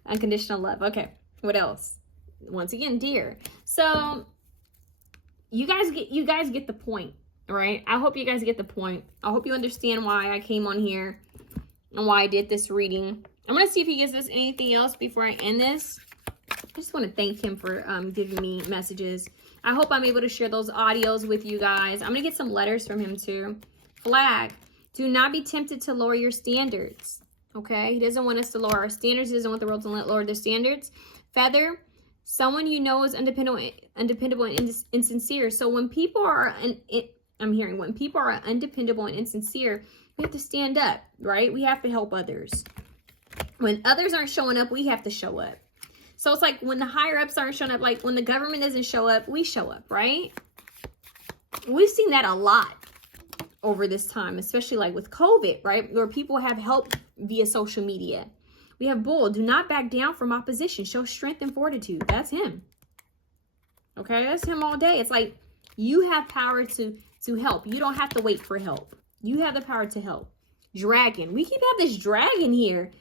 Unconditional love. Okay. What else? Once again, deer. So you guys get the point, right? I hope you guys get the point. I hope you understand why I came on here and why I did this reading. I'm going to see if he gives us anything else before I end this. I just want to thank him for giving me messages. I hope I'm able to share those audios with you guys. I'm going to get some letters from him too. Flag. Do not be tempted to lower your standards. Okay? He doesn't want us to lower our standards. He doesn't want the world to lower their standards. Feather. Someone you know is undependable and insincere. So when people are, when people are undependable and insincere, we have to stand up, right? We have to help others. When others aren't showing up, we have to show up. So it's like when the higher ups aren't showing up, like when the government doesn't show up, we show up, right? We've seen that a lot over this time, especially like with COVID, right? Where people have helped via social media. We have bull. Do not back down from opposition. Show strength and fortitude. That's him. Okay, that's him all day. It's like you have power to help. You don't have to wait for help. You have the power to help. Dragon. We keep having this dragon here.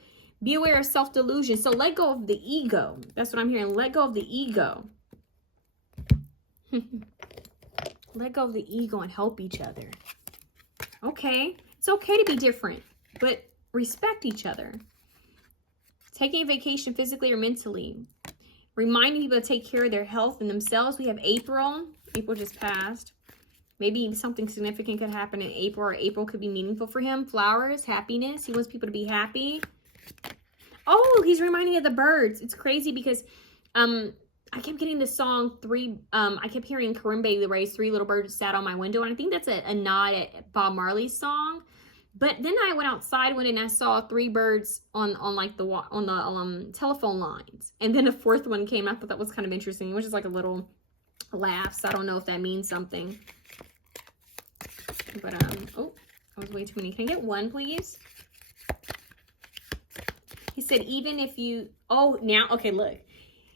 Be aware of self-delusion. So let go of the ego. That's what I'm hearing. Let go of the ego. Let go of the ego and help each other. Okay. It's okay to be different, but respect each other. Taking a vacation physically or mentally. Reminding people to take care of their health and themselves. We have April. April just passed. Maybe something significant could happen in April, or April could be meaningful for him. Flowers, happiness. He wants people to be happy. Oh, he's reminding me of the birds. It's crazy because I kept getting this song, I kept hearing Karimbe the Rays, Three Little Birds Sat on My Window. And I think that's a nod at Bob Marley's song. But then I went outside one day and I saw three birds on the telephone lines. And then a fourth one came. I thought that was kind of interesting. It was just like a little laugh. So I don't know if that means something. But, oh, that was way too many. Can I get one, please? He said, even if you, okay, look.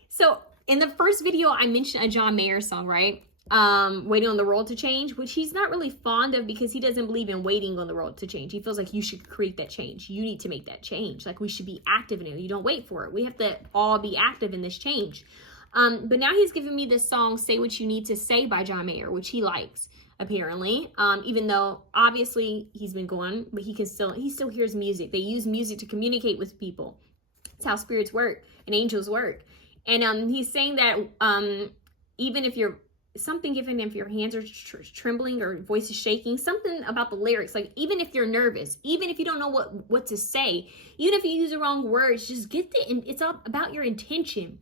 So in the first video, I mentioned a John Mayer song, right? Waiting on the world to change, which he's not really fond of because he doesn't believe in waiting on the world to change. He feels like you should create that change. You need to make that change. Like we should be active in it. You don't wait for it. We have to all be active in this change. But now he's giving me this song, Say What You Need to Say by John Mayer, which he likes, apparently. Even though obviously he's been gone, but he still hears music. They use music to communicate with people. It's how spirits work and angels work. And he's saying that even if you're something, given if your hands are trembling or voice is shaking, something about the lyrics, like even if you're nervous, even if you don't know what to say, even if you use the wrong words, just it's all about your intention.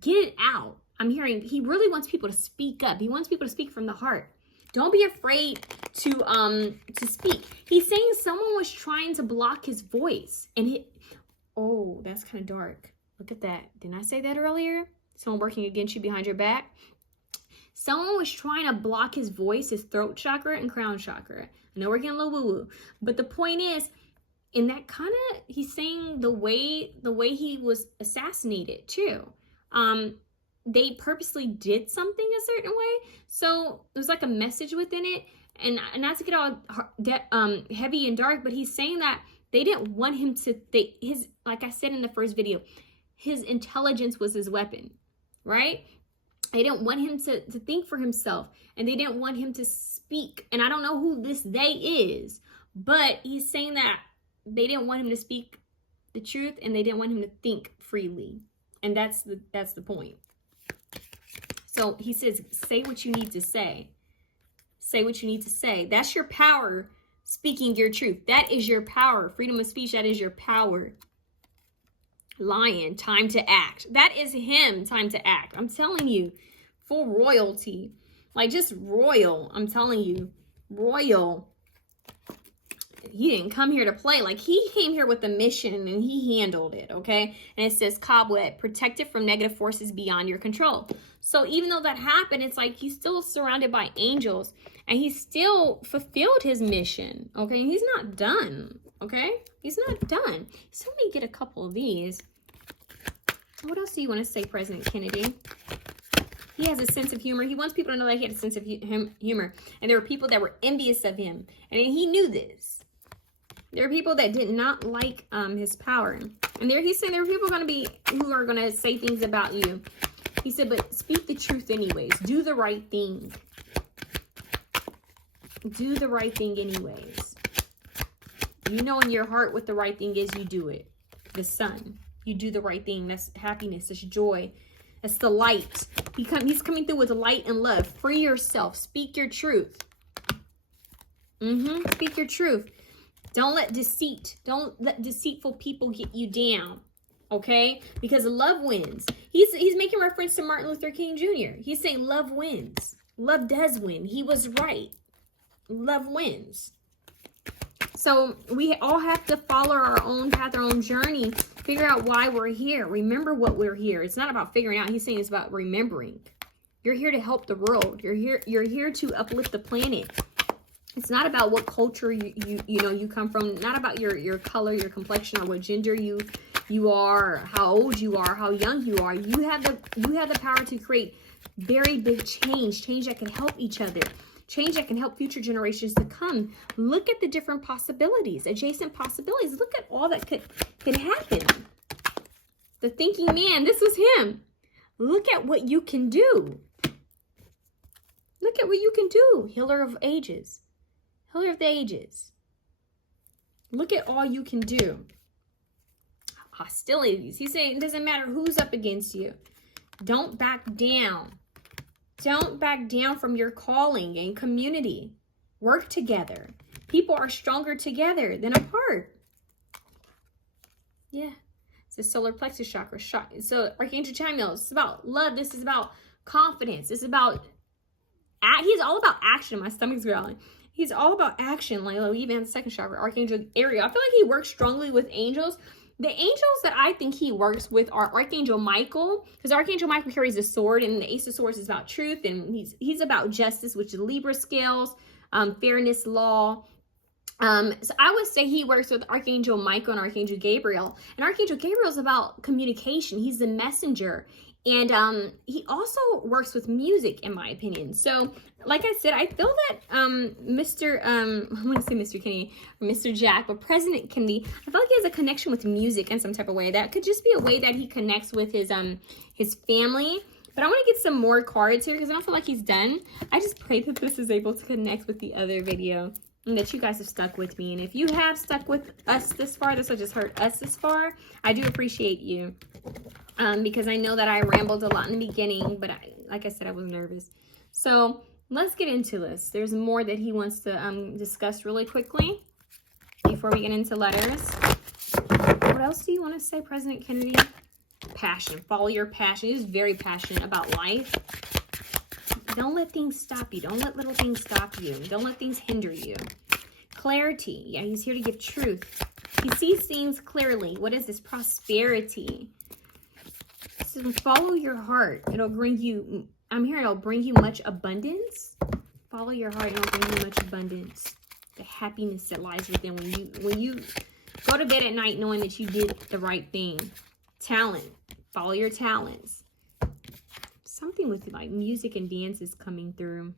Get it out. I'm hearing he really wants people to speak up. He wants people to speak from the heart. Don't be afraid to speak. He's saying someone was trying to block his voice, and oh, that's kind of dark. Look at that. Didn't I say that earlier? Someone working against you behind your back. Someone was trying to block his voice, his throat chakra and crown chakra. I know we're getting a little woo-woo, but the point is, in that kind of, he's saying the way he was assassinated too. They purposely did something a certain way, so there's like a message within it, and not to get all heavy and dark, but he's saying that they didn't want him to. Like I said in the first video, his intelligence was his weapon, right? They didn't want him to think for himself, and they didn't want him to speak. And I don't know who this they is, but he's saying that they didn't want him to speak the truth, and they didn't want him to think freely. And that's the point. So he says, say what you need to say. Say what you need to say. That's your power, speaking your truth. That is your power. Freedom of speech, that is your power. Lion, time to act. That is him, time to act. I'm telling you, full royalty. Like just royal, I'm telling you, royal. He didn't come here to play. Like he came here with a mission and he handled it, okay? And it says cobweb, protected from negative forces beyond your control. So even though that happened, it's like he's still surrounded by angels and he still fulfilled his mission, okay? He's not done, okay? He's not done. So let me get a couple of these. What else do you want to say, President Kennedy? He has a sense of humor. He wants people to know that he had a sense of humor. And there were people that were envious of him. And he knew this. There are people that did not like his power. And he's saying there are people who are going to say things about you. He said, but speak the truth anyways. Do the right thing. Do the right thing anyways. You know in your heart what the right thing is, you do it. The sun. You do the right thing. That's happiness. That's joy. That's the light. He's coming through with light and love. Free yourself. Speak your truth. Speak your truth. Don't let deceitful people get you down. Okay? Because love wins. He's making reference to Martin Luther King Jr. He's saying love wins. Love does win. He was right. Love wins. So we all have to follow our own path, our own journey, figure out why we're here. Remember what we're here. It's not about figuring out. He's saying it's about remembering. You're here to help the world. You're here to uplift the planet. It's not about what culture you come from, not about your color, your complexion, or what gender you are, how old you are, how young you are. You have the power to create very big change that can help each other. Change that can help future generations to come. Look at the different possibilities, adjacent possibilities. Look at all that could happen. The thinking man, this was him. Look at what you can do. Look at what you can do. Healer of ages. Healer of the ages. Look at all you can do. Hostilities. He's saying it doesn't matter who's up against you. Don't back down. Don't back down from your calling and community. Work together. People are stronger together than apart. Yeah. It's the solar plexus chakra. So Archangel Chamuel, it's about love. This is about confidence. It's about, he's all about action. My stomach's growling. He's all about action. Like even the second chakra, Archangel Ariel. I feel like he works strongly with angels. The angels that I think he works with are Archangel Michael, because Archangel Michael carries a sword, and the Ace of Swords is about truth, and he's about justice, which is Libra scales, fairness, law. So I would say he works with Archangel Michael and Archangel Gabriel. And Archangel Gabriel is about communication. He's the messenger. And he also works with music, in my opinion. So, like I said, I feel that I'm going to say Mr. Kennedy, or Mr. Jack, but President Kennedy, I feel like he has a connection with music in some type of way. That could just be a way that he connects with his family. But I want to get some more cards here because I don't feel like he's done. I just pray that this is able to connect with the other video and that you guys have stuck with me. And if you have stuck with us this far, this will just hurt us this far, I do appreciate you. Because I know that I rambled a lot in the beginning, but like I said, I was nervous. So let's get into this. There's more that he wants to discuss really quickly before we get into letters. What else do you want to say, President Kennedy? Passion. Follow your passion. He's very passionate about life. Don't let things stop you. Don't let little things stop you. Don't let things hinder you. Clarity. Yeah, he's here to give truth. He sees things clearly. What is this? Prosperity. So follow your heart. It'll bring you, it'll bring you much abundance. Follow your heart and it'll bring you much abundance. The happiness that lies within when you go to bed at night knowing that you did the right thing. Talent. Follow your talents. Something with like music and dance is coming through.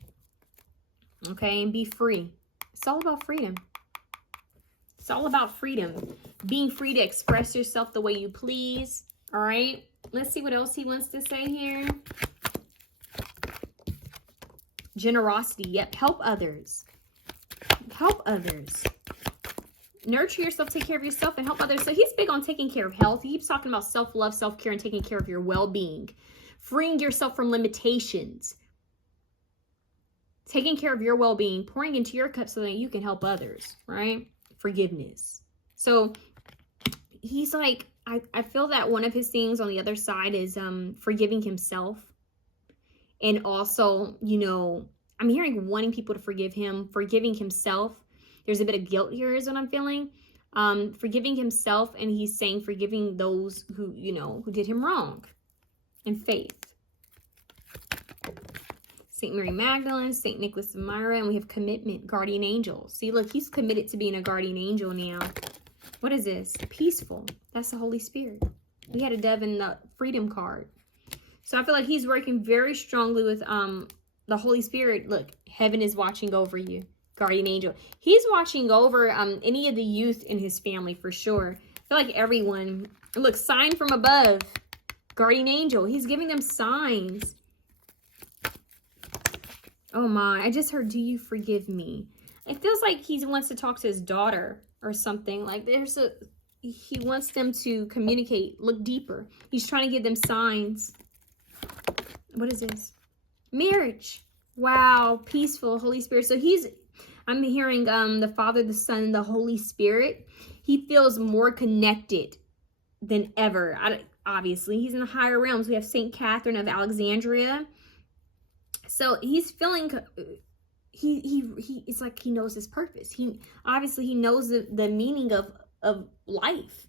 Okay, and be free. It's all about freedom. It's all about freedom. Being free to express yourself the way you please. All right. Let's see what else he wants to say here. Generosity. Yep. Help others. Help others. Nurture yourself, take care of yourself, and help others. So he's big on taking care of health. He keeps talking about self-love, self-care, and taking care of your well-being. Freeing yourself from limitations. taking care of your well-being, pouring into your cup so that you can help others, right? Forgiveness. So he's like, I feel that one of his things on the other side is forgiving himself. And also, you know, I'm hearing wanting people to forgive him, forgiving himself. There's a bit of guilt here is what I'm feeling. Forgiving himself, and he's saying forgiving those who, you know, who did him wrong. And faith. St. Mary Magdalene, St. Nicholas of Myra, and we have commitment, guardian angel. See, look, he's committed to being a guardian angel now. What is this? Peaceful. That's the Holy Spirit. We had a dove in the freedom card. So I feel like he's working very strongly with the Holy Spirit. Look, heaven is watching over you. Guardian angel. He's watching over any of the youth in his family for sure. I feel like everyone. Look, sign from above. Guardian angel. He's giving them signs. Oh my, I just heard, do you forgive me? It feels like he wants to talk to his daughter or something. Like he wants them to communicate, look deeper. He's trying to give them signs. What is this? Marriage. Wow, peaceful, Holy Spirit. So I'm hearing the Father, the Son, and the Holy Spirit. He feels more connected than ever. Obviously, he's in the higher realms. We have St. Catherine of Alexandria. So he's feeling, it's like he knows his purpose. He knows the meaning of life.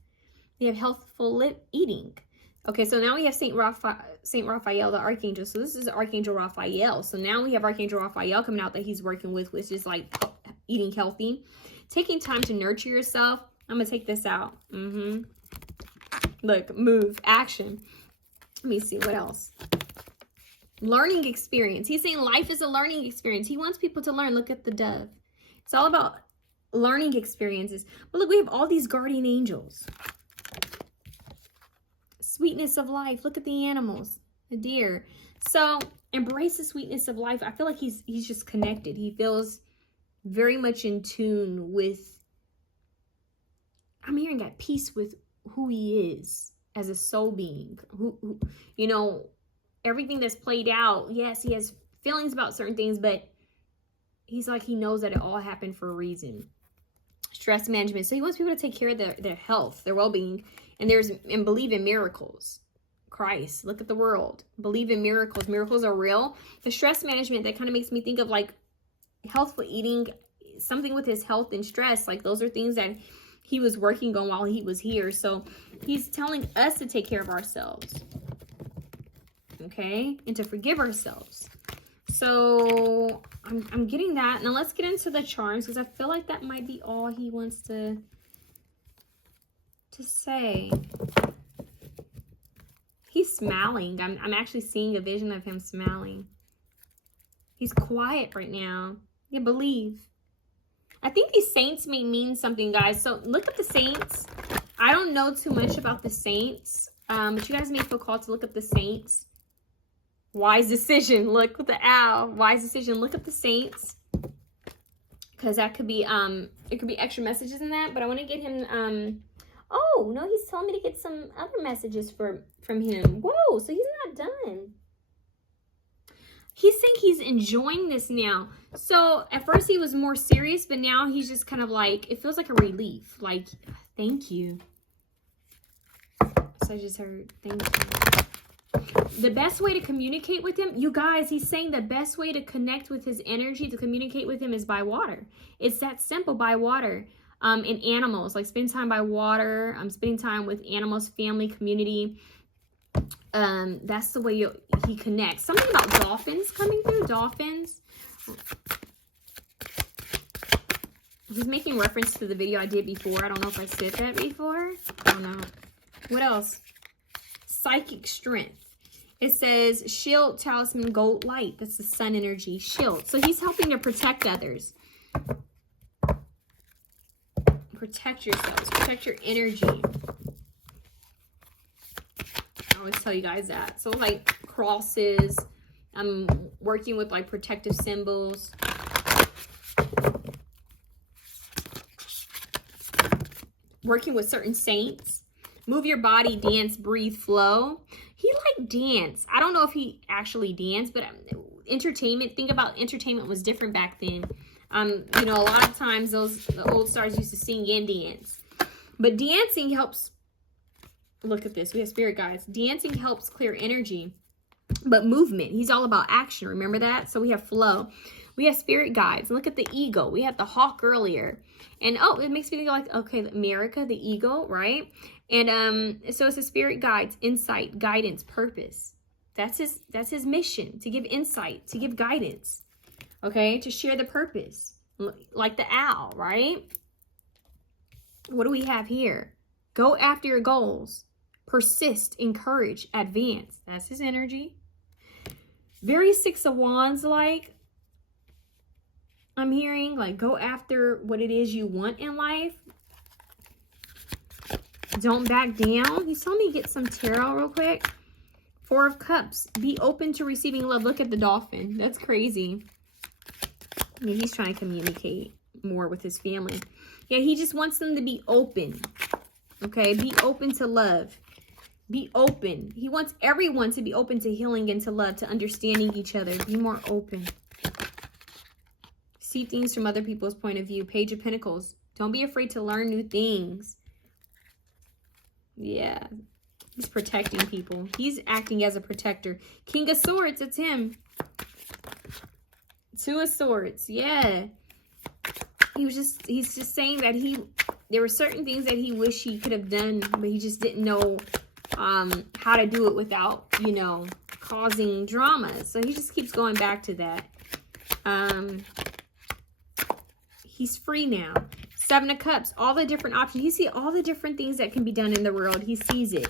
We have healthful eating. Okay, so now we have Saint Raphael, the Archangel. So this is Archangel Raphael. So now we have Archangel Raphael coming out that he's working with, which is like eating healthy. Taking time to nurture yourself. I'm going to take this out. Look, move, action. Let me see, what else? Learning experience. He's saying life is a learning experience. He wants people to learn. Look at the dove. It's all about learning experiences. But look, we have all these guardian angels. Sweetness of life. Look at the animals. The deer. So embrace the sweetness of life. I feel like he's just connected. He feels very much in tune with, I'm hearing at peace with who he is as a soul being. Who you know, everything that's played out, yes, he has feelings about certain things, but he's like, he knows that it all happened for a reason. Stress management. So he wants people to take care of their health, their well-being, and believe in miracles. Christ, look at the world. Believe in miracles. Miracles are real. The stress management, that kind of makes me think of like healthful eating, something with his health and stress. Like those are things that he was working on while he was here. So he's telling us to take care of ourselves. Okay, and to forgive ourselves. So I'm getting that. Now let's get into the charms, because I feel like that might be all he wants to say. He's smiling. I'm actually seeing a vision of him smiling. He's quiet right now. Yeah, believe. I think these saints may mean something, guys. So look at the saints. I don't know too much about the saints, but you guys may feel called to look up the saints. Wise decision. Look with the owl. Wise decision. Look at the saints, because that could be it could be extra messages in that. But I want to get him. Oh no, he's telling me to get some other messages from him. Whoa, so he's not done. He's saying he's enjoying this now. So at first he was more serious, but now he's just kind of like, it feels like a relief. Like, thank you. So I just heard, thank you. The best way to communicate with him, you guys, he's saying the best way to connect with his energy, to communicate with him, is by water. It's that simple, by water. And animals, like spend time by water, spending time with animals, family, community. That's the way he connects. Something about dolphins coming through. Dolphins. He's making reference to the video I did before. I don't know if I said that before. I don't know. What else? Psychic strength. It says shield, talisman, gold light. That's the sun energy. Shield. So he's helping to protect others. Protect yourselves. Protect your energy. I always tell you guys that. So like crosses. I'm working with like protective symbols. Working with certain saints. Move your body, dance, breathe, flow. He like dance. I don't know if he actually danced, but entertainment. Think about entertainment was different back then. You know, a lot of times the old stars used to sing and dance. But dancing helps, look at this, we have spirit guides. Dancing helps clear energy. But movement, he's all about action. Remember that? So we have flow. We have spirit guides. Look at the eagle. We had the hawk earlier. And it makes me think like, okay, America, the eagle, right? And so it's a spirit guides, insight, guidance, purpose. That's his mission, to give insight, to give guidance. Okay, to share the purpose. Like the owl, right? What do we have here? Go after your goals. Persist, encourage, advance. That's his energy. Very Six of Wands like. I'm hearing like go after what it is you want in life. Don't back down. He's telling me to get some tarot real quick. Four of Cups. Be open to receiving love. Look at the dolphin. That's crazy. Yeah, he's trying to communicate more with his family. Yeah, he just wants them to be open. Okay, be open to love. Be open. He wants everyone to be open to healing and to love, to understanding each other. Be more open. See things from other people's point of view. Page of Pentacles. Don't be afraid to learn new things. Yeah. He's protecting people. He's acting as a protector. King of Swords. It's him. Two of Swords. Yeah. He's just saying that there were certain things that he wished he could have done, but he just didn't know how to do it without, you know, causing drama. So he just keeps going back to that. He's free now. Seven of Cups, all the different options. He sees all the different things that can be done in the world. He sees it.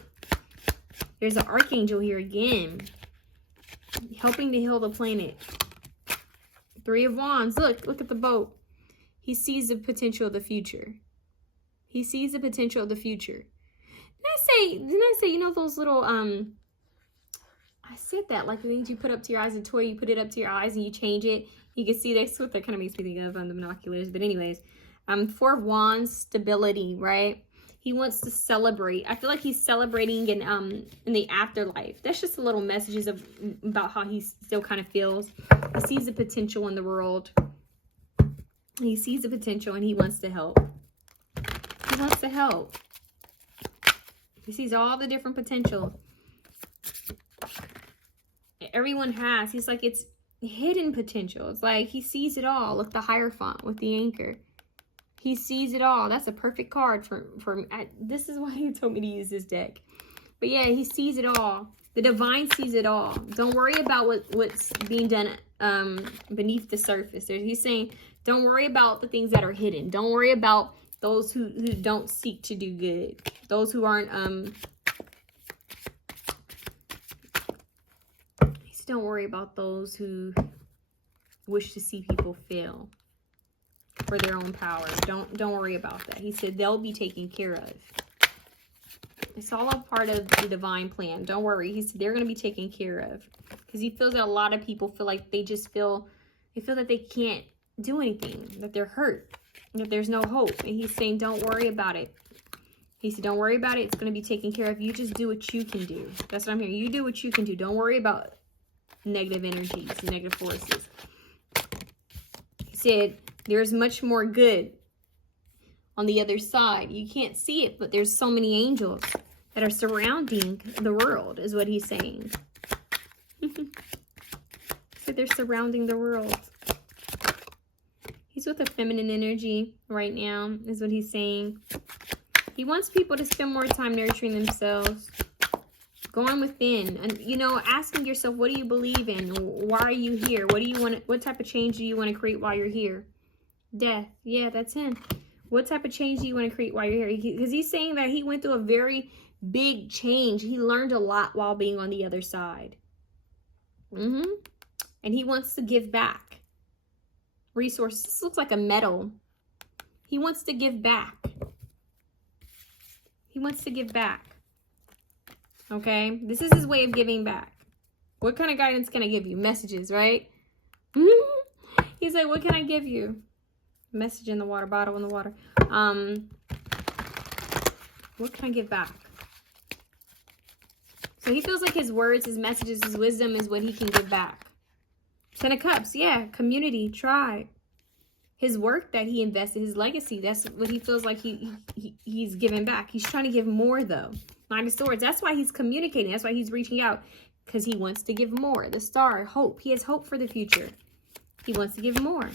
There's an archangel here again, helping to heal the planet. Three of Wands. Look at the boat. He sees the potential of the future. He sees the potential of the future. Didn't I say, you know, those little, I said that, like the things you put up to your eyes, a toy, you put it up to your eyes and you change it. You can see that's what that kind of makes me think of on the binoculars. But anyways, Four of Wands, stability, right? He wants to celebrate. I feel like he's celebrating in the afterlife. That's just a little messages about how he still kind of feels. He sees the potential in the world. He sees the potential and he wants to help. He wants to help. He sees all the different potential everyone has. He's like, it's hidden potential. It's like he sees it all. Look, the Hierophant with the anchor. He sees it all. That's a perfect card for this is why he told me to use this deck. But yeah, he sees it all. The divine sees it all. Don't worry about what's being done beneath the surface. He's saying, don't worry about the things that are hidden. Don't worry about those who don't seek to do good. Those who aren't don't worry about those who wish to see people fail for their own power. Don't worry about that. He said they'll be taken care of. It's all a part of the divine plan. Don't worry. He said they're going to be taken care of. Because he feels that a lot of people feel like they feel that they can't do anything, that they're hurt, that there's no hope. And he's saying, don't worry about it. He said, don't worry about it. It's going to be taken care of. You just do what you can do. That's what I'm hearing. You do what you can do. Don't worry about negative energies, negative forces. He said, there's much more good on the other side. You can't see it, but there's so many angels that are surrounding the world, is what he's saying. So they're surrounding the world. He's with a feminine energy right now, is what he's saying. He wants people to spend more time nurturing themselves, going within, and, you know, asking yourself, what do you believe in? Why are you here? What do you want? What type of change do you want to create while you're here? Death. Yeah, that's him. What type of change do you want to create while you're here? Because he's saying that he went through a very big change. He learned a lot while being on the other side. And he wants to give back resources. This looks like a medal. He wants to give back. He wants to give back. Okay? This is his way of giving back. What kind of guidance can I give you? Messages, right? He's like, what can I give you? Message in the water, bottle in the water. What can I give back? So he feels like his words, his messages, his wisdom is what he can give back. Ten of Cups, yeah, community, tribe. His work that he invested, his legacy, that's what he feels like he's giving back. He's trying to give more, though. Nine of Swords, that's why he's communicating. That's why he's reaching out, because he wants to give more. The Star, hope. He has hope for the future. He wants to give more.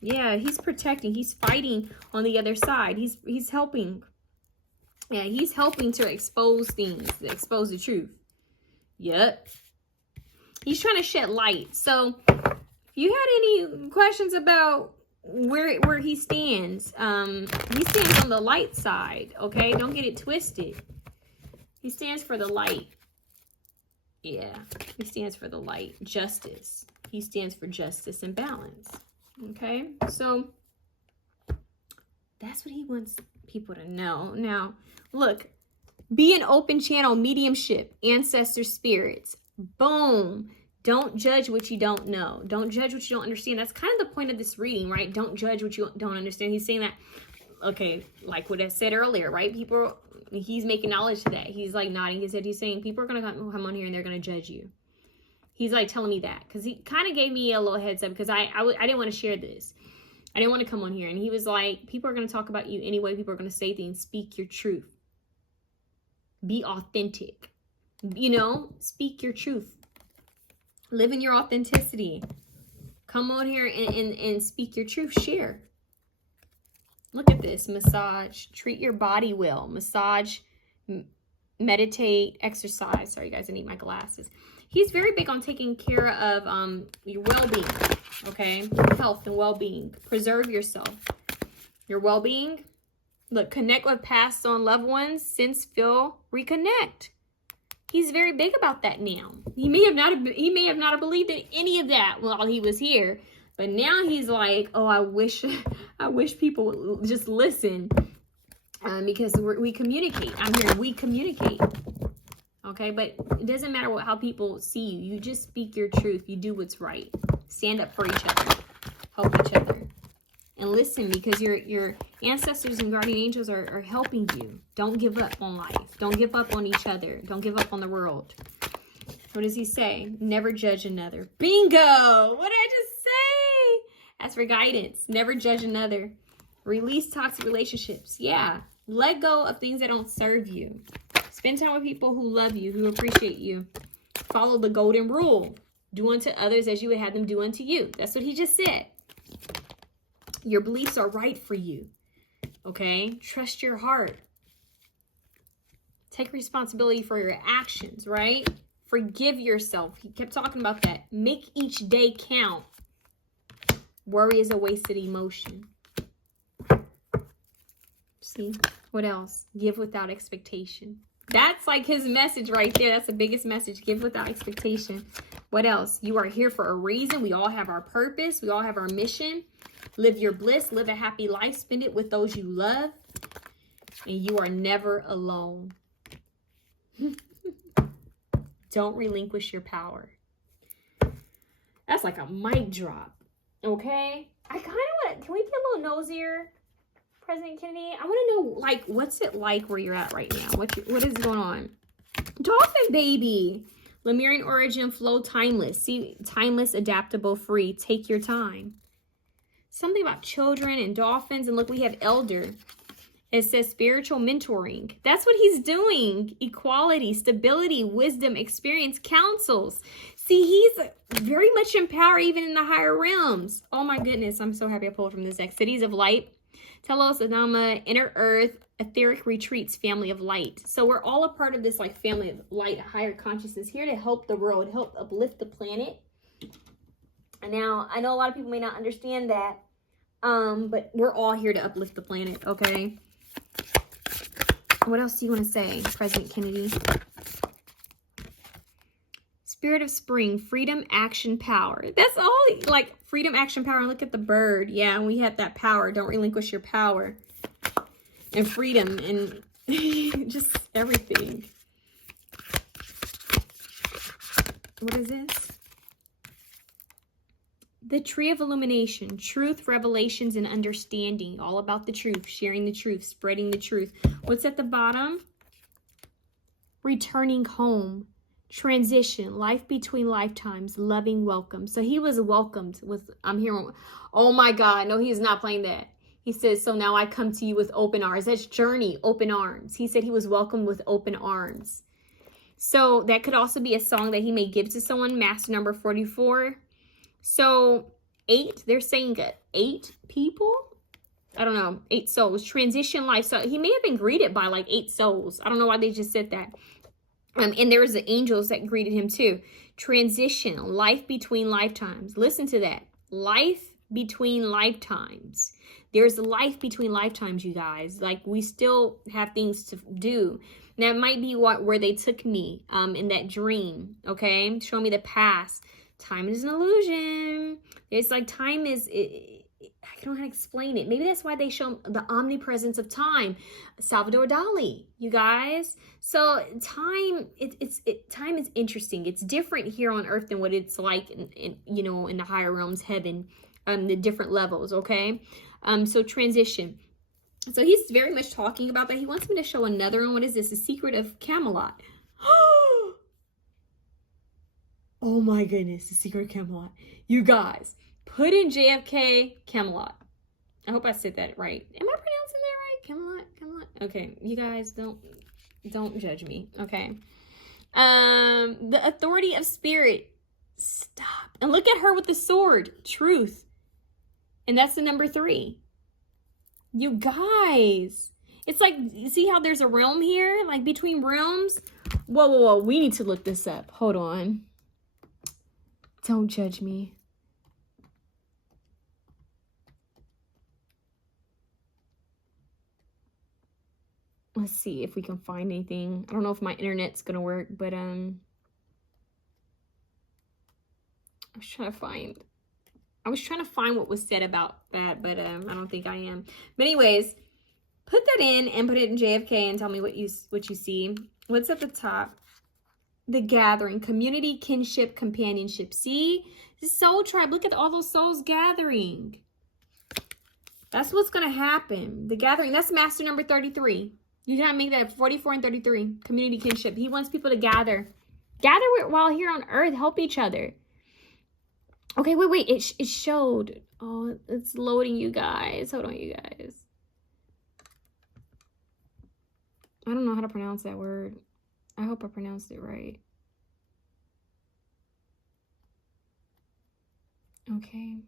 Yeah, he's protecting. He's fighting on the other side. He's helping. Yeah, he's helping to expose things, to expose the truth. Yep. He's trying to shed light. So, if you had any questions about where he stands on the light side, okay? Don't get it twisted. He stands for the light. Yeah, he stands for the light. Justice. He stands for justice and balance. Okay, so that's what he wants people to know. Now, look, be an open channel, mediumship, ancestor spirits. Boom. Don't judge what you don't know. Don't judge what you don't understand. That's kind of the point of this reading, right? Don't judge what you don't understand. He's saying that, okay, like what I said earlier, right? People, he's making knowledge to that. He's like nodding his head. He's saying people are going to come on here and they're going to judge you. He's like telling me that because he kind of gave me a little heads up because I didn't want to share this. I didn't want to come on here. And he was like, people are going to talk about you anyway. People are going to say things. Speak your truth. Be authentic. You know, speak your truth. Live in your authenticity. Come on here and speak your truth. Share. Look at this. Massage. Treat your body well. Massage. Meditate. Exercise. Sorry, guys. I need my glasses. He's very big on taking care of your well-being, okay? Health and well-being. Preserve yourself. Your well-being. Look, connect with past on loved ones. Sense, feel, reconnect. He's very big about that now. He may have not believed in any of that while he was here, but now he's like, oh, I wish people would just listen because we communicate. I'm here. We communicate. Okay, but it doesn't matter how people see you. You just speak your truth. You do what's right. Stand up for each other. Help each other. And listen, because your ancestors and guardian angels are helping you. Don't give up on life. Don't give up on each other. Don't give up on the world. What does he say? Never judge another. Bingo! What did I just say? That's for guidance. Never judge another. Release toxic relationships. Yeah. Let go of things that don't serve you. Spend time with people who love you, who appreciate you. Follow the golden rule. Do unto others as you would have them do unto you. That's what he just said. Your beliefs are right for you. Okay? Trust your heart. Take responsibility for your actions, right? Forgive yourself. He kept talking about that. Make each day count. Worry is a wasted emotion. See? What else? Give without expectation. That's like his message right there. That's the biggest message. Give without expectation. What else? You are here for a reason. We all have our purpose. We all have our mission. Live your bliss. Live a happy life. Spend it with those you love. And you are never alone. Don't relinquish your power. That's like a mic drop. Okay? I kind of want to... Can we get a little nosier? President Kennedy, I want to know, like, what's it like where you're at right now? What is going on? Dolphin baby. Lemurian origin, flow, timeless. See, timeless, adaptable, free. Take your time. Something about children and dolphins. And look, we have elder. It says spiritual mentoring. That's what he's doing. Equality, stability, wisdom, experience, counsels. See, he's very much in power even in the higher realms. Oh my goodness, I'm so happy I pulled from this deck. Cities of light. Telos, Adama, Inner Earth, Etheric Retreats, Family of Light. So we're all a part of this like family of light, higher consciousness, here to help the world, help uplift the planet. And now, I know a lot of people may not understand that, but we're all here to uplift the planet, okay? What else do you want to say, President Kennedy? Spirit of spring, freedom, action, power. That's all, like, freedom, action, power. And look at the bird. Yeah, and we have that power. Don't relinquish your power. And freedom and just everything. What is this? The tree of illumination, truth, revelations, and understanding. All about the truth, sharing the truth, spreading the truth. What's at the bottom? Returning home. transition, life between lifetimes, loving welcome. So he was welcomed with, I'm hearing, oh my God, no, he is not playing that. He says, so now I come to you with open arms. That's Journey, open arms. He said he was welcomed with open arms. So that could also be a song that he may give to someone, master number 44. So 8, they're saying 8 people? I don't know, 8 souls, transition life. So he may have been greeted by like 8 souls. I don't know why they just said that. And there was the angels that greeted him too. Transition, life between lifetimes. Listen to that. Life between lifetimes. There's life between lifetimes, you guys. Like, we still have things to do. That might be where they took me in that dream, okay? Show me the past. Time is an illusion. It's like time is... I don't know how to explain it. Maybe that's why they show the omnipresence of time. Salvador Dali, you guys. So time, time is interesting. It's different here on earth than what it's like in the higher realms, heaven, the different levels, okay? So transition. So he's very much talking about that. He wants me to show another one. What is this? The Secret of Camelot. Oh my goodness, The Secret of Camelot. You guys, put in JFK Camelot. I hope I said that right. Am I pronouncing that right? Camelot. Okay, you guys don't judge me. Okay. The Authority of Spirit. Stop. And look at her with the sword. Truth. And that's the number 3. You guys. It's like, you see how there's a realm here? Like between realms? Whoa. We need to look this up. Hold on. Don't judge me. Let's see if we can find anything. I don't know if my internet's gonna work, but I was trying to find what was said about that, but I don't think I am. But anyways, put that in and put it in JFK and tell me what you see. What's at the top? The gathering, community, kinship, companionship. See, the soul tribe. Look at all those souls gathering. That's what's gonna happen. The gathering. That's master number 33. You cannot make that 44 and 33. Community, kinship. He wants people to gather while here on earth. Help each other. Okay, wait. It showed. Oh, it's loading, you guys. Hold on, you guys. I don't know how to pronounce that word. I hope I pronounced it right. Okay.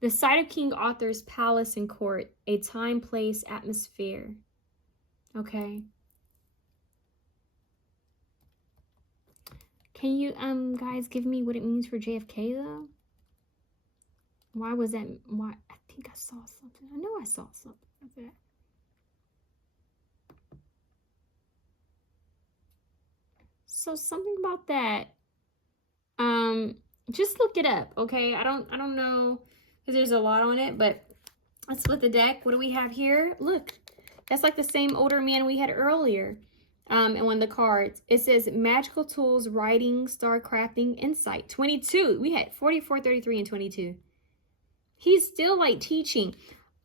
The site of King Arthur's palace and court, a time, place, atmosphere. Okay. Can you guys give me what it means for JFK though? Why was that? Why? I think I saw something. I know I saw something like that. So something about that. Just look it up, okay? I don't know, because there's a lot on it, but let's split the deck. What do we have here? Look, that's like the same older man we had earlier. And one of the cards, it says magical tools, writing, star crafting, insight. 22. We had 44, 33, and 22. He's still like teaching.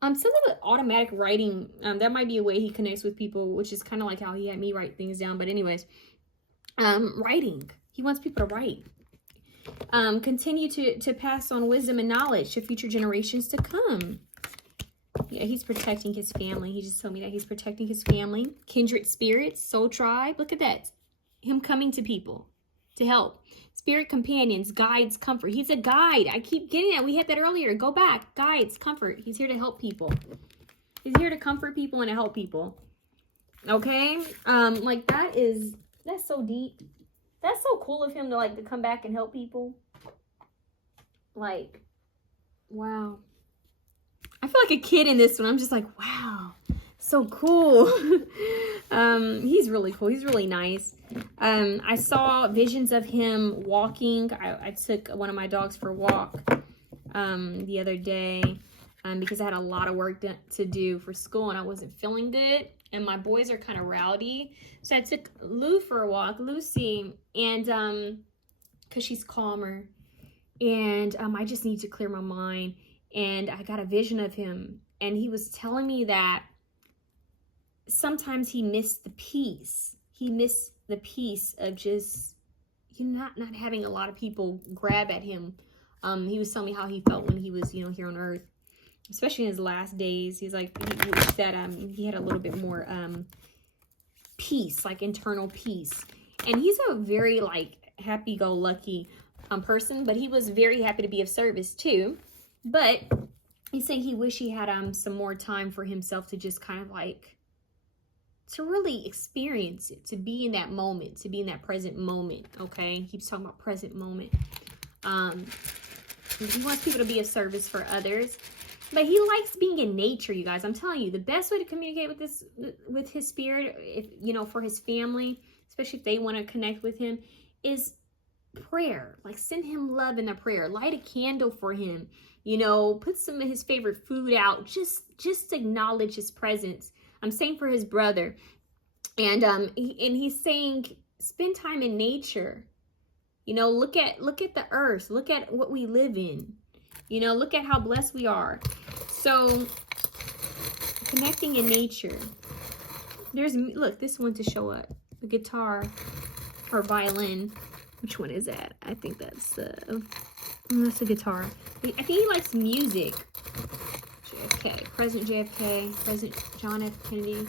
Something with automatic writing. That might be a way he connects with people, which is kind of like how he had me write things down. But anyways, writing. He wants people to write. Continue to pass on wisdom and knowledge to future generations to come. Yeah, he's protecting his family. He just told me that he's protecting his family. Kindred spirits, soul tribe. Look at that. Him coming to people to help. Spirit companions, guides, comfort. He's a guide. I keep getting that. We had that earlier. Go back. Guides, comfort. He's here to help people. He's here to comfort people and to help people. Okay? Like that's so deep. That's so cool of him to come back and help people. Like, wow. I feel like a kid in this one. I'm just like, wow, so cool. He's really cool. He's really nice. I saw visions of him walking. I took one of my dogs for a walk the other day because I had a lot of work to do for school and I wasn't feeling good. And my boys are kind of rowdy. So I took Lou for a walk, Lucy, and because she's calmer. And I just need to clear my mind. And I got a vision of him. And he was telling me that sometimes he missed the peace. he missed the peace of just not having a lot of people grab at him. He was telling me how he felt when he was, here on earth, especially in his last days. He's like, he wished that he had a little bit more peace, like internal peace. And he's a very like happy-go-lucky person, but he was very happy to be of service too. But he's saying he wished he had some more time for himself to just kind of like to really experience it, to be in that moment, to be in that present moment. Okay, he keeps talking about present moment. He wants people to be of service for others, but he likes being in nature, you guys. I'm telling you, the best way to communicate with his spirit, if for his family, especially if they want to connect with him, is prayer. Like, send him love in a prayer. Light a candle for him. Put some of his favorite food out. Just acknowledge his presence. I'm saying for his brother, and he's saying spend time in nature. Look at the earth. Look at what we live in. Look at how blessed we are. So connecting in nature. Look, this one to show up. The guitar or violin. Which one is that? I think that's the guitar. I think he likes music. JFK, President JFK, President John F. Kennedy.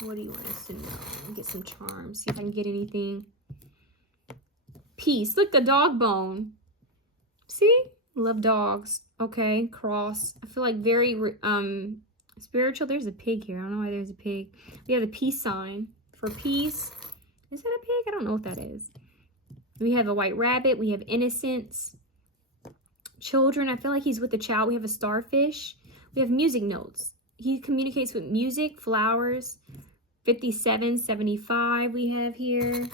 What do you want us to know? Get some charms. See if I can get anything. Peace. Look, the dog bone. See? Love dogs. Okay. Cross. I feel like very spiritual. There's a pig here. I don't know why there's a pig. We have the peace sign for peace. Is that a pig? I don't know what that is. We have a white rabbit. We have innocence. Children. I feel like he's with a child. We have a starfish. We have music notes. He communicates with music, flowers. 5775 we have here.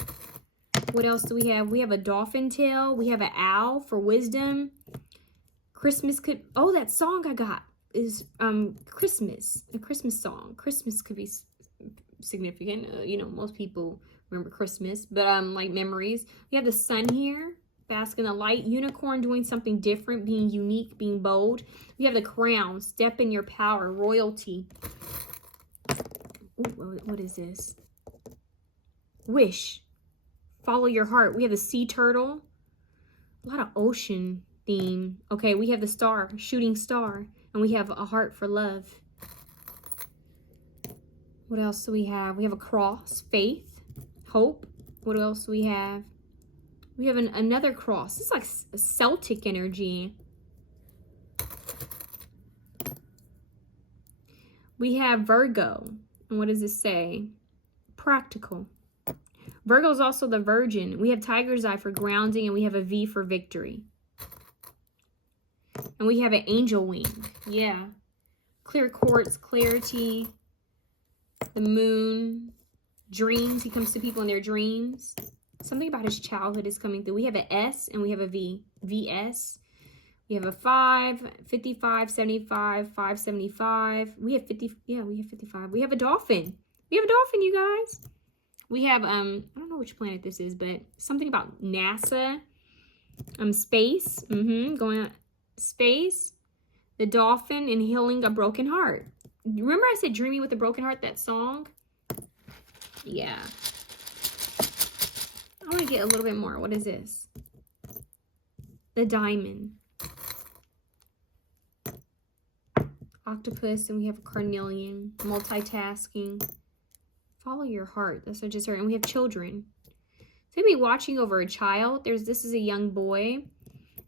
What else do we have? We have a dolphin tail. We have an owl for wisdom. Christmas could... Oh, that song I got is Christmas. A Christmas song. Christmas could be significant. Most people remember Christmas. But like memories. We have the sun here. Bask in the light. Unicorn doing something different. Being unique. Being bold. We have the crown. Step in your power. Royalty. Ooh, what is this? Wish. Follow your heart. We have the sea turtle. A lot of ocean theme. Okay, we have the star. Shooting star. And we have a heart for love. What else do we have? We have a cross. Faith. Hope. What else do we have? We have another cross. This is like a Celtic energy. We have Virgo. And what does this say? Practical. Virgo is also the Virgin. We have Tiger's Eye for grounding, and we have a V for victory. And we have an angel wing. Yeah. Clear quartz, clarity. The moon. Dreams. He comes to people in their dreams. Something about his childhood is coming through. We have an S and we have a V. VS. We have a 5, 55, 75, 575. We have 50. Yeah, we have 55. We have a dolphin. We have a dolphin, you guys. We have, I don't know which planet this is, but something about NASA. Space. Going out. Space. The dolphin and healing a broken heart. Remember I said Dreaming with a Broken Heart, that song? Yeah. I want to get a little bit more. What is this? The diamond. Octopus, and we have a carnelian. Multitasking. Follow your heart. That's what I just heard. And we have children. So maybe watching over a child. This is a young boy.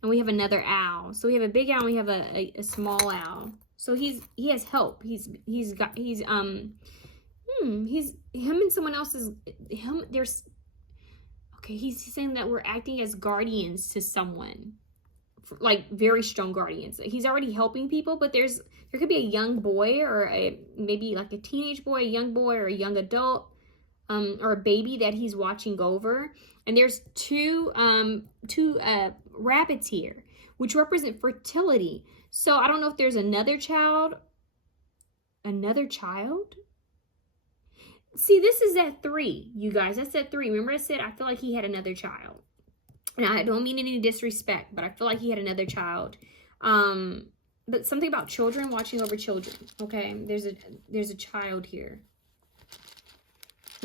And we have another owl. So we have a big owl and we have a small owl. So he has help. He's him and someone else is him. There's okay. He's saying that we're acting as guardians to someone, like very strong guardians. He's already helping people, but there could be a young boy or maybe like a teenage boy, a young boy, or a young adult, or a baby that he's watching over. And there's two rabbits here, which represent fertility. So I don't know if there's another child. Another child? See, this is at 3, you guys. That's at 3. Remember I said I feel like he had another child. And I don't mean any disrespect, but I feel like he had another child. But something about children, watching over children. Okay, there's a child here.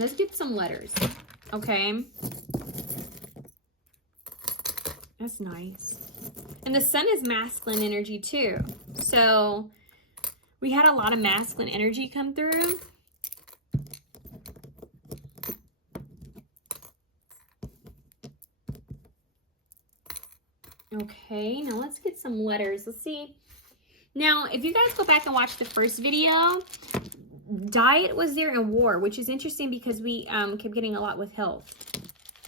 Let's get some letters. Okay. That's nice. And the sun is masculine energy too. So we had a lot of masculine energy come through. Okay, now let's get some letters. Let's see. Now, if you guys go back and watch the first video, diet was there and war, which is interesting because we kept getting a lot with health.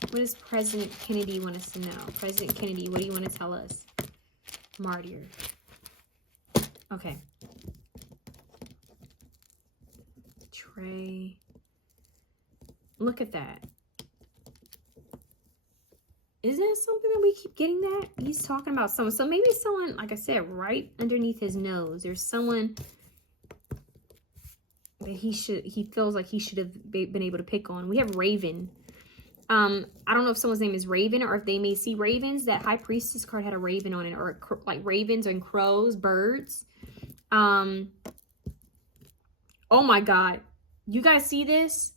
What does President Kennedy want us to know? President Kennedy, what do you want to tell us? Martyr. Okay. Trey. Look at that. Isn't that something that we keep getting that? He's talking about someone. So maybe someone, like I said, right underneath his nose. There's someone that he feels like he should have been able to pick on. We have Raven. I don't know if someone's name is Raven or if they may see ravens. That High Priestess card had a raven on it, or like ravens and crows, birds. Oh my God. You guys see this?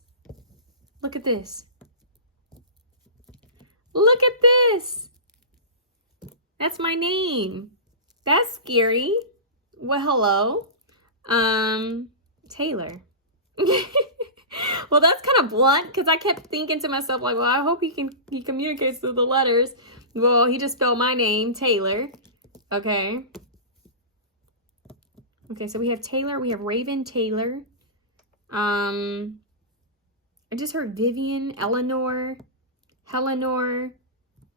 Look at this. Look at this. That's my name. That's scary. Well, hello. Taylor. Well, that's kind of blunt because I kept thinking to myself, like, well, I hope he communicates through the letters. Well, he just spelled my name, Taylor. Okay. Okay, so we have Taylor, we have Raven, Taylor. I just heard Vivian, Eleanor, Helenor,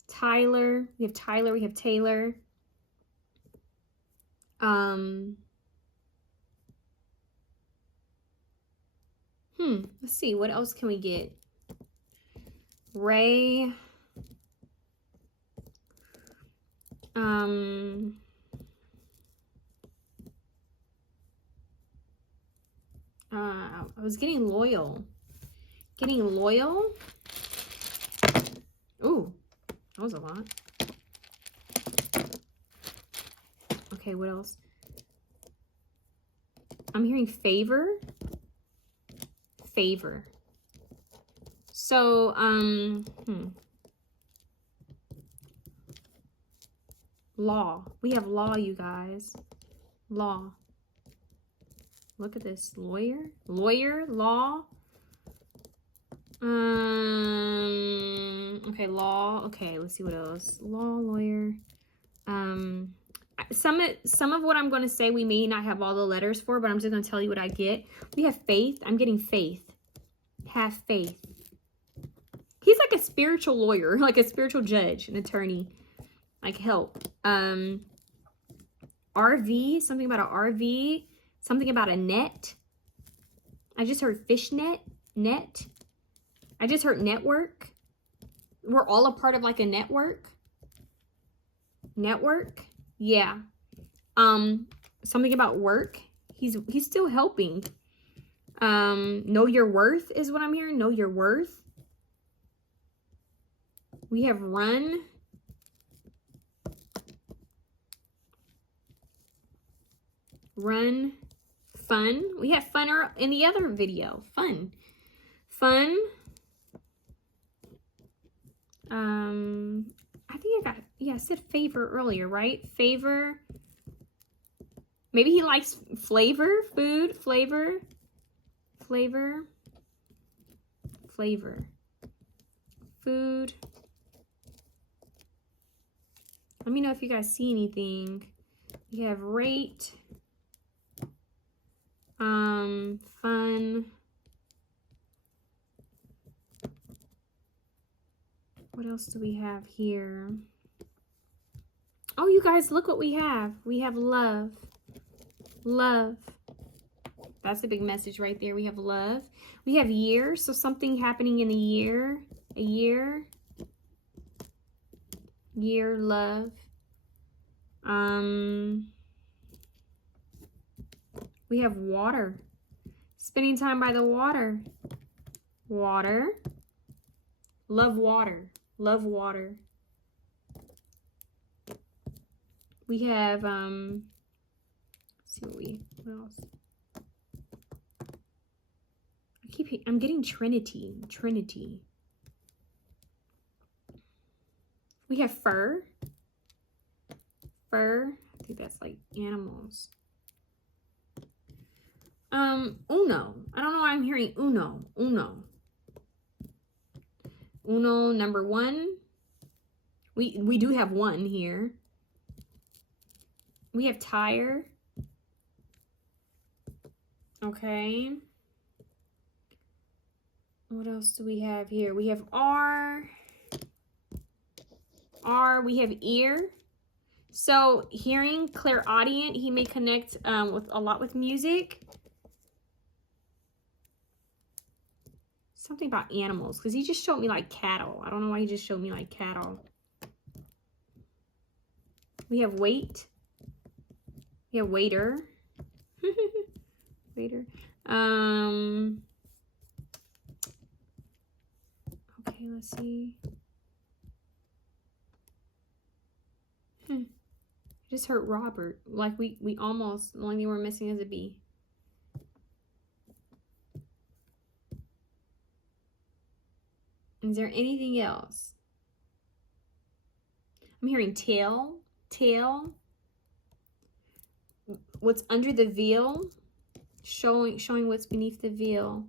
Tyler. We have Tyler, we have Taylor. Let's see, what else can we get? Ray. I was getting loyal. Getting loyal. Ooh, that was a lot. Okay, what else? I'm hearing favor. Favor. So, law. We have law, you guys. Law. Look at this. Lawyer. Lawyer. Law. Okay, law. Okay, let's see what else. Law, lawyer. Some of what I'm going to say we may not have all the letters for, but I'm just going to tell you what I get. We have faith. I'm getting faith. Have faith. He's like a spiritual lawyer, like a spiritual judge, an attorney. Like help. RV, something about an RV, something about a net. I just heard fishnet, net. I just heard network. We're all a part of like a network. Network. Yeah. Something about work. He's still helping. Know your worth is what I'm hearing. Know your worth. We have run. Run. Fun. We had funner in the other video. Fun. Fun. I think I got, yeah, I said favor earlier, right? Favor. Maybe he likes flavor, food, flavor, flavor, flavor, food. Let me know if you guys see anything. We have rate, fun. What else do we have here? Oh, you guys, look what we have. We have love. Love. That's a big message right there. We have love. We have year. So something happening in a year. A year. Year, love. We have water. Spending time by the water. Water. Love water. Love water. We have, let's see what else? I I'm getting Trinity. Trinity. We have fur. Fur. I think that's like animals. Uno. I don't know why I'm hearing Uno. Uno. Uno number 1. We do have 1 here. We have tire. Okay. What else do we have here? We have R. R. We have ear. So hearing, clairaudient, he may connect with a lot with music. Something about animals, because he just showed me like cattle. I don't know why he just showed me like cattle. We have weight. We have waiter. Waiter. Okay, let's see. I just heard Robert. Like we almost, the only thing we're missing is a B. Is there anything else? I'm hearing tail. Tail. What's under the veil? Showing what's beneath the veil.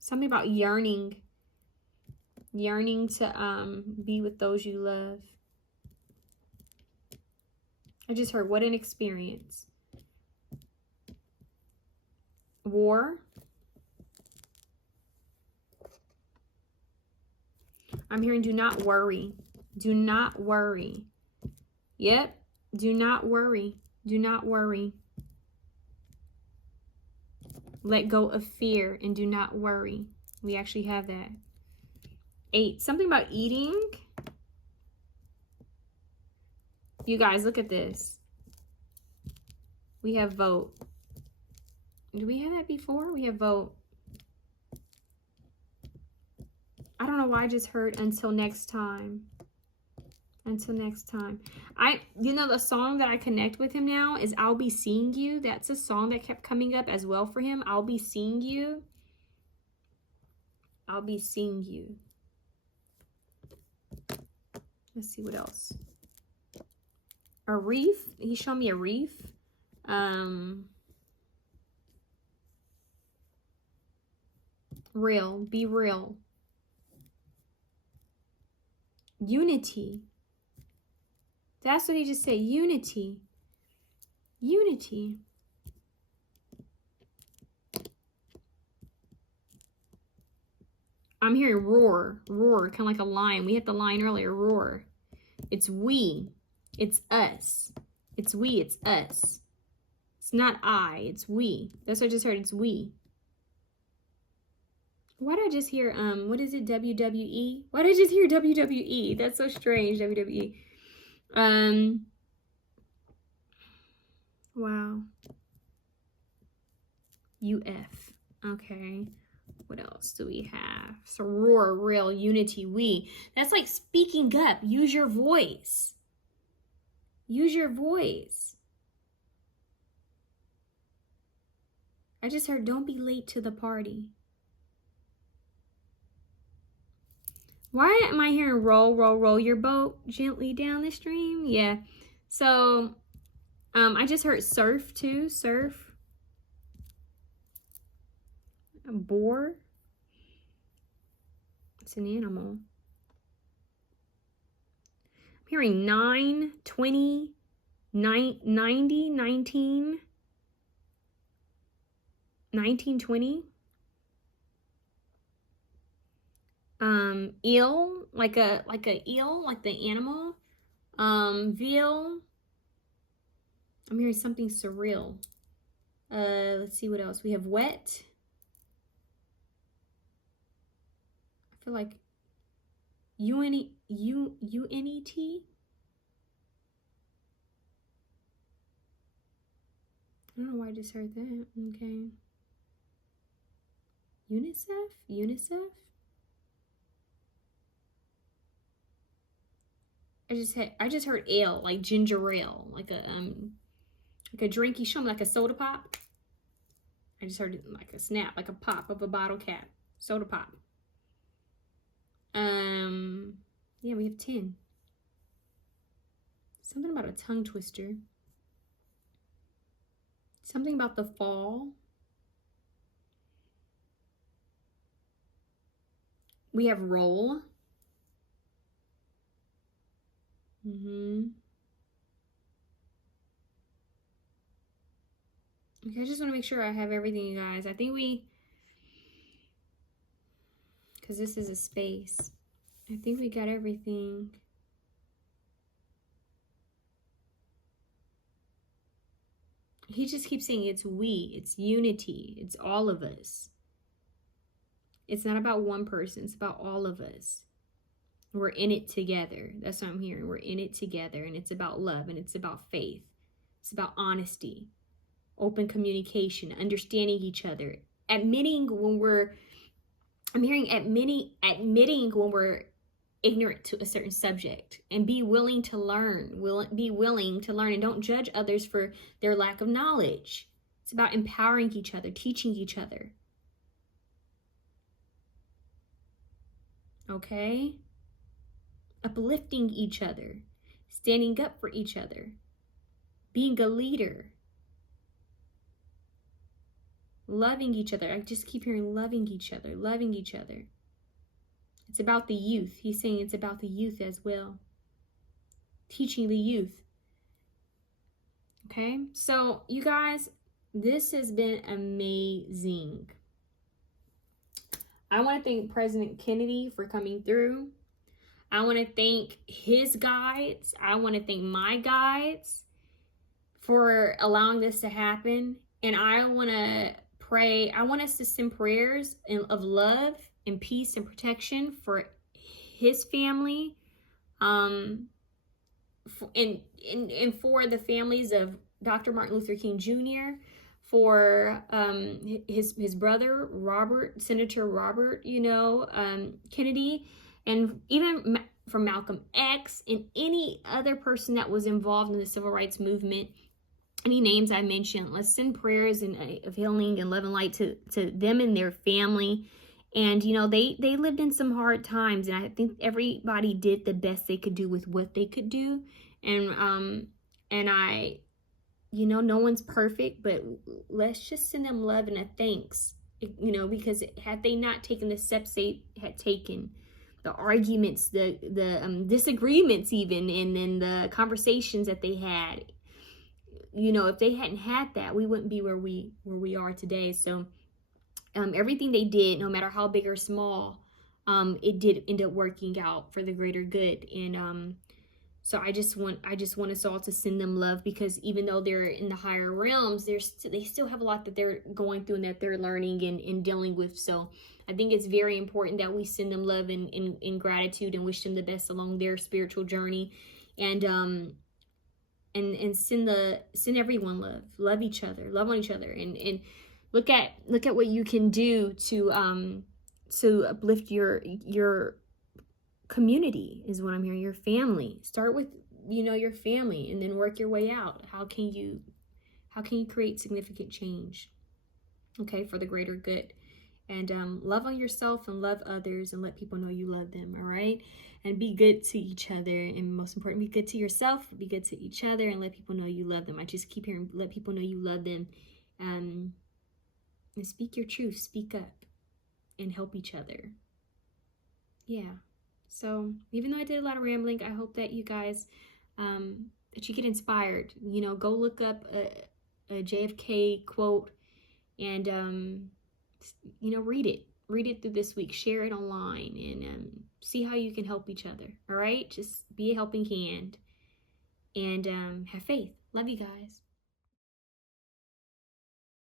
Something about yearning. Yearning to be with those you love. I just heard what an experience. War. I'm hearing do not worry. Do not worry. Yep. Do not worry. Do not worry. Let go of fear and do not worry. We actually have that. 8. Something about eating. You guys, look at this. We have vote. Do we have that before? We have vote. I don't know why I just heard until next time. Until next time. You know, the song that I connect with him now is I'll Be Seeing You. That's a song that kept coming up as well for him. I'll be seeing you. I'll be seeing you. Let's see what else. A reef. He showed me a reef. Real. Be real. Unity. That's what he just said. Unity. Unity. I'm hearing roar. Roar. Kind of like a lion. We hit the lion earlier. Roar. It's we. It's us. It's we. It's us. It's not I. It's we. That's what I just heard. It's we. Why did I just hear, what is it, WWE? Why did I just hear WWE? That's so strange, WWE. Wow. UF. Okay. What else do we have? So roar, real, unity, we. That's like speaking up. Use your voice. Use your voice. I just heard don't be late to the party. Why am I hearing roll, roll, roll your boat gently down the stream? Yeah. So, I just heard surf too. Surf. A boar. It's an animal. I'm hearing 9, 20, 90, 19, 19, 20. Eel, like a eel, like the animal. Veal. I'm hearing something surreal. Let's see what else. We have wet. I feel like UNET. I don't know why I just heard that. Okay. UNICEF? UNICEF? I just heard ale, like ginger ale, like a drink. You show me like a soda pop. I just heard it like a snap, like a pop of a bottle cap. Soda pop. Yeah, we have 10. Something about a tongue twister. Something about the fall. We have roll. Okay, I just want to make sure I have everything, you guys. I think because this is a space, I think we got everything. He just keeps saying it's we, it's unity, it's all of us. It's not about one person, it's about all of us. We're in it together. That's what I'm hearing. We're in it together, and it's about love, and it's about faith. It's about honesty, open communication, understanding each other, admitting when we're, I'm hearing admitting when we're ignorant to a certain subject, and be willing to learn, be willing to learn, and don't judge others for their lack of knowledge. It's about empowering each other, teaching each other. Okay? Uplifting each other, standing up for each other, being a leader, loving each other. I just keep hearing loving each other, loving each other. It's about the youth. He's saying it's about the youth as well. Teaching the youth. Okay, so you guys, this has been amazing. I want to thank President Kennedy for coming through. I want to thank his guides. I want to thank my guides for allowing this to happen. And I want to pray. I want us to send prayers of love and peace and protection for his family, and for the families of Dr. Martin Luther King Jr., for his brother Robert, Senator Robert, Kennedy, and even for Malcolm X and any other person that was involved in the civil rights movement. Any names I mentioned, let's send prayers of healing and love and light to them and their family. And they lived in some hard times, and I think everybody did the best they could do with what they could do. And I, no one's perfect, but let's just send them love and a thanks, because had they not taken the steps they had taken, the arguments, the disagreements even, and then the conversations that they had, if they hadn't had that, we wouldn't be where we are today. So everything they did, no matter how big or small, it did end up working out for the greater good. And so I just want us all to send them love, because even though they're in the higher realms, they still have a lot that they're going through and that they're learning and dealing with. So I think it's very important that we send them love and gratitude and wish them the best along their spiritual journey, and send everyone love each other, love on each other, and look at what you can do to uplift your community, is what I'm hearing. Your family. Start with your family, and then work your way out. How can you create significant change, okay, for the greater good? And love on yourself and love others, and let people know you love them. All right, and be good to each other, and most important, be good to yourself, be good to each other, and let people know you love them. I just keep hearing, let people know you love them, and speak your truth, speak up, and help each other. Yeah. So even though I did a lot of rambling, I hope that you guys, that you get inspired. Go look up a JFK quote, and read it through this week. Share it online, and see how you can help each other. All right, just be a helping hand, and have faith. Love you guys.